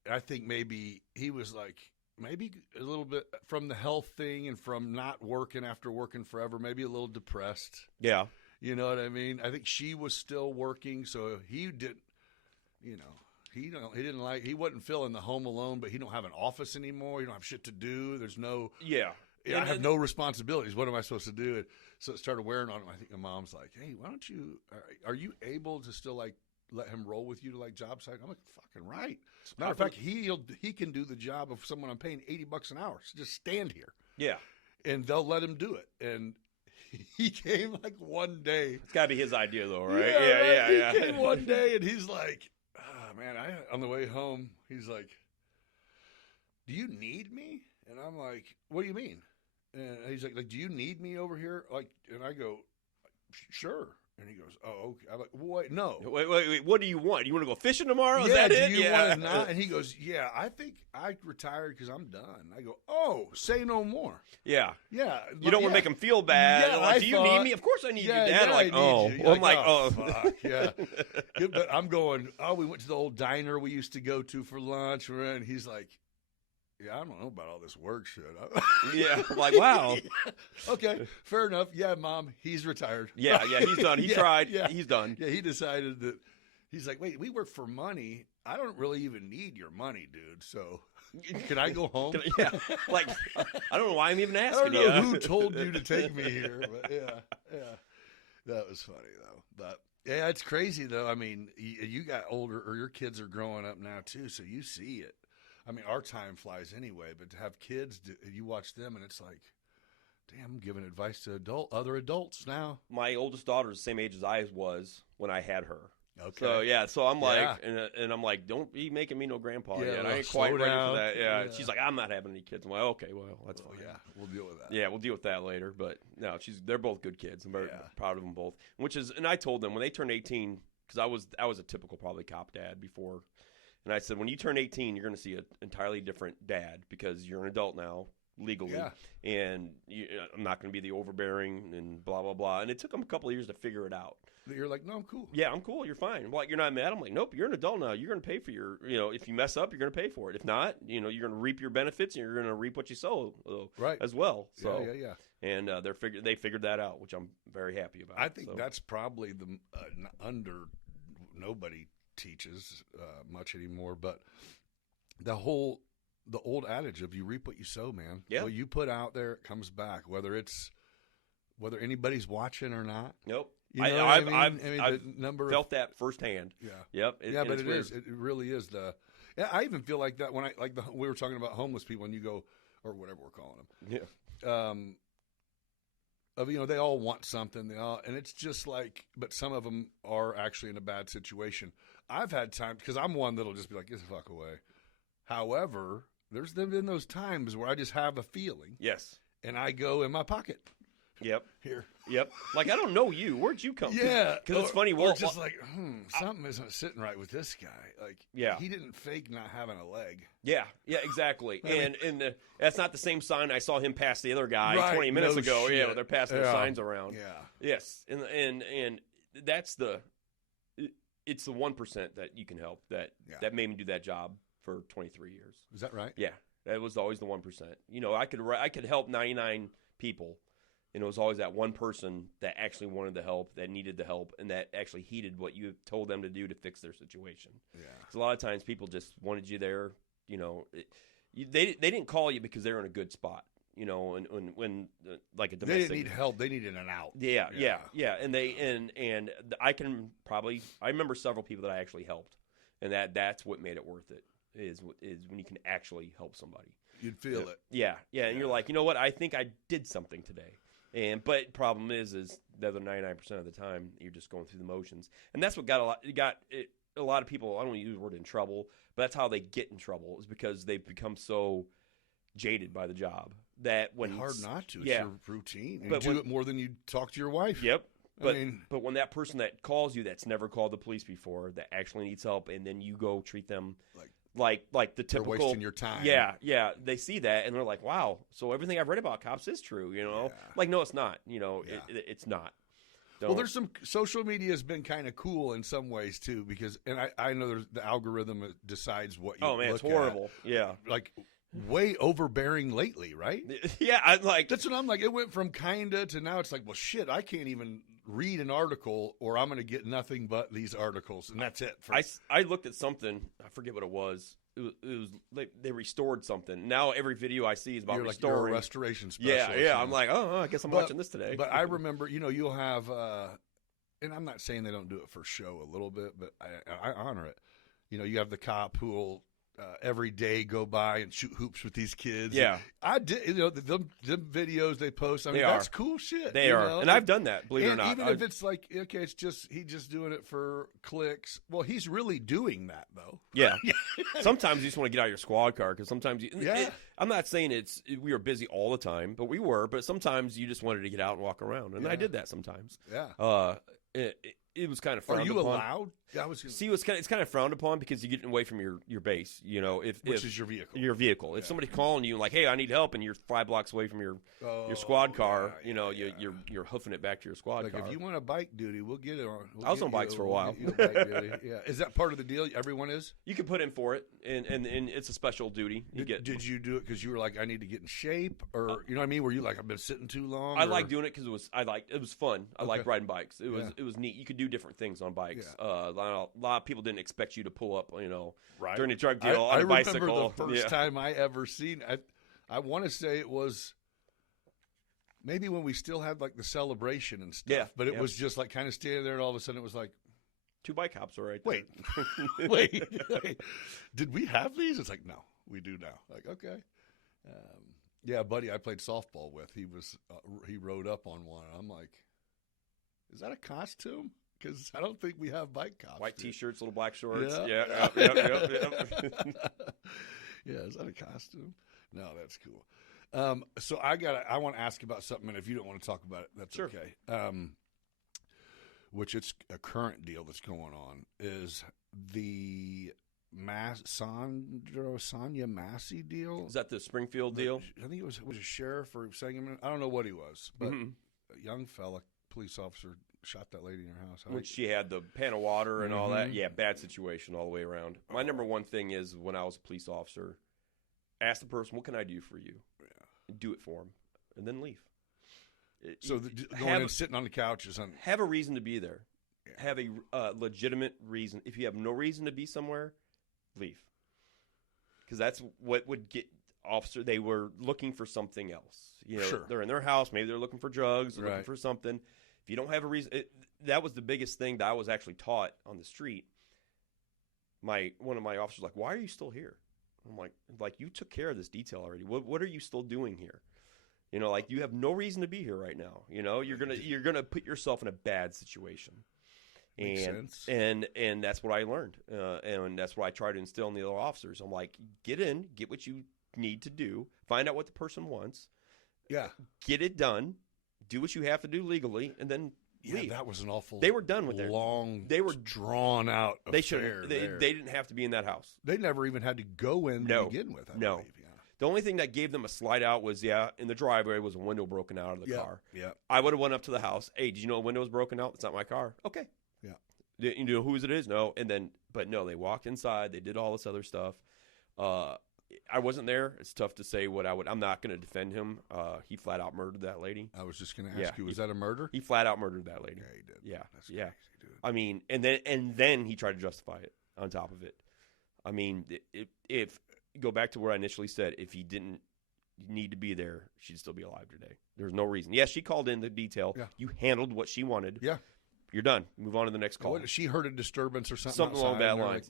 I think maybe he was like, maybe a little bit from the health thing and from not working after working forever, maybe a little depressed. Yeah. You know what I mean? I think she was still working, so he didn't, he wasn't feeling the home alone, but he don't have an office anymore. You don't have shit to do. There's no. Yeah. I have no responsibilities. What am I supposed to do? And so it started wearing on him. I think my mom's like, hey, why don't you, are you able to still like let him roll with you to like job site? I'm like, fucking right. Matter of fact, he can do the job of someone I'm paying $80 an hour. So just stand here. Yeah. And they'll let him do it. And he came like one day. It's got to be his idea though, right? Yeah. He came one day and he's like, man, on the way home, he's like, do you need me? And I'm like, what do you mean? And he's like, do you need me over here? Like, and I go, sure. And he goes, oh, okay. I'm like, wait, no. Wait. What do you want? You want to go fishing tomorrow? Yeah, Is that it? Do you want to not? And he goes, yeah, I think I retired because I'm done. I go, oh, say no more. Yeah. Yeah. You don't want to make him feel bad. Yeah, like, do you need me? Of course I need you, Dad. Like, oh. Well, I'm like, oh. Fuck, yeah. But I'm going, we went to the old diner we used to go to for lunch. And he's like, yeah, I don't know about all this work shit. Yeah, I'm like, wow. Yeah. Okay, fair enough. Yeah, Mom, he's retired. Yeah, he's done. He tried. Yeah. He's done. Yeah, he decided that. He's like, wait, we work for money. I don't really even need your money, dude. So can I go home? Like, I don't know why I'm even asking I don't know who told you to take me here, but yeah. That was funny, though. But, yeah, it's crazy, though. I mean, you got older, or your kids are growing up now, too, so you see it. I mean, our time flies anyway, but to have kids, you watch them, and it's like, damn, I'm giving advice to other adults now. My oldest daughter is the same age as I was when I had her. Okay. So I'm like, and I'm like, don't be making me no grandpa yet. I ain't quite ready for that. Yeah. She's like, I'm not having any kids. I'm like, okay, well, that's fine. Yeah, we'll deal with that. Yeah, we'll deal with that later. But no, they're both good kids. I'm very proud of them both. And I told them when they turned 18, because I was a typical probably cop dad before. And I said, when you turn 18, you're going to see an entirely different dad because you're an adult now, legally. Yeah. And I'm not going to be the overbearing and blah, blah, blah. And it took them a couple of years to figure it out. You're like, no, I'm cool. Yeah, I'm cool. You're fine. I'm like, you're not mad? I'm like, nope, you're an adult now. You're going to pay for your, if you mess up, you're going to pay for it. If not, you're going to reap your benefits and you're going to reap what you sow as well. So, yeah. And they figured that out, which I'm very happy about. I think that's probably the nobody teaches much anymore, but the old adage of you reap what you sow, man. Yeah. What you put out there, it comes back, whether anybody's watching or not. Nope. I've felt that firsthand. Yeah. Yep. But it really is I even feel like that when we were talking about homeless people and you go, or whatever we're calling them. Yeah. They all want something. And it's just like, but some of them are actually in a bad situation. I've had times, because I'm one that'll just be like, get the fuck away. However, there's been those times where I just have a feeling. Yes. And I go in my pocket. Yep. Here. Yep. Like, I don't know you. Where'd you come from? Yeah. Because it's funny. We're just like, something isn't sitting right with this guy. Like, he didn't fake not having a leg. Yeah. Yeah, exactly. And that's not the same sign I saw him pass the other guy 20 minutes ago. Shit. Yeah, they're passing their signs around. Yeah. Yes. And that's it's the 1% that you can help that made me do that job for 23 years. Is that right? Yeah. That was always the 1%. I could help 99 people. And it was always that one person that actually wanted the help, that needed the help, and that actually heeded what you told them to do to fix their situation. Yeah. Because a lot of times people just wanted you there. They didn't call you because they were in a good spot. And when like a domestic, they didn't need help. They needed an out. Yeah. And I remember several people that I actually helped, and that's what made it worth it. Is when you can actually help somebody. You'd feel it. Yeah. And you're like, you know what? I think I did something today. But problem is the other 99% of the time you're just going through the motions, and that's what got a lot of people. I don't want to use the word in trouble, but that's how they get in trouble, is because they've become so jaded by the job that when it's hard not to. It's your routine. You do it more than you talk to your wife. Yep. But when that person that calls you that's never called the police before, that actually needs help, and then you go treat them like the typical. They're wasting your time. Yeah. They see that and they're like, wow. So everything I've read about cops is true. Like no, it's not. It's not. Well, there's some social media has been kind of cool in some ways too, because I know there's the algorithm decides what you. Oh man, look it's horrible. At. Yeah, like way overbearing lately, right? Yeah, that's what I'm like. It went from kinda to now it's like, well, shit, I can't even read an article, or I'm going to get nothing but these articles, and that's it. I looked at something. I forget what it was. It was they restored something. Now every video I see is about restoring. You're a restoration specialist. Yeah. I'm like, I guess I'm watching this today. But I remember, you'll have, and I'm not saying they don't do it for show a little bit, but I honor it. You have the cop who will every day go by and shoot hoops with these kids. Yeah, I did. Them videos they post. I mean, that's cool shit. They are, and I've done that. Believe it or not, even if it's like, okay, it's just he's just doing it for clicks. Well, he's really doing that though. Yeah. Sometimes you just want to get out of your squad car because sometimes I'm not saying we were busy all the time, but we were. But sometimes you just wanted to get out and walk around, and I did that sometimes. Yeah. It was kind of frowned upon. Are you upon. allowed? Yeah, it's kind of frowned upon because you're getting away from your base. Which is your vehicle. Your vehicle. If somebody's calling you like, "Hey, I need help," and you're 5 blocks away from your squad car, you're hoofing it back to your squad car. If you want a bike duty, we'll get it on. I was on bikes for a while. Bike duty. Yeah, is that part of the deal? Everyone is. You can put in for it, and it's a special duty. Did you do it because you were like, I need to get in shape, or you know what I mean? Were you like, I've been sitting too long? I like doing it because it was fun. I like riding bikes. It was neat. You could do different things on bikes. Yeah. A lot of people didn't expect you to pull up, during a drug deal on a bicycle. I remember the first time I ever seen. I want to say it was maybe when we still had like the celebration and stuff. Yeah, but it was just like kind of standing there, and all of a sudden it was like 2 bike cops are right there. Wait. Did we have these? It's like, no, we do now. Like, okay. Yeah, buddy, I played softball with. He rode up on one. I'm like, is that a costume? Because I don't think we have bike cops. White T-shirts, little black shorts. Yeah. Yep. Yeah, is that a costume? No, that's cool. So I want to ask about something, and if you don't want to talk about it, that's sure. Okay. Which it's a current deal that's going on is the Sonia Massey deal. Is that the Springfield deal? I think it was a sheriff or Sangamon. I don't know what he was, but a young fella, police officer, shot that lady in her house. When she had the pan of water and all that. Yeah, bad situation all the way around. My number one thing is when I was a police officer, ask the person, what can I do for you? Yeah. Do it for them, and then leave. So going and sitting on the couch is have a reason to be there. Yeah. Have a legitimate reason. If you have no reason to be somewhere, leave. Because that's what would get officer. They were looking for something else. Sure. They're in their house. Maybe they're looking for drugs. They're looking for something. If you don't have a reason, that was the biggest thing that I was actually taught on the street. One of my officers was like, "Why are you still here?" I'm like you took care of this detail already. What are you still doing here? You have no reason to be here right now. You're gonna put yourself in a bad situation. Makes sense. And that's what I learned, and that's what I try to instill in the other officers. I'm like, get in, get what you need to do, find out what the person wants, get it done. Do what you have to do legally, and then leave. That was an awful. They were done with their long. They were drawn out. They should. They didn't have to be in that house. They never even had to go in to begin with. I believe. Yeah. The only thing that gave them a slide out was in the driveway was a window broken out of the car. Yeah. I would have went up to the house. Hey, did you know a window was broken out? It's not my car. Okay. Yeah. You know whose it is? No. And then, but no, they walked inside. They did all this other stuff. I wasn't there. It's tough to say what I would. I'm not going to defend him. He flat out murdered that lady. I was just going to ask you, was that a murder? He flat out murdered that lady. Yeah, he did. Yeah, that's crazy, dude. I mean, and then he tried to justify it on top of it. I mean, if go back to where I initially said, if he didn't need to be there, she'd still be alive today. There's no reason. Yes, she called in the detail. Yeah. You handled what she wanted. Yeah. You're done. Move on to the next call. She heard a disturbance or something. Something along that lines.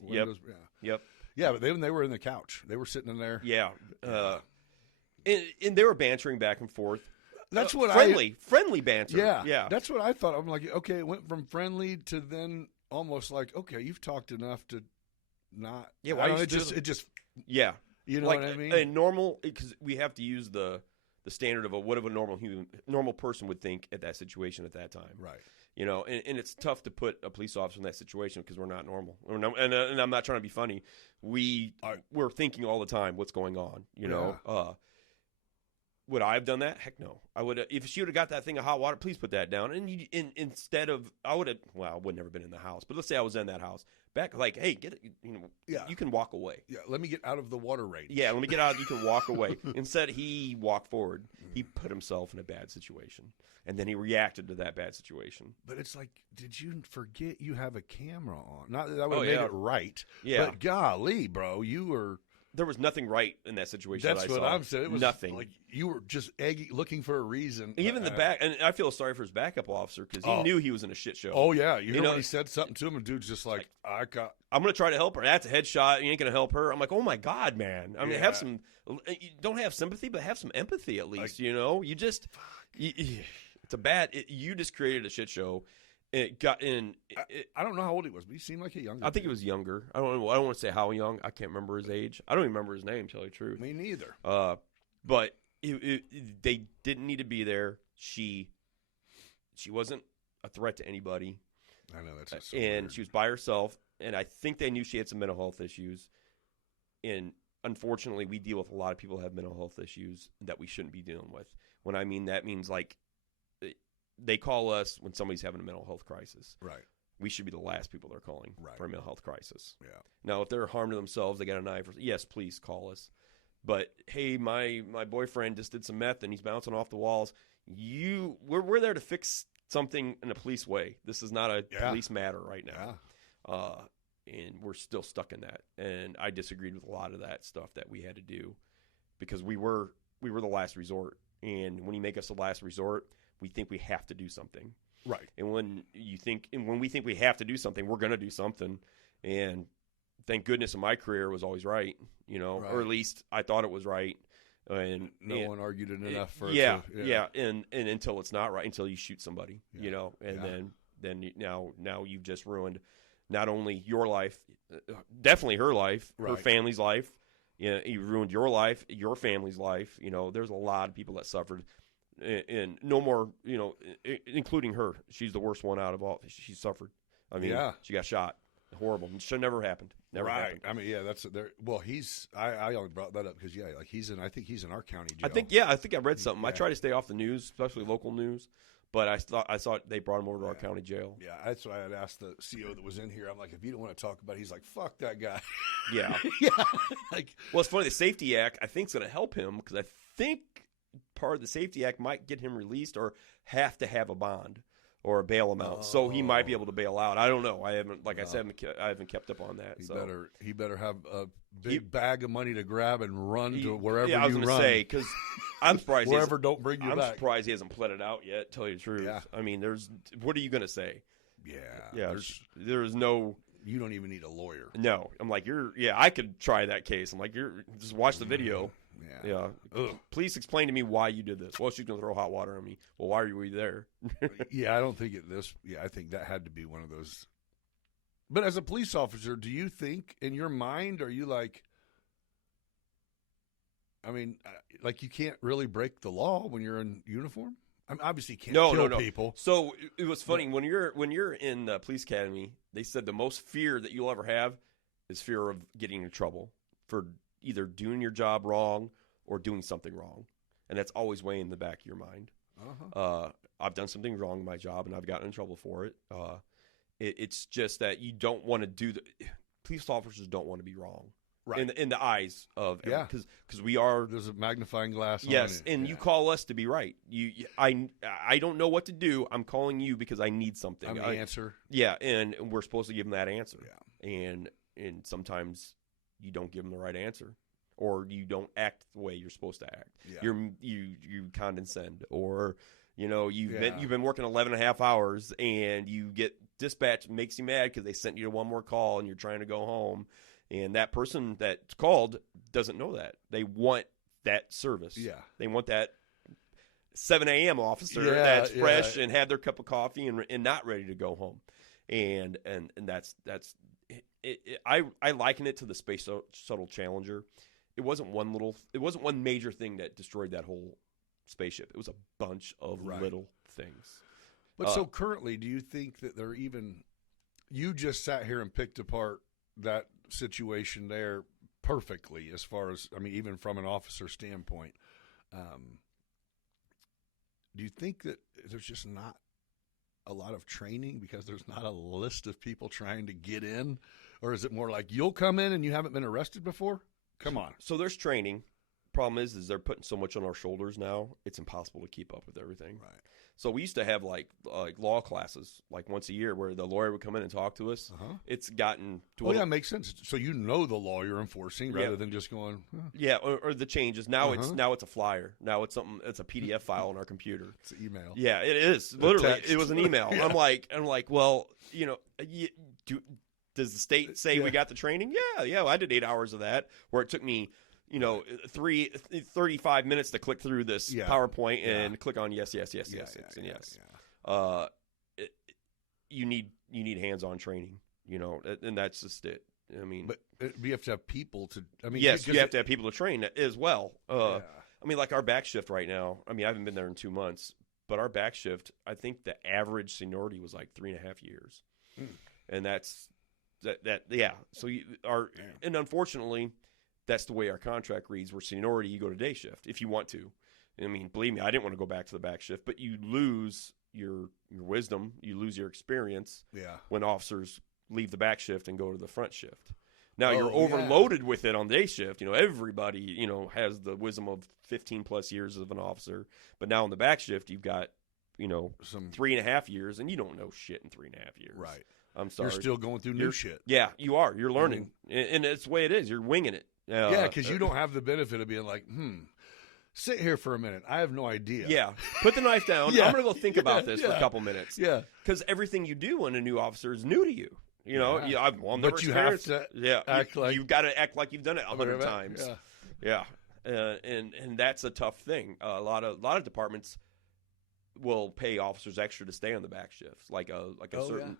Yep. Yeah, but they were in the couch. They were sitting in there. Yeah. And they were bantering back and forth. That's what friendly banter. Yeah. That's what I thought. I'm like, okay, it went from friendly to then almost like, okay, you've talked enough to not. Yeah. Why it just. Yeah. You know what I mean? A normal, because we have to use the standard of what a normal person would think at that situation at that time. Right. You know, and it's tough to put a police officer in that situation because we're not normal. And I'm not trying to be funny. We're thinking all the time, what's going on, you know? Would I have done that? Heck no. I would. If she would have got that thing of hot water, please put that down. And instead of, I would have. Well, I would never been in the house. But let's say I was in that house. Back, like, hey, get it. You know, you can walk away. Yeah, let me get out of the water range. Yeah, let me get out. You can walk away. Instead, he walked forward. He put himself in a bad situation, and then he reacted to that bad situation. But it's like, did you forget you have a camera on? Not that that would have made it right. Yeah. But golly, bro, you were. There was nothing right in that situation. That's what I'm saying. It was nothing. Like you were just looking for a reason. Even the back, and I feel sorry for his backup officer because he knew he was in a shit show. Oh yeah, you know when he said something to him, and dude's just like, I'm gonna try to help her. That's a headshot. You ain't gonna help her. I'm like, oh my god, man. I mean, have some. You don't have sympathy, but have some empathy at least. You know, you just. It's a bad. You just created a shit show. It got in. I don't know how old he was, but he seemed like a younger. I think he was younger. I don't want to say how young. I can't remember his age. I don't even remember his name. To tell you the truth. Me neither. But they didn't need to be there. She wasn't a threat to anybody. I know that's so and weird. She was by herself. And I think they knew she had some mental health issues. And unfortunately, we deal with a lot of people who have mental health issues that we shouldn't be dealing with. When I mean that means like. They call us when somebody's having a mental health crisis. Right. We should be the last people they're calling for a mental health crisis. Yeah. Now, if they're harmed to themselves, they got a knife. Yes, please call us. But hey, my boyfriend just did some meth and he's bouncing off the walls. We're there to fix something in a police way. This is not a police matter right now. Yeah. And we're still stuck in that. And I disagreed with a lot of that stuff that we had to do because we were the last resort. And when you make us the last resort, we think we have to do something. Right. And when we think we have to do something, we're going to do something. And thank goodness in my career it was always right, you know, or at least I thought it was right. And no one argued it enough for yeah. And until it's not right, until you shoot somebody, you know, and then now you've just ruined not only your life, definitely her life, her family's life. You know, you ruined your life, your family's life. You know, there's a lot of people that suffered. And no more, you know, including her. She's the worst one out of all. She suffered. I mean, she got shot. Horrible. It should have never happened. Never happened. I mean, that's there. Well, I only brought that up because like I think he's in our county jail. I think I read something. I try to stay off the news, especially local news. But I thought they brought him over to our county jail. Yeah, that's why I had asked the CO that was in here. I'm like, if you don't want to talk about it, he's like, fuck that guy. Yeah. Like, well, it's funny. The Safety Act, I think, is going to help him because I think part of the Safety Act might get him released or have to have a bond or a bail amount, so he might be able to bail out. I don't know. I haven't, like I said, I haven't kept up on that. He better have a big bag of money to grab and run to wherever you run. I was going to say because I'm surprised wherever don't bring you back. I'm surprised he hasn't pled it out yet. Tell you the truth. Yeah. I mean, what are you going to say? Yeah. There's no. You don't even need a lawyer. No, I'm like I could try that case. I'm like just watch the video. Yeah. Please explain to me why you did this. Well, she's going to throw hot water on me. Well, why were you there? I don't think I think that had to be one of those. But as a police officer, do you think in your mind, are you like, I mean, like you can't really break the law when you're in uniform? I mean, obviously you can't kill people. So it was funny when you're in the police academy, they said the most fear that you'll ever have is fear of getting in trouble for either doing your job wrong or doing something wrong. And that's always weighing in the back of your mind. I've done something wrong in my job and I've gotten in trouble for it. It's just that you don't want to police officers don't want to be wrong. Right. In the eyes of because we are, there's a magnifying glass on yes, it. and you call us to be right. I don't know what to do. I'm calling you because I need something. I'm the answer. Yeah, and we're supposed to give them that answer. Yeah. And sometimes you don't give them the right answer, or you don't act the way you're supposed to act. Yeah. You condescend, or you've been working 11 and a half hours and you get dispatched, makes you mad because they sent you to one more call and you're trying to go home. And that person that's called doesn't know that. They want that service. Yeah. They want that 7 a.m. officer that's fresh and had their cup of coffee and not ready to go home. And that's it. I liken it to the Space Shuttle Challenger. It wasn't one major thing that destroyed that whole spaceship. It was a bunch of little things. But so currently, do you think that they're even? You just sat here and picked apart that situation there perfectly, as far as even from an officer standpoint. Do you think that there's just not a lot of training because there's not a list of people trying to get in, or is it more like you'll come in and you haven't been arrested before? Come on. So there's training. Problem is they're putting so much on our shoulders now. It's impossible to keep up with everything. Right. So we used to have like law classes like once a year where the lawyer would come in and talk to us. It's gotten to it makes sense. So the law you're enforcing rather than just going. Yeah, or the changes. Now it's a flyer. Now it's something. It's a PDF file on our computer. It's an email. Yeah, it is literally. It was an email. Yeah. I'm like, well, does the state say we got the training? Yeah. I did 8 hours of that, where it took me 35 minutes to click through this PowerPoint and click on yes. You need hands-on training, and that's just it. But you have to have people to. Yes, you have to have people to train as well. Like our back shift right now. I haven't been there in 2 months, but our back shift, I think the average seniority was like 3.5 years, and that's that. Yeah. So and unfortunately, that's the way our contract reads. Where seniority, you go to day shift if you want to. Believe me, I didn't want to go back to the back shift, but you lose your wisdom, you lose your experience when officers leave the back shift and go to the front shift. Now you're overloaded with it on day shift. Everybody, has the wisdom of 15 plus years of an officer, but now on the back shift, you've got, some 3.5 years, and you don't know shit in 3.5 years. Right. I'm sorry. You're still going through new shit. Yeah, you are. You're learning, and it's the way it is. You're winging it. Because you don't have the benefit of being like, sit here for a minute. I have no idea. Yeah. Put the knife down. I'm going to go think about this for a couple minutes. Yeah. Because everything you do when a new officer is new to you. But you have to act like you've got to act like you've done it 100 times. Yeah. And that's a tough thing. A lot of departments will pay officers extra to stay on the back shifts, like a certain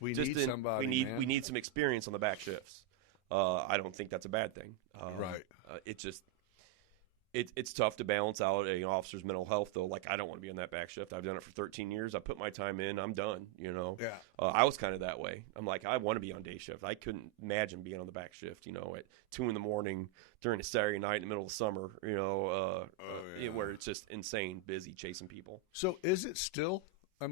we need somebody. We need some experience on the back shifts. I don't think that's a bad thing. Right. It's tough to balance out an officer's mental health, though. Like, I don't want to be on that back shift. I've done it for 13 years. I put my time in. I'm done, Yeah. I was kind of that way. I'm like, I want to be on day shift. I couldn't imagine being on the back shift, at 2 a.m. during a Saturday night in the middle of summer, where it's just insane busy chasing people. So is it still, I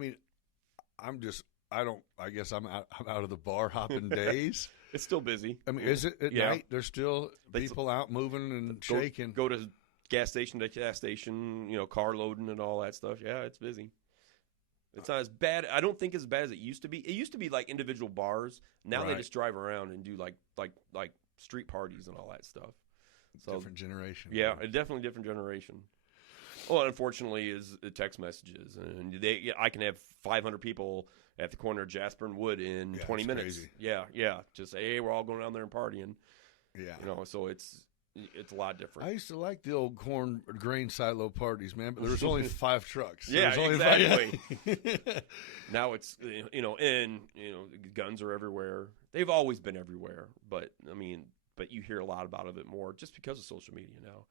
guess I'm out of the bar hopping days. It's still busy. Is it at night? There's still people out moving and shaking. Go to gas station to gas station, car loading and all that stuff. Yeah, it's busy. It's not as bad. I don't think as bad as it used to be. It used to be like individual bars. Now they just drive around and do like street parties and all that stuff. So, different generation. Yeah, a definitely different generation. Well, unfortunately, is the text messages, and I can have 500 people at the corner of Jasper and Wood in 20 minutes. Crazy. Yeah. Just say, hey, we're all going down there and partying. Yeah. So it's a lot different. I used to like the old grain silo parties, man, but there was only 5 trucks. Yeah, exactly. Now it's, guns are everywhere. They've always been everywhere, but you hear a lot about it more just because of social media now.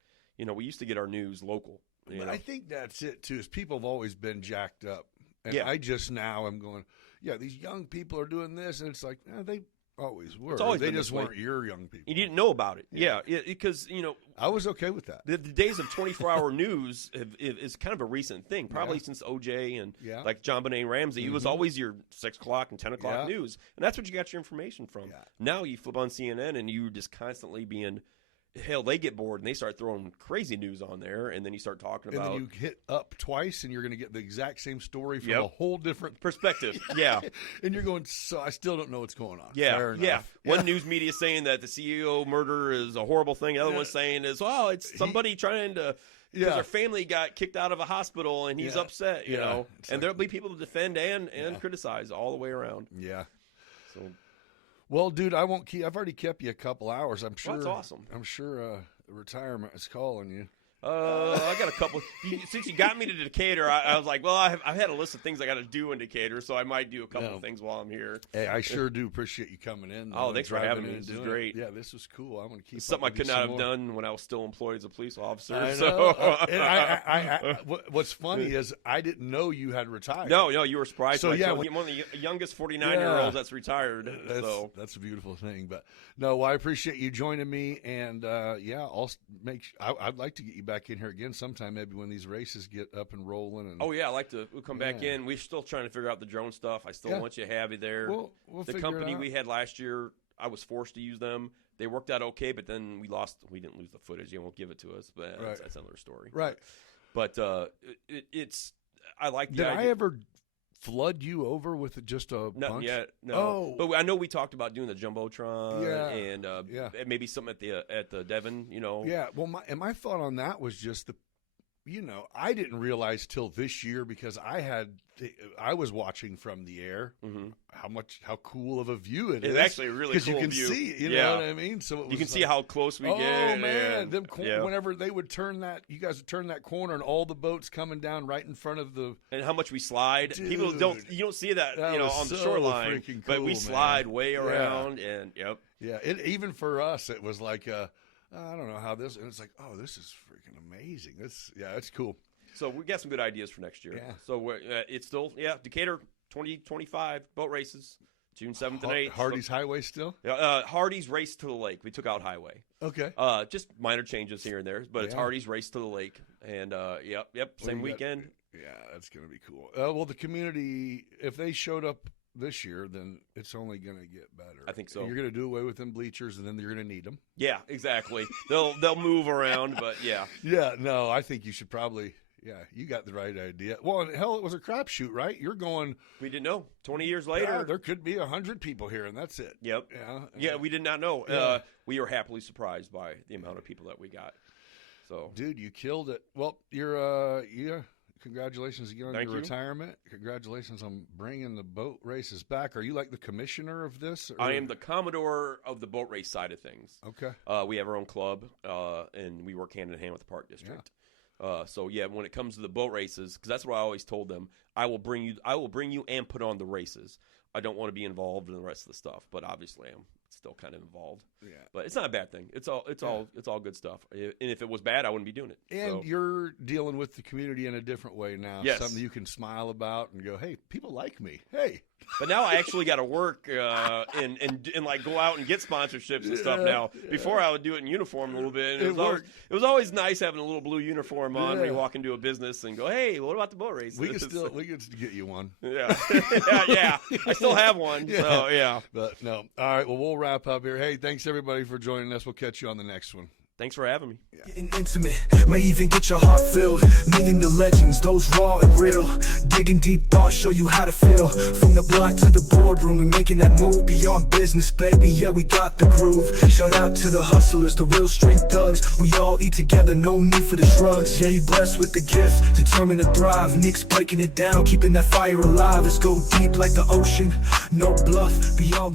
We used to get our news local. But I think that's it, too, is people have always been jacked up. And I just now am going, these young people are doing this, and it's like, they always were. They just weren't your young people. You didn't know about it. Yeah, because, I was okay with that. The days of 24-hour news is kind of a recent thing, probably since OJ and like John Benet Ramsey. It was always your 6 o'clock and 10 o'clock news, and that's what you got your information from. Yeah. Now you flip on CNN, and you're just constantly being – hell, they get bored and they start throwing crazy news on there, and then you start talking about. And then you hit up twice, and you're going to get the exact same story from a whole different perspective. Yeah, and you're going. So I still don't know what's going on. Yeah. One news media is saying that the CEO murder is a horrible thing. The other one's saying it's somebody trying to. Because their family got kicked out of a hospital, and he's upset. You know, and there'll be people to defend and criticize all the way around. Yeah. So. Well, dude, I won't keep. I've already kept you a couple hours. I'm sure. Well, that's awesome. I'm sure retirement is calling you. I got a couple. Since you got me to Decatur, I was like, well, I've had a list of things I got to do in Decatur, so I might do a couple of things while I'm here. Hey, I sure do appreciate you coming in. Oh, thanks for having me. This is great. Yeah, this was cool. I'm going to keep it's something I could not have done when I was still employed as a police officer. I know. What's funny is I didn't know you had retired. No, you were surprised. So I'm one of the youngest 49-year-olds that's retired. That's a beautiful thing. But no, I appreciate you joining me, and I'd like to get you back in here again sometime, maybe when these races get up and rolling. And, I'd like to come back in. We're still trying to figure out the drone stuff. I still want you to have you there. We'll the company we had last year, I was forced to use them. They worked out okay, but then we didn't lose the footage. They won't give it to us, but that's another story. Right. But I like the Did idea. I ever flood you over with just a bunch? Not yet, no. Oh. But I know we talked about doing the Jumbotron and maybe something at the Devon, Yeah, well, my thought on that was just I didn't realize till this year, because I was watching from the air how cool of a view it is. It's actually a really cool view. Because you can see, you know what I mean? So you can see how close we get. Oh, man. Whenever they would you guys would turn that corner and all the boats coming down right in front of the. And how much we slide. Dude, you don't see that on the shoreline. Cool, but we slide way around and Yeah, even for us, it was like, I don't know how this, and it's like, oh, this is freaking amazing. It's cool. So we got some good ideas for next year. Yeah. So it's still, Decatur 2025 boat races, June 7th and 8th. Hardy's Highway still? Hardy's Race to the Lake. We took out Highway. Okay. Just minor changes here and there, but it's Hardy's Race to the Lake. And, same weekend. Yeah, that's going to be cool. Well, the community, if they showed up this year, then it's only going to get better. I think so. You're going to do away with them bleachers, and then you're going to need them. Yeah, exactly. They'll move around, but yeah. Yeah, no, I think you should probably... Yeah, you got the right idea. Well, and hell, it was a crapshoot, right? You're going. We didn't know. 20 years later, there could be 100 people here, and that's it. Yep. Yeah, we did not know. Yeah. We were happily surprised by the amount of people that we got. So, dude, you killed it. Well, you're congratulations again on your retirement. Congratulations on bringing the boat races back. Are you like the commissioner of this? I am the commodore of the boat race side of things. Okay. We have our own club, and we work hand in hand with the park district. Yeah. When it comes to the boat races, because that's what I always told them, I will bring you and put on the races. I don't want to be involved in the rest of the stuff, but obviously I'm still kind of involved. Yeah. But it's not a bad thing. It's all good stuff. And if it was bad, I wouldn't be doing it. And you're dealing with the community in a different way now. Yes. Something you can smile about and go, hey, people like me. Hey. But now I actually got to work and like go out and get sponsorships and stuff now. Before I would do it in uniform a little bit. And it was always nice having a little blue uniform on when you walk into a business and go, hey, what about the boat race? We can get you one. Yeah. yeah. I still have one. Yeah. So yeah. But no. All right. Well, we'll wrap up here. Hey, thanks everybody for joining us. We'll catch you on the next one. Thanks for having me. Getting intimate, may even get your heart filled. Meeting the legends, those raw and real. Digging deep thoughts, show you how to feel. From the block to the boardroom, and making that move beyond business, baby. Yeah, we got the groove. Shout out to the hustlers, the real street thugs. We all eat together, no need for the drugs. Yeah, you blessed with the gift, determined to thrive. Nick's breaking it down, keeping that fire alive. Let's go deep like the ocean, no bluff, beyond